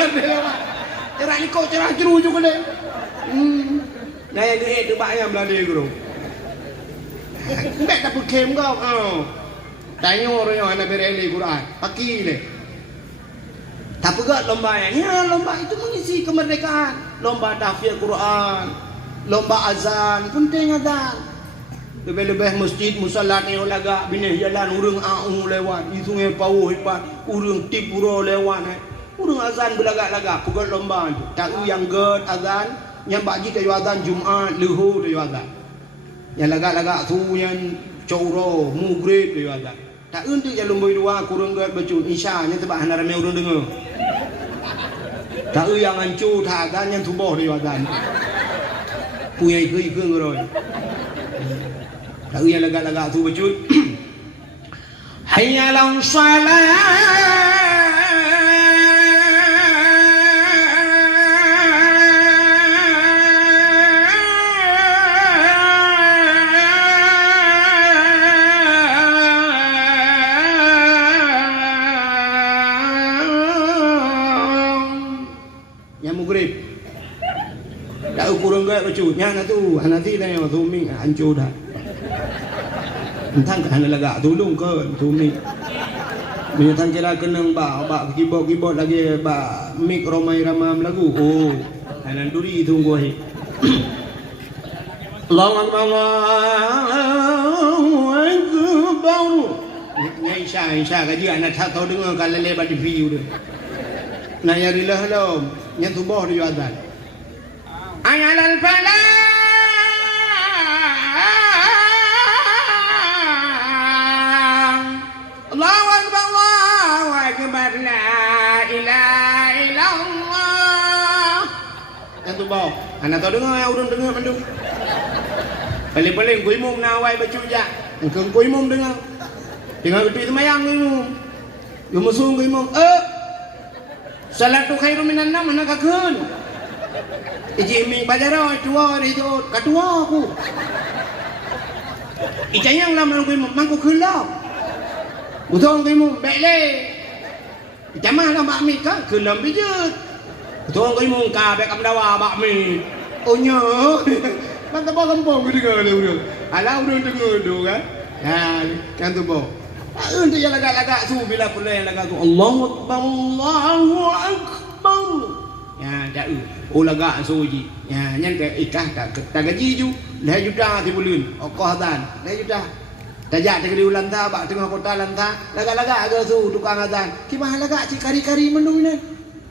Cerah ni kau cerah jeru juga le. Naya ni tu banyak Belanda guru. Mbak dapat kem kau. Tanya orang yang anak bereli Quran. Paki le. Tapi gak lomba ya lomba itu mengisi kemerdekaan. Lomba tahfidz Quran, lomba azan, penting azan. Lebih-lebih masjid musalla ni laga bini jalan urang au lewat, di sungai Pau hebat, urang Tipuro lewat. Urang azan belaga-laga pukul lomba tu. Tak yang ged azan yang bagi tayu azan Jumaat lehu tayu azan yang lagak-lagak tu yang coro mugrib tayu azan tak untuk yang lomba dua kurang gerat bacun isya yang tebak hana ramai orang dengar tak yang hancur tak azan yang tubuh tayu azan punya ikut ngeroi tak yang lagak-lagak tu bacun hayya lam salat kurang gak lucu nya tu hanati dah yang tu ming hancur dah entang kan laga tolong ke tu ming menyatan kira kenang ba keyboard lagi ba mic romai ramam lagu hanan duri tunggu he Allahu akbar Insya gaji anak tak tahu dengar kalau lebat di video dia nayarilah lo nya tubuh dia azan ayat al-falah Allahu akbar la ilaha illallah yang tu bawa anak tahu dengar urang dengar mandung paling-paling kuimum nawai baca jak engkau kuimum dengar gede semayang kuimum yo musuh kuimum salatu khairum minan nam anak kakeun iji mi bajaro tua itu katua aku ijayang lam kuimum mangku keulap Utong kuimum bele Macam mana bakmi kan? Kena bijut. Tuang kau mungka baik kamu dawa bakmi. Oh nya. Mantap kampung gitu kan udah. Alah udah dengar tu kan. Kan tu boh. Untuk yang lagak-lagak tu bila pula yang lagak tu Allahu Akbar Allahu Akbar. Ya dah lagak suji. Ya nyan ke ikah tak gaji ju. Dah juta ti bulun. Okah dan. Dah juta. Tajak di ulan ta bak tengah kota lanta. Lagak-lagak ke tu tukang azan. Kimah lagak ci kari-kari menung ni.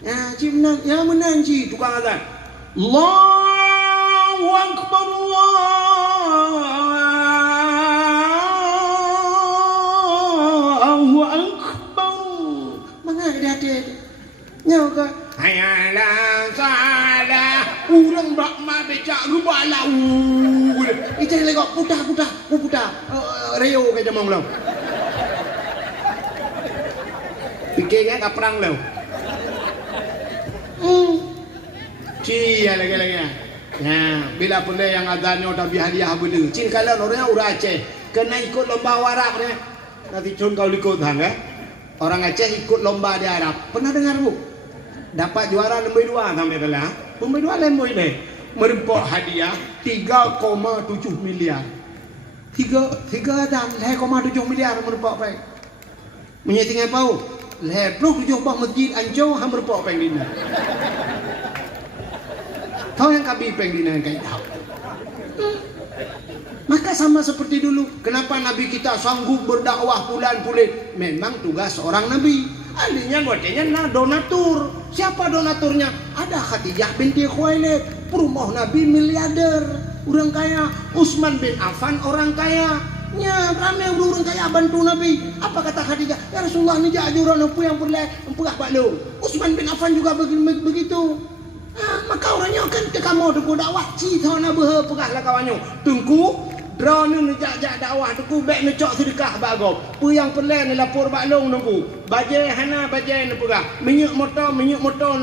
Ya ci menang. Ya menang ci tukang azan. Allahu Akbar Allahu Akbar. Mangai dia hati. Nyau ke? Hayalah salah. Urang bak ma becak rubala. Itu lagi putar. Reo ke jamang lo. Fikirnya ke perang lo. Cia lagi. Ya, bila pun yang azannya udah hadiah benda. Cin kalau orangnya udah Aceh, kena ikut lomba warak ni. Nanti cun kau ikut hang eh. Orang Aceh ikut lomba di Arab. Pernah dengar bu? Dapat juara nombor 2 sampai belah. Nombor 2 lemboy ni. Merempok hadiah 3,7 miliar. 3 dan 3,7 miliar merempok baik. Menyetingnya pau. 27 bah masjid Anjou ham merempok baik dina. Tahu yang kabi peng dina kain tahu. Maka sama seperti dulu. Kenapa Nabi kita sanggup berdakwah bulan-bulan? Memang tugas seorang Nabi. Ahlinya buatnya donatur. Siapa donaturnya? Ada Khadijah binti Khuwailid, perumahan Nabi miliarder, orang kaya. Utsman bin Affan orang kaya. Nya ramai orang kaya bantu Nabi. Apa kata Khadijah? Ya Rasulullah ni jajuran apa yang perlu empurah balu. Utsman bin Affan juga begitu. Maka orangnya kan ke kamu tu dakwah cita na beh pegahlah kawannya. Tungku drone ni jak dakwah tu bek ni cok sedekah bago. Pu yang perlu ni lapor baklong nunggu. Bajai hana bajai ni pegah. Minyak motor ni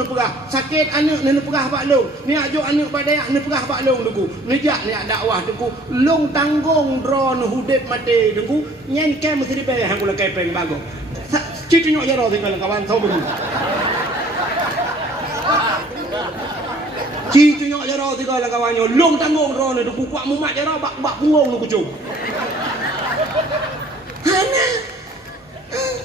pegah. Sakit anak ni pegah baklong. Ni ajuk anak badayak ni pegah baklong nunggu. Ni jak ni dakwah tu long tanggung drone hudip mati nunggu. Nyen ke mesti dibayar hang kula kepeng bago. Citinya jaro tinggal kawan tahu betul. Ci nyok jaro tiga lah kawannya long tanggung ron tu kuat mumat jaro bak punggung tu kucung. Hana.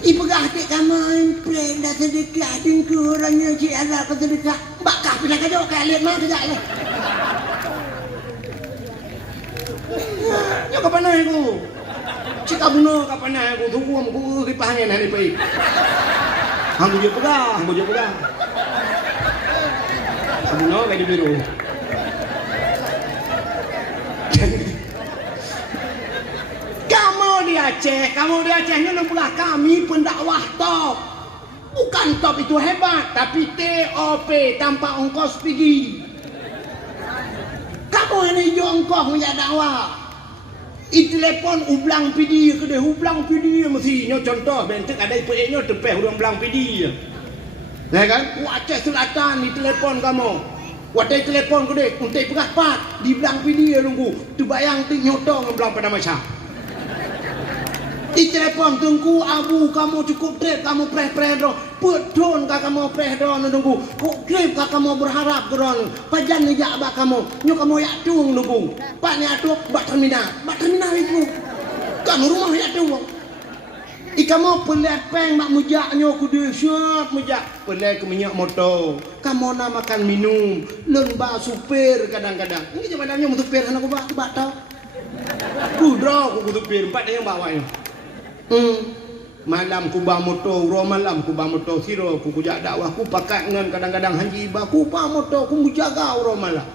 Ipegah tik kaman plan dah sedekah tingku orangnya cik azal ke sedekah. Bakah pindah kajak kalian mah kejak lah. Nyok kapan aku? Cik abuno kapan aku tunggu aku kipahnya hari pai. Hang je pegang. Abuno gaji biru. Kamu di Aceh ni pula kami pendakwah top. Bukan top itu hebat, tapi TOP tanpa ongkos pergi. Kamu ini jo ongkos punya dakwah. Telepon ublang PD ke dia ublang PD mestinya contoh bentuk ada IPA-nya tepeh urang ublang PD. Ya kan? Aceh Selatan di telepon kamu. Watai telepon ke dia untuk pegah pat di belang PD nunggu. Tu bayang tu nyotong belang pada masa. Di telepon tunggu abu kamu cukup trip kamu preh do. Pedon ka kamu preh do nunggu. Kok trip ka kamu berharap geron. Pajan ni jak bak kamu. Nyo kamu yak tung nunggu. Pak ni atup bak terminal itu. Kamu rumah yak tung. Ikamu pelet peng mak mujaknya ku dia siap mujak pelet ke minyak motor. Kamu nak makan minum, lomba supir kadang-kadang. Ini jawabannya untuk supir anak aku bak tau. Ku draw ku supir empat yang bawanya. Malam ku bawa motor, malam ku bawa motor siro ku kujak dakwah ku pakat dengan kadang-kadang haji iba ku bawa motor ku mujaga malam.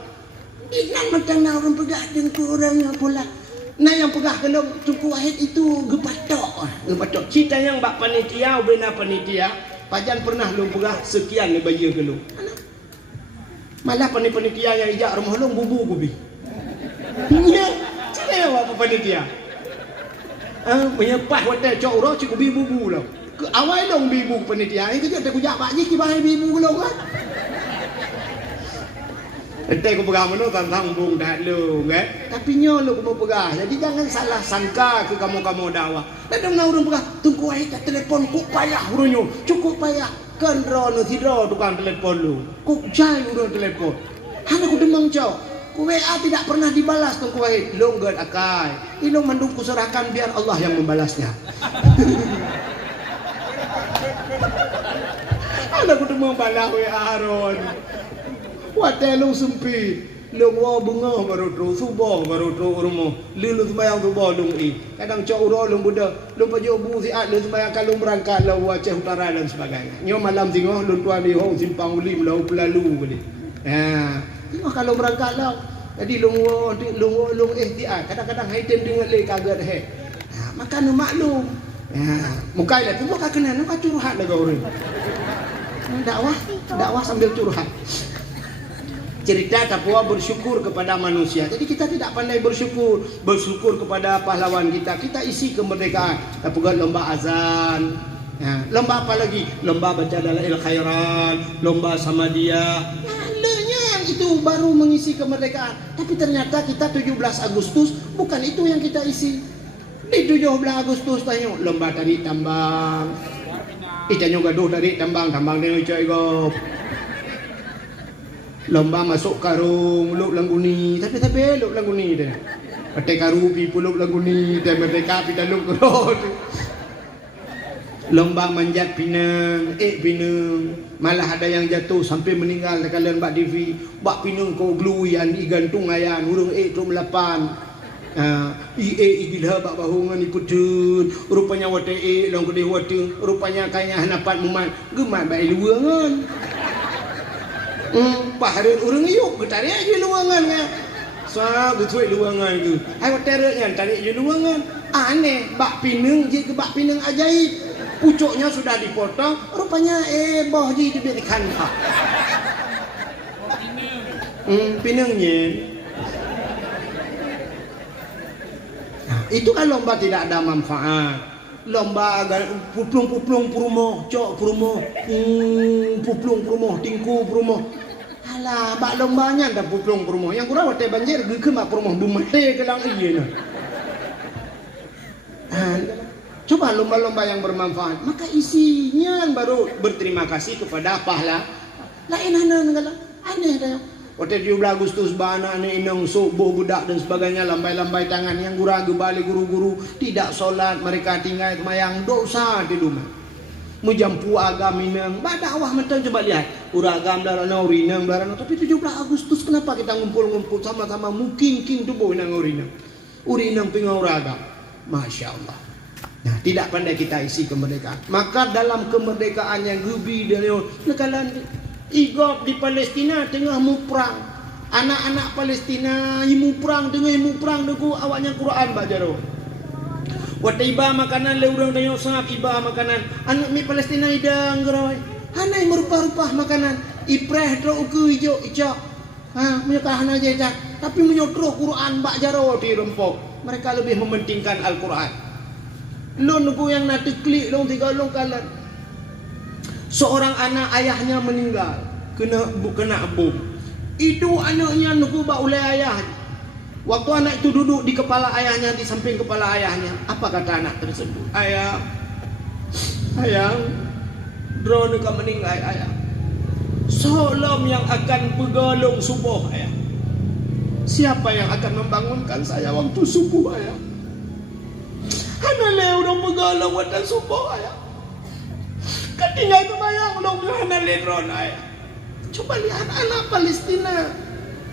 Ikan macam orang pegang dengku orangnya pula. Nah yang pegah kena Tunku Wahid itu gepatok. Cerita yang bak panitia ubena panitia, pajan pernah lu pegah sekian ni bayar ke lu. Malah panitia yang ijak rumah lu bubu kubi. Ya, cerita yang bak panitia. Menyepah hotel cok ro cik kubi bubu lah. Ke awal dong bibu panitia. Itu dia kujak pak ji kibah bibu lu kan. Entai ku pegang mana tentang bung dah lu kan. Tapi nyo lu ku mau pegang. Jadi jangan salah sangka ke kamu dakwah. Ada orang pegang Tunku Wahid telefon ku payah urunyo. Cukup payah. kendro no tidro tukang telepon lu. Kok jai urang telepon. Hana ku demang jauh. Ku WA tidak pernah dibalas tuh ku WA. Longgar akai. Ilong mandung ku serahkan biar Allah yang membalasnya. Hana ku demang balas WA Haron. Wate lu sempit. Lung wa bunga baru tu subuh baru tu rumah lilu sembayang subuh lung kadang cok uro lung budak lung pajo bu siat lung sembayang kalung berangkat lau Aceh Utara dan sebagainya nyo malam tengok lung tuan di hong simpang ulim lau pelalu beli tengok kalau berangkat lau jadi lung ihtiat kadang-kadang haitem dengar le kaget makan maklum mukai lah tu bukan kena nak curhat lah kau orang dakwah sambil curhat. Cerita Tapua bersyukur kepada manusia. Jadi kita tidak pandai bersyukur kepada pahlawan kita. Kita isi kemerdekaan. Tapua lomba azan. Lomba apa lagi? Lomba baca dalail khairat, lomba sama dia. Yang itu baru mengisi kemerdekaan. Tapi ternyata kita 17 Agustus bukan itu yang kita isi. Di 17 Agustus tanya lomba tarik tambang. Tanya gaduh tarik tambang dia coy go. Lomba masuk karung luk langguni tapi luk langguni dia pakai karupi puluk langguni dan mereka pita luk kerot lomba manjat pinang malah ada yang jatuh sampai meninggal kalian bak TV bak pinang kau gluian digantung ayan urung tu melapan igilha bak bahungan iputun rupanya wate long kedih wate rupanya kayaknya hanapat mumat gemat baik luangan paharin urang yuk tarik je luangan kan sah betul luangan tu ai tarik kan tarik je luangan aneh bak pinang je ke bak pinang ajaib pucuknya sudah dipotong rupanya boh je dia ikan pinangnya itu kan lomba tidak ada manfaat lomba agar puplung perumoh cok perumoh puplung perumoh tingku perumoh alah bak lombanya ada puplung perumoh yang kurang wate banjir ke mak perumoh bumate ke lang iya coba lomba-lomba yang bermanfaat maka isinya baru berterima kasih kepada pahala lain aneh dah wate 17 Agustus bana ni inang subuh budak dan sebagainya lambai-lambai tangan yang guragu balik guru-guru tidak solat mereka tinggal mayang dosa di rumah mujampu agam minang dakwah macam coba lihat uragam darana urinang darana tapi 17 Agustus kenapa kita ngumpul-ngumpul sama-sama muking tubuh nang urinang pingau uragam Masya Allah. Nah tidak pandai kita isi kemerdekaan maka dalam kemerdekaan yang gebi dan nekalan igop di Palestina tengah mu perang anak-anak Palestina imu perang dengan awaknya Quran bajaro watiba makanan le urang dayo sangat iba makanan anak mi Palestina idang geroy hanai merupa-rupa makanan ipreh dro ke ijo ica mereka hana aja tapi menyodro Quran bajaro di rempok mereka lebih mementingkan Al-Quran lon ku yang nanti klik long 3 long kalan seorang anak ayahnya meninggal kena bom itu anaknya nuku ba oleh ayah waktu anak itu duduk di kepala ayahnya di samping kepala ayahnya apa kata anak tersebut ayah drone ka meninggal ayah solam yang akan bergalung subuh ayah siapa yang akan membangunkan saya waktu subuh ayah hana le urang bergalung waktu subuh ayah tinggal kebayang dong hana ledron ayah coba lihat anak Palestina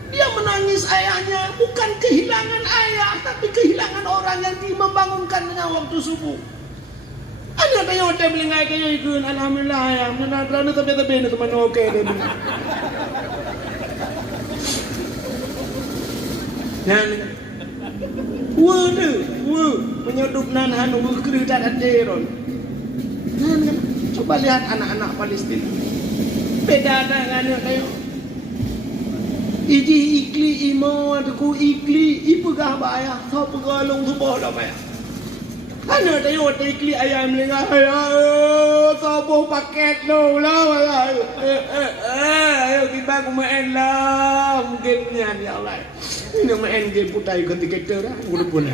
dia menangis ayahnya bukan kehilangan ayah tapi kehilangan orang yang membangunkannya waktu subuh ada banyak orang belingai kayak ikut alhamdulillah ayah menang tapi teman oke deh dan menyudup nan hanu kerja aderon coba lihat anak-anak Palestina beda dengan kayak iji ikli imo aku ikli ipegah bayah kau pegalung tu bola bayah ana tayo ikli ayam lenga ayah sabo paket lo lah ayo kita ku main lah mungkin ya Allah ini main game putai ketika lah pun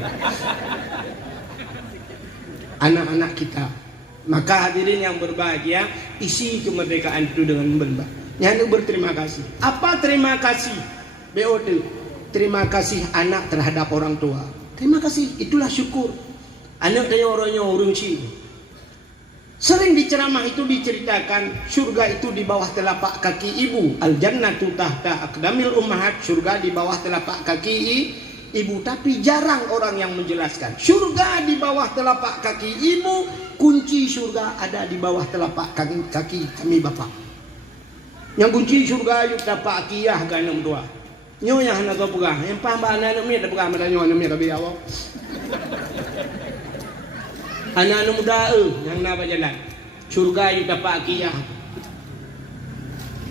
anak-anak kita Maka hadirin yang berbahagia, isi kemerdekaan itu dengan benar. Yang berterima kasih. Apa terima kasih? BOT. Terima kasih anak terhadap orang tua. Terima kasih, itulah syukur. Anak tanya orangnya orang sih. Sering di ceramah itu diceritakan surga itu di bawah telapak kaki ibu. Al-jannatu tahta aqdamil ummahat. Surga di bawah telapak kaki ibu. Tapi jarang orang yang menjelaskan. Surga di bawah telapak kaki ibu. Kunci surga ada di bawah telapak kaki kami bapak. Yang kunci surga yuk tapak kiyah ganam dua. Nyonya hana kau pegang. Yang paham anak mi ada pegang pada nyonya mi tapi awak. Anak muda yang nak berjalan. Surga yuk tapak kiyah.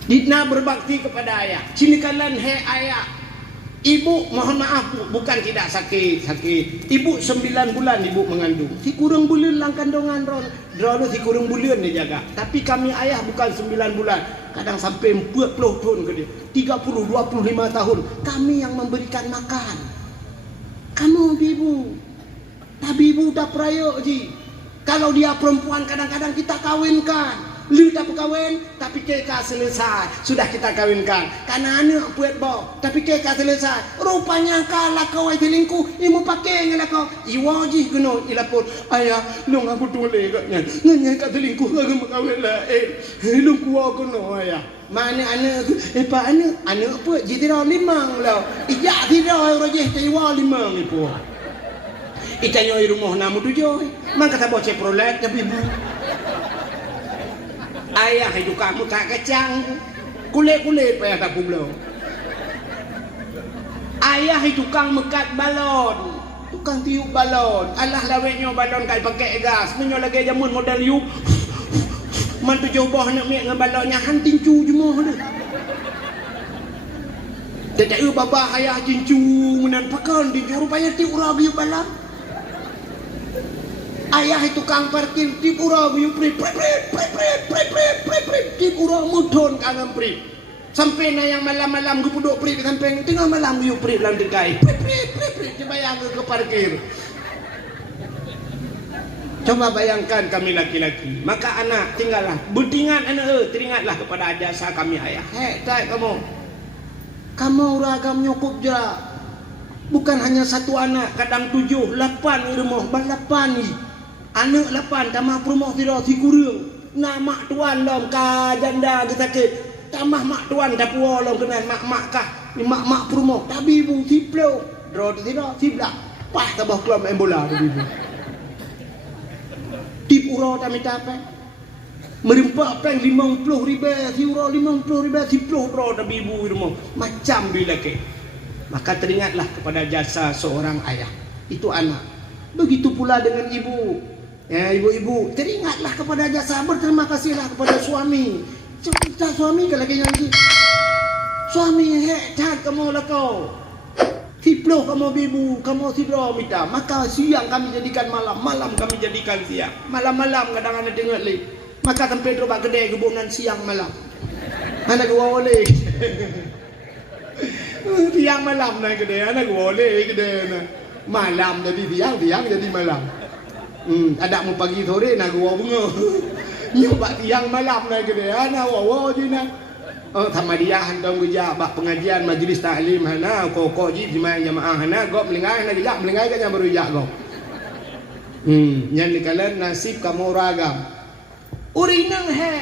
Ditna berbakti kepada ayah. Cinikalan he ayah. Ibu mohon maaf bukan tidak sakit. Ibu 9 bulan ibu mengandung. Si kurang bulan lang kandungan ron si kurang bulan dia jaga. Tapi kami ayah bukan 9 bulan. Kadang sampai 40 tahun ke dia. 30, 25 tahun. Kami yang memberikan makan. Kamu ibu. Tapi ibu dah perayok ji. Kalau dia perempuan kadang-kadang kita kawinkan. Lu tak berkahwin, tapi keka selesai. Sudah kita kawinkan. Karena anak buat bau, tapi keka selesai. Rupanya kalah kau ay telingku, imu pakai ngala kau. Iwaji kuno ilapun. Ayah, lu aku toleh katnya. Nanya kat telingku aku berkahwin lah. Lu kuah kuno ayah. Mana anak? Pak anak apa? Jadi dah limang lah. Iya tidak orang je tiwa limang ibu. Itanya rumah namu tujuh. Maka tak bocah prolet tapi ibu. Ayah itu kamu tak kecang kulit-kulit payah tak belum. Ayah itu tukang mekat balon, tukang tiup balon. Alah laweknya balon kai pakai gas. Menyo lagi jamun model yuk. Man tu jauh bawah nak miak dengan balonnya hanting cu jemah dah. Tidak bapa ayah cincu menan pakan tinju rupanya tiup rabi balon. Ayah itu tukang parkir tip urang yu pri tip urang mudon kangen pri sampai na yang malam-malam gue puduk pri sampai tengah malam yu pri dalam dekai dibayang ke parkir. Coba bayangkan kami laki-laki, maka anak tinggallah bedingan anak teringatlah kepada jasa kami ayah. Tak kamu ragam nyukup je. Bukan hanya satu anak, kadang 7, 8 rumah, 8 ni. Anak 8 tamah perumah tidak si kurang. Nak mak tuan lom ka janda ke sakit. Tamah mak tuan dah puas lom kenal mak kah. Ni mak perumah. Tapi ibu siplo. Drod tidak siblak. Pah tabah kelam embola tu ibu. Tip uro tak minta apa. Merimpak peng 50 ribu. Si uro 50 ribu. Siplo uro tapi ibu rumah. Macam bila ke. Maka teringatlah kepada jasa seorang ayah. Itu anak. Begitu pula dengan ibu. Ya ibu-ibu, teringatlah kepada jasa, berterima kasihlah kepada suami. Cerita suami kalau lagi nanti. Suami hebat kamu lah kau. Siploh kamu ibu, kamu sibro minta. Maka siang kami jadikan malam, malam kami jadikan siang. Malam-malam kadang-kadang dengar leh. Maka sampai terobak kedai kebunan siang malam. Anak gua boleh. Siang malam nak kedai, anak gua boleh kedai nak. Malam jadi siang jadi malam. Ada mau pagi sore nak gua bunga. Nyoba tiang malam nak kedai, anak wawa je nak. Thama dia hantam kerja bak pengajian majlis taklim hana kok ji jemaah jamaah hana gok melingai hana juga melingai kan baru jak gok. Yang dikalan nasib kamu ragam. Urinang he.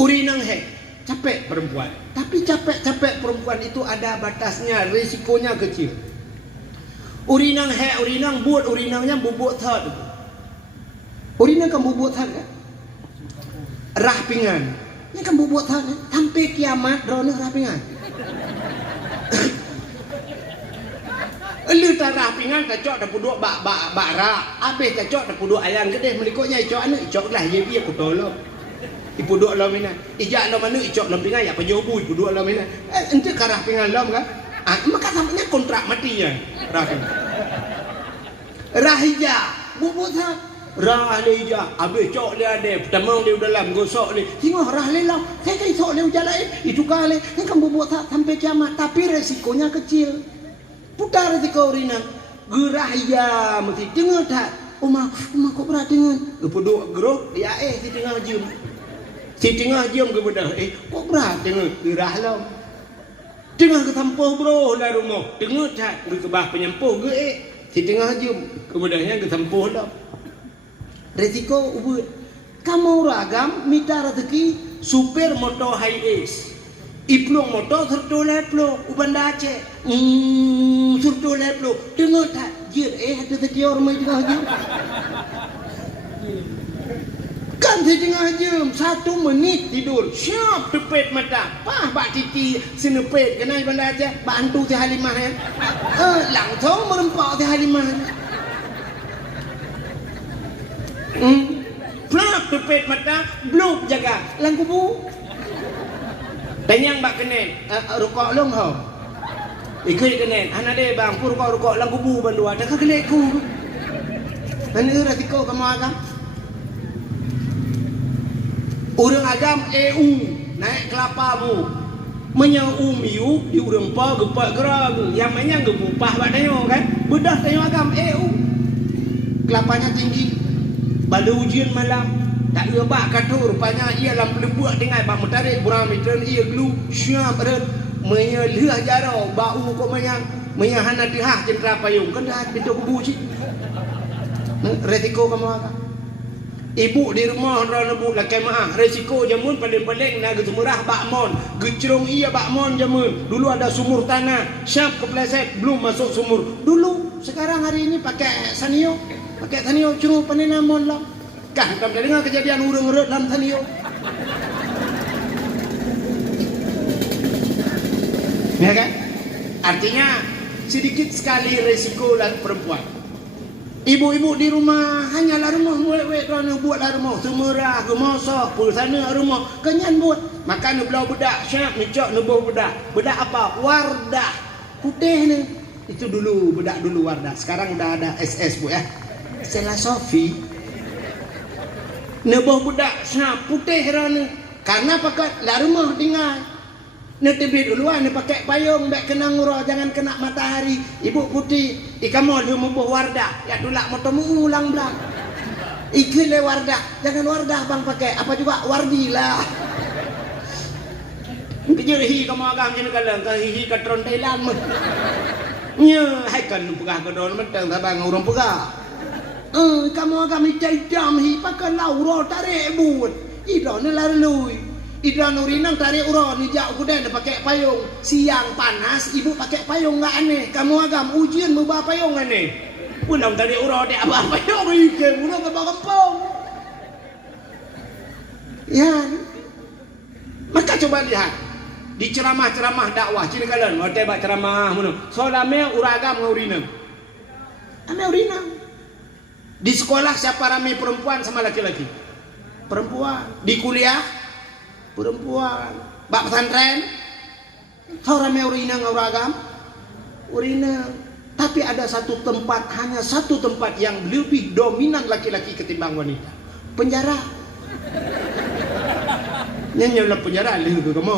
Urinang he. Capek perempuan. Tapi capek perempuan itu ada batasnya, risikonya kecil. Urinang he, urinang buat, urinangnya bubuk thad. Urinang kan bubuk thad kan? Rah pinggan. Ini kan bubuk thad kan? Sampai kiamat rona rah pinggan. Lu tak rah pinggan tak cok dah puduk bak rak. Habis tak cok dah puduk ayam gede melikutnya icok anu icok lah ye biar aku tolong. Ipuduk lam ina ijak lam anu icok lam pingan ya penjobu ipuduk lam ina ente karah pingan lam kan maka sampainya kontrak matinya rahija bubutha rah leja abe cok dia ada pertama dia dalam gosok ni tengok rah lelam saya isok le jalan itu kali ni kan bubutha sampai kiamat tapi resikonya kecil Putar resiko rina. Gerah ya mesti dengar tak. Oma kok berat dengar. Gepeduk geruk dia si tengah jam. Si tengah jam ke bedah. Kok berat dengar. Gerah lah. Tengah ke tampuh bro lah rumah. Dengar tak. Ke bah penyempuh ke si tengah jam. Kebedahnya ke tampuh lah. Resiko ubud. Kamu ragam minta rezeki supir motor high ace. Iplong motor surtu leplo ubanda Aceh. Surtu leplo. Dengar tak? Jir ada setiap orang tengah jam. Kan di tengah jam 1 menit tidur. Siap tepet mata. Pah bak titi sinepet kenai banda Aceh. Bak hantu si Halimah ya. Langsung merempak si Halimah. Plak tepet mata, bluk jaga. Lang kubu. Tanyang bak kenen, rukuk long ho. Ikut kenen, ana de bang, pu rukuk lang kubu bandua, dak kelek ku. Mana resiko kamu agam? Urang agam EU naik kelapamu. Menyau miu di urang pa gepak gerang, yang mainnya gebupah bak tayo kan. Bedah tayo agam EU. Kelapanya tinggi. Pada ujian malam tak lebak kata rupanya ia lam lebuak dengan bak metarik buram mitran ia glu syap red menyelih jaro bau kok menyang hana dihah jendra payung kan dah pintu kubu cik. Resiko kamu apa? Ibu di rumah ora nebuk lakai maah resiko jamun paling-paling nak getumurah bakmon gecrong ia bakmon jamun dulu ada sumur tanah syap kepleset belum masuk sumur dulu sekarang hari ini pakai sanio cuma penenamon lah. Kan kamu dengar kejadian urang-urang dalam sanio. Ya kan? Artinya sedikit sekali resiko lah perempuan. Ibu-ibu di rumah hanyalah rumah wek kerana buatlah rumah semerah gemosok pulsana rumah kenyan buat makan belau bedak syak micok nubuh bedak apa wardah putih ni itu dulu bedak dulu wardah sekarang dah ada SS bu ya Stella Sophie nubuh bedak syak putih rana karena pakai lah rumah tinggal netebit duluan ni pakai payung baik kena ngurau jangan kena matahari ibu putih ikamu dia membuh wardah ya tulak motomu ulang belang ikile wardah jangan wardah bang pakai apa juga wardi lah kejur hi kamu agam jenis kalang hi katron Thailand mah nya hai kan pegah kedon mentang tabang urang pegah kamu agam icai jam hi pakai lauro tarik but ida ni larului ida nurinang tarik uron hijau kuda pakai payung siang panas ibu pakai payung enggak aneh kamu agam ujian membawa payung aneh pulang tarik uron dia apa payung ikan pulang ke kampung ya maka coba lihat di ceramah-ceramah dakwah cina kalian mau tebak ceramah mana solame uragam ngaurinang ame urinang di sekolah siapa ramai perempuan sama laki-laki perempuan di kuliah perempuan bak pesantren ramai urinang uragam urinang tapi ada hanya satu tempat yang lebih dominan laki-laki ketimbang wanita penjara nyanyilah penjara lihat kamu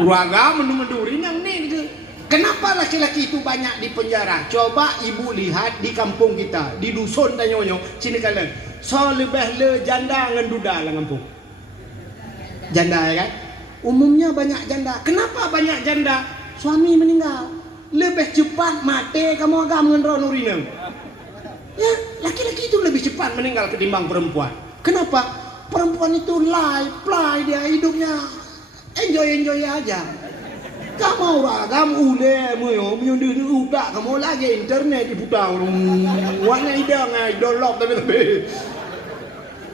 uragam mendu urinang nih kenapa laki-laki itu banyak di penjara coba ibu lihat di kampung kita di dusun tanyonyo sini kalian so lebih le janda ngan duda lah kampung janda ya kan umumnya banyak janda kenapa banyak janda suami meninggal lebih cepat mati kamu agam ngendron urinang ya laki-laki itu lebih cepat meninggal ketimbang perempuan kenapa perempuan itu play dia hidupnya enjoy aja kamu agam ule menyundir udah kamu lagi internet diputar warna idang download tapi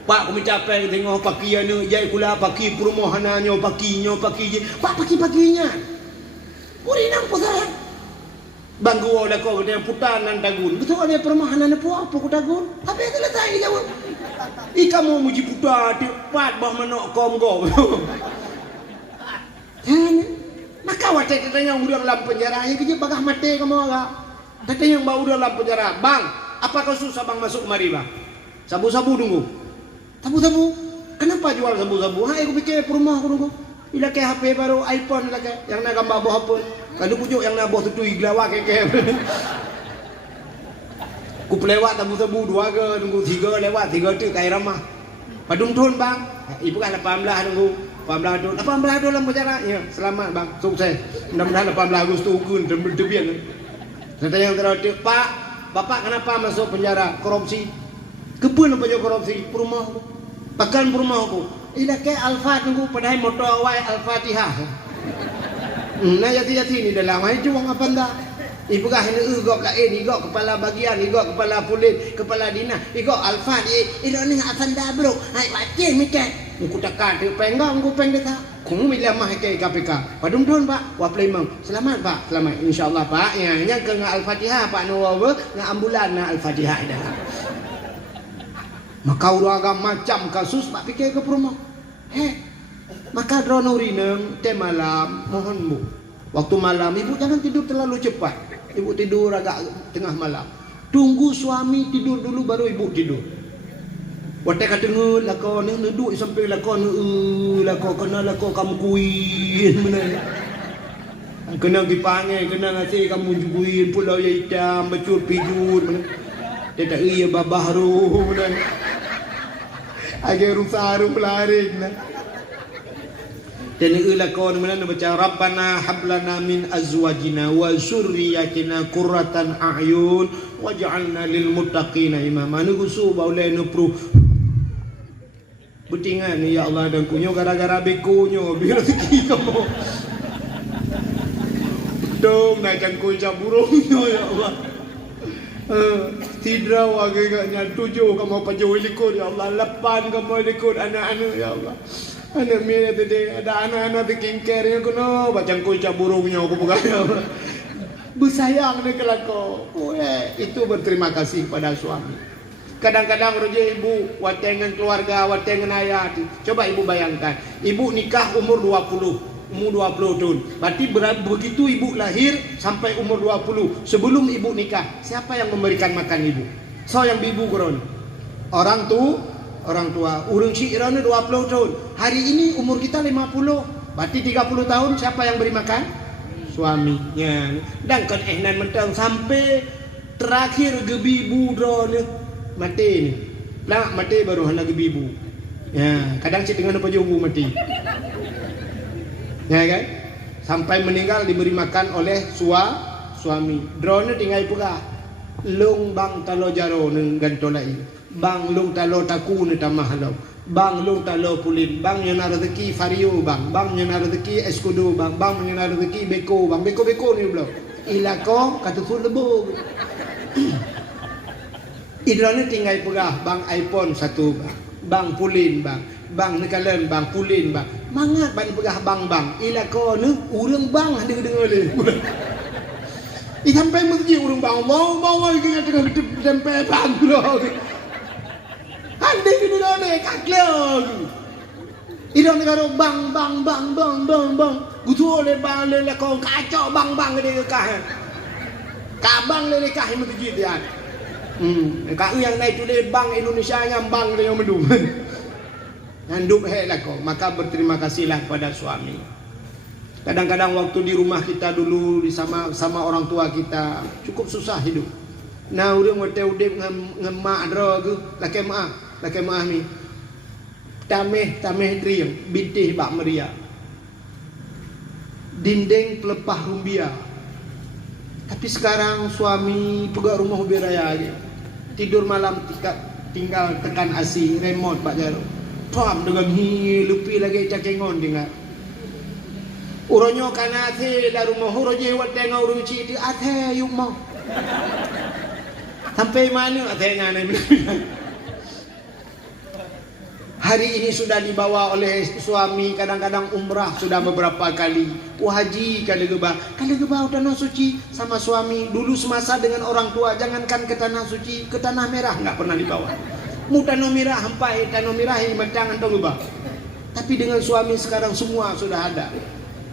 Pak kami capek tengok pakian ni jai kula paki perumahanannya pakinya paki pak pagi-paginya urinang pusara banggu oleh kau dengan putanan dagun betul ada perumahanan apa ku dagun apa yang selesai ni jawab kamu muji putar tepat bah menok kom go maka wajah katanya udah dalam penjara yang kerja bagah mati kamu agak katanya yang bau dalam penjara bang apakah susah bang masuk kemari bang sabu-sabu tunggu sabu-sabu kenapa jual sabu-sabu aku pikir perumah aku tunggu Ila ke HP baru iPhone lah ke yang nak gambar bawah apa. Kalau pujuk yang nak bawah tutui gelawak ke. Ku pelewat tabu-tabu 2 ke tunggu 3 lewat 3 tu kai ramah. Padung thun bang. Ibu kan 18 tunggu. 18 tu. 18 tu dalam berjarak. Ya, selamat bang. Sukses. Mudah-mudahan 18 Agustus ukun tebian. Saya yang terakhir, Pak, Bapak kenapa masuk penjara? Korupsi. Kebun apa je korupsi? Perumah aku. Pakan perumah aku. Ila ke Al-Fat tunggu padahal motor awal Al-Fatihah. Nah jati-jati ni dalam ai juang apa ndak? Ibu kah hena igok lain, igok kepala bagian, igok kepala polis, kepala dinas, igok Al-Fat. Ila ni afanda bro. Ai baca mikir. Ku takkan tu penggang ku peng dah. Ku mi lemah ke KPK. Padum dun Pak, wa plemang. Selamat Pak, selamat insyaallah Pak. Ya nya ke Al-Fatihah Pak no wa ngah ambulan na Al-Fatihah dah. Maka urang macam kasus Pak fikir ke perumah. Maka dronurinem teh malam mohon Bu. Waktu malam ibu jangan tidur terlalu cepat. Ibu tidur agak tengah malam. Tunggu suami tidur dulu baru ibu tidur. Waktu kata ngut lako duduk sampai lako lako kena lako kamu kuin mana. Kena dipanggil kena nasi kamu kuin pulau yang hitam becur pijut mana. Dia tak iya babahru mana. Agak rusaru pelarik nah. Dan ilakon mana baca Rabbana hablana min azwajina wa zurriyyatina qurratan a'yun waj'alna lil muttaqina imama. Nugusu baulai nupru. Betingan ya Allah dan kunyo gara-gara bekunyo biar rezeki kamu. Dom nak jangkul burungnya ya Allah. Tidra waganya 7 kamu pajau likut ya Allah, 8 kamu likut anak-anak ya Allah. Anak mira tadi ada anak-anak dikingkernya kuno bacang kulca burungnya aku bukan ya Allah. Bersayang ni kelako. Itu berterima kasih pada suami. Kadang-kadang roja ibu watengan keluarga, watengan ayah. Coba ibu bayangkan, ibu nikah umur 20 tahun. Berarti begitu ibu lahir sampai umur 20. Sebelum ibu nikah, siapa yang memberikan makan ibu? So yang ibu koron. Orang tua. Urang si irana 20 tahun. Hari ini umur kita 50. Berarti 30 tahun siapa yang beri makan? Suaminya. Dan kan ehnan mentang sampai terakhir gebibu drone mati ni. Lah mati baru hendak gebibu. Ya, kadang si dengan apa jogu mati. Ya kan? Sampai meninggal diberi makan oleh suami. Drone tinggal pula. Lung bang talo jaro neng gantolai. Bang lung talo taku ne tamah lo. Bang lung talo pulin. Bang nyana rezeki vario bang. Bang nyana rezeki eskudo bang. Bang nyana rezeki beko bang. Beko ni belum. Ilako kata full lebo. Idrone tinggal pula bang iPhone 1 bang. Bang pulin bang. Bang nekalan bang pulin bang. Mangat bang pegah bang. Ilako ne urang bang ada dengar le. Sampai mesti urang bang. Mau kita tengah sampai bang lo. Ande ni done kaklog. Idon negara bang. Gutu oleh bang le kau kacau bang dia kah. Kabang le kah mesti dia. Kau yang naik tu le bang Indonesia yang bang dia mendum. Nganduk lah kau. Maka berterima kasihlah pada suami. Kadang-kadang waktu di rumah kita dulu sama orang tua kita cukup susah hidup. Nah urang udip ngemak dro tu laki maah ni. Tameh driang bintih bak meria. Dinding pelepah rumbia. Tapi sekarang suami pegak rumah ubi raya lagi. Tidur malam tinggal tekan asi remote Pak Jaro. Pam dengan lupi lagi cakengon tinggal. Uronyo kana ate la rumah uroje wat tengah urung ci di ate yuk mau. Sampai mana ate ngane. Hari ini sudah dibawa oleh suami, kadang-kadang umrah sudah beberapa kali. Haji kali gebah tanah suci sama suami. Dulu semasa dengan orang tua, jangankan ke tanah suci, ke tanah merah nggak pernah dibawa. Mu tanah merah hampai, tanah merah yang mentangan tu gebah. Tapi dengan suami sekarang semua sudah ada.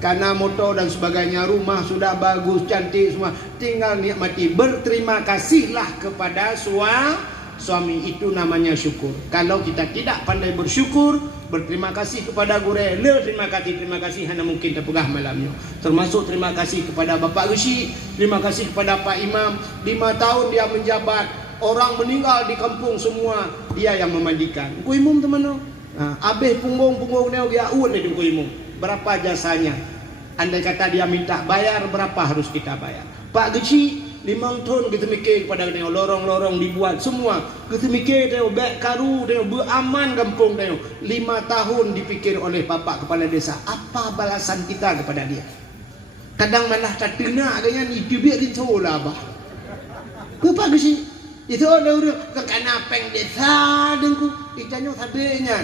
Karena motor dan sebagainya, rumah sudah bagus, cantik semua. Tinggal nikmati, berterima kasihlah kepada suami, itu namanya syukur. Kalau kita tidak pandai bersyukur, Berterima kasih kepada gure. Terima kasih hanya mungkin terpegah malamnya. Termasuk terima kasih kepada Bapak Gusi, terima kasih kepada Pak Imam. 5 tahun dia menjabat. Orang meninggal di kampung semua dia yang memandikan. Ku Imam teman. Habis punggung dia uat itu ku Imam. Berapa jasanya? Andai kata dia minta bayar, berapa harus kita bayar? Pak Gusi 5 tahun kita mikir kepada dia, lorong-lorong dibuat semua. Kita mikir dia, bek karu dia, beraman kampung dia. 5 tahun dipikir oleh Bapak Kepala Desa. Apa balasan kita kepada dia? Kadang malah tak ternak dengan itu biar ditolah bah. Bapak Gusi, itu ada orang kena peng desa dengku. Ditanya sabenya,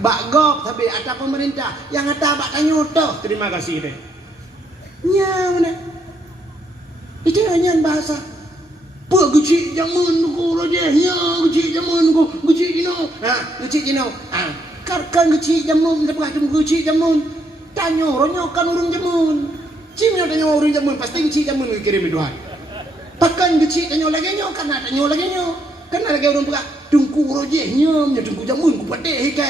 bak gop sabe ada pemerintah yang ada bak tanya toh. Terima kasih deh. Nya mana? Itu hanya bahasa. Pak kecil zaman ku raja, nya kecil zaman ku, kecil dino. Kecil dino. Karkan kecil zaman lepas tu kecil zaman. Tanya ronyokan orang zaman. Cimnya tanya orang zaman pasti kecil zaman kirim Tuhan. Pakan kecil tanya lagi nyo kan tanya lagi nyo. Kan lagi orang buka tungku raja nya tungku zaman ku pateh hika.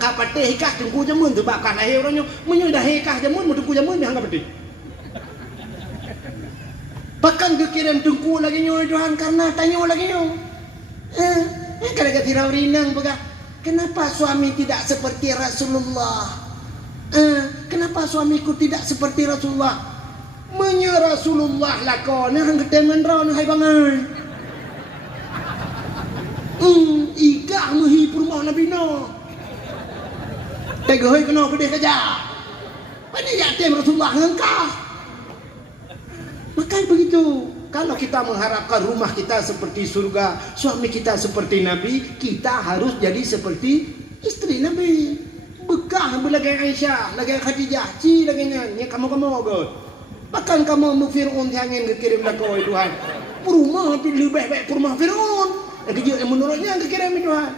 Ka pateh hika tungku zaman tu bakal lahir orangnya. Menyo dah hika zaman tungku zaman dia anggap pateh. Pakan kekirim tungku lagi nyo Tuhan karena tanya lagi nyo. Kalau kata tirau rinang buka. Kenapa suami tidak seperti Rasulullah? Kenapa suamiku tidak seperti Rasulullah? Menya Rasulullah lakon yang ketemen ron hai bangai. Iga mehi rumah Nabi no. Tegoi kena pedih saja. Mana yatim Rasulullah ngengkah? Maka begitu. Kalau kita mengharapkan rumah kita seperti surga, suami kita seperti Nabi, kita harus jadi seperti istri Nabi. Bekah lagi Aisyah, lagi Khadijah, lagi nya kamu god. Bahkan kamu mau Fir'aun jangan kekirim lakoi Tuhan. Rumah lebih baik rumah Fir'aun. Yang menurutnya kekirim Tuhan.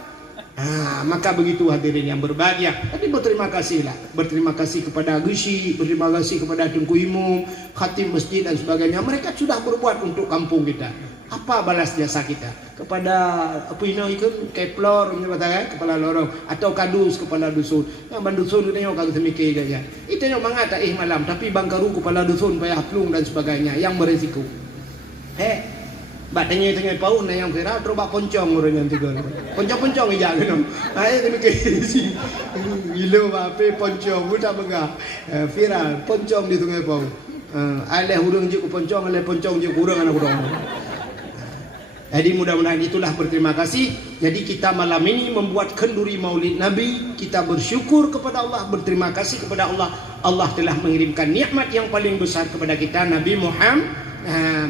Maka begitu hadirin yang berbahagia. Tapi berterima kasihlah. Berterima kasih kepada Gusi, berterima kasih kepada Tungku Imum, khatib masjid dan sebagainya. Mereka sudah berbuat untuk kampung kita. Apa balas jasa kita? Kepada Pino ikut keplor kepala lorong atau kadus kepala dusun. Yang bandusun itu yang kagak semikir saja. Itu yang mengata malam tapi bangkaru kepala dusun payah plung dan sebagainya yang beresiko. Bak tanya pau na yang viral terus bak poncong orang yang tiga. Poncong ija kan. Ai kena ke si. Gilo bape poncong buta begah. Viral poncong di Sungai Pau. Ale hurung je ku poncong, ale poncong je kurang anak hurung. Jadi mudah-mudahan itulah berterima kasih. Jadi kita malam ini membuat kenduri Maulid Nabi. Kita bersyukur kepada Allah, berterima kasih kepada Allah. Allah telah mengirimkan nikmat yang paling besar kepada kita Nabi Muhammad.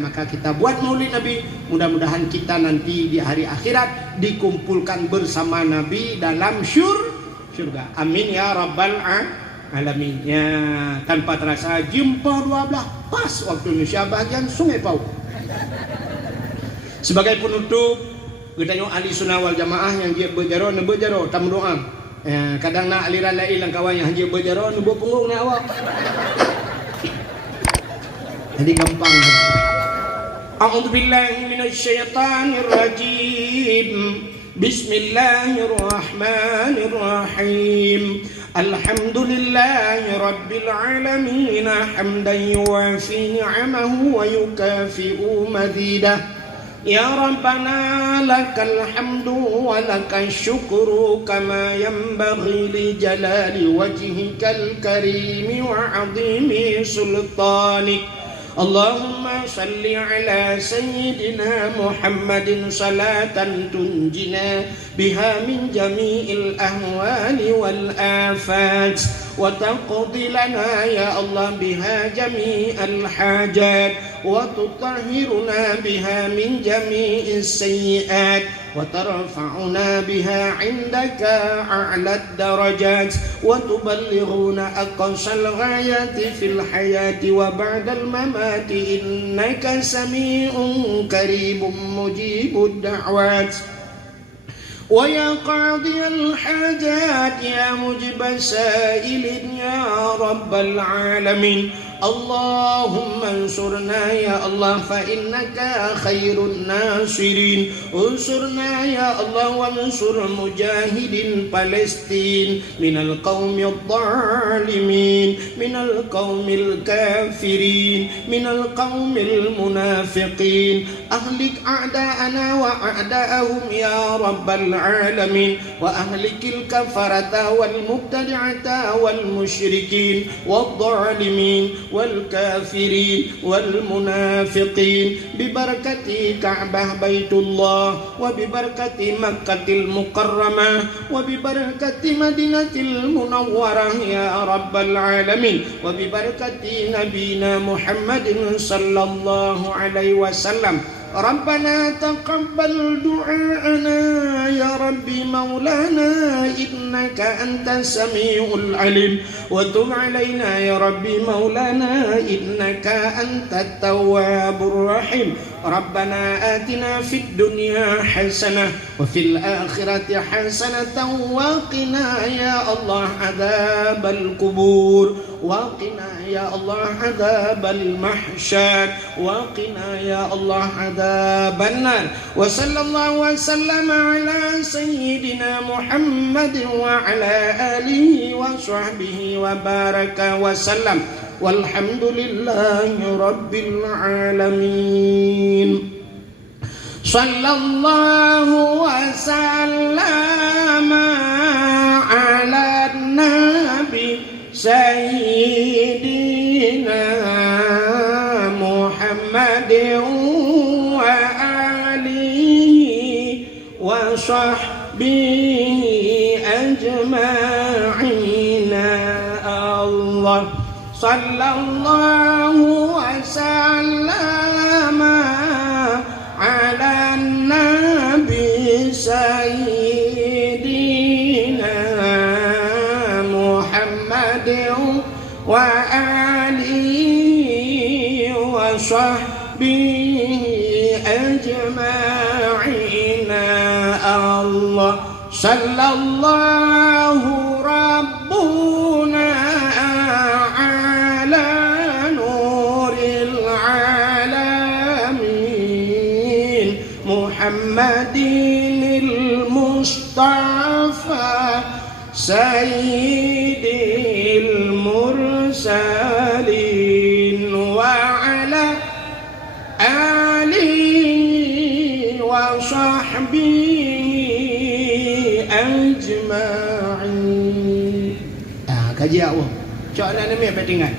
Maka kita buat Maulid Nabi. Mudah-mudahan kita nanti di hari akhirat dikumpulkan bersama Nabi dalam surga. Amin ya rabbal alamin. Ya, tanpa terasa jumpa 12 pas waktu Indonesia bagian Sungai Pau. Sebagai penutup, kita tengok ahli sunnah wal jamaah yang dia berjaro tamu doa. Kadang nak aliran lain lang kawan yang dia berjaro nubuh punggung ni awak. Jadi gampang. A'udzu billahi minasyaitonir rajim. Bismillahirrahmanirrahim. Alhamdulillahi rabbil alamin hamdan yuwafi ni'amahu wa yukafi'u mazidah. Ya Rabbana lakal hamdu wa lakal syukru kama yanbaghi li jalali wajhikal karimi wa 'azimi sultanik. Allahumma salli ala sayyidina Muhammadin salatan tunjina biha min jami'il ahwali wal afat wa taqdi lana ya Allah biha jami'al hajat wa tutahhiruna biha min jami'is sayyi'at وترفعنا بها عندك أعلى الدرجات وتبلغنا أقصى الغايات في الحياة وبعد الممات إنك سميع قريب مجيب الدعوات ويا قاضي الحاجات يا مجيب السائلين يا رب العالمين اللهم انصرنا يا الله فإنك خير الناصرين انصرنا يا الله وانصر مجاهدين فلسطين من القوم الظالمين من القوم الكافرين من القوم المنافقين أهلك أعداءنا وأعداءهم يا رب العالمين وأهلك الكفرة والمبتدعة والمشركين والظالمين والكافرين والمنافقين ببركة كعبة بيت الله وببركة مكة المكرمة وببركة مدينة المنورة يا رب العالمين وببركة نبينا محمد صلى الله عليه وسلم ربنا تقبل دعاءنا يا ربي مولانا إنك أنت السميع العليم وتب علينا يا ربي مولانا إنك أنت التواب الرحيم ربنا آتنا في الدنيا حسنة وفي الآخرة حسنة وقنا يا الله عذاب القبور وقنا يا الله عذاب المحشر وقنا يا الله عذاب النار وصلى الله وسلم على سيدنا محمد وعلى آله وصحبه وبارك وسلم والحمد لله رب العالمين صلى الله وسلم على النبي سيدنا محمد وآله وصحبه أجمعين الله صلى الله وسلم على النبي سيدنا محمد وآله وصحبه أجمعين الله صلى الله ربنا على نور العالمين محمد المصطفى سيد المرسلين وعلى آله وصحبه أجمعين. Kaji awak. Soalan ini apa tinggal?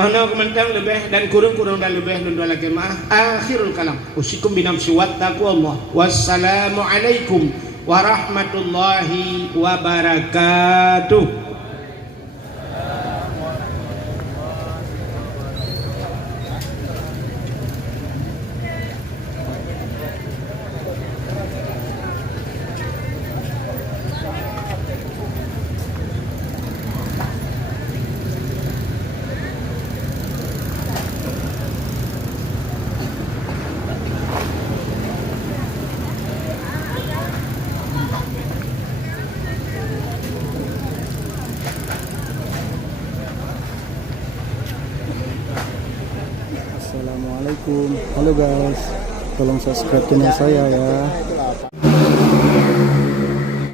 Ana kementang lebih dan kurang dan lebih dan dua lagi maaf. Akhirul kalam. Usikum binafsi wattaqullah. Wassalamualaikum warahmatullahi wabarakatuh. Assalamualaikum. Halo guys, tolong subscribe channel saya ya.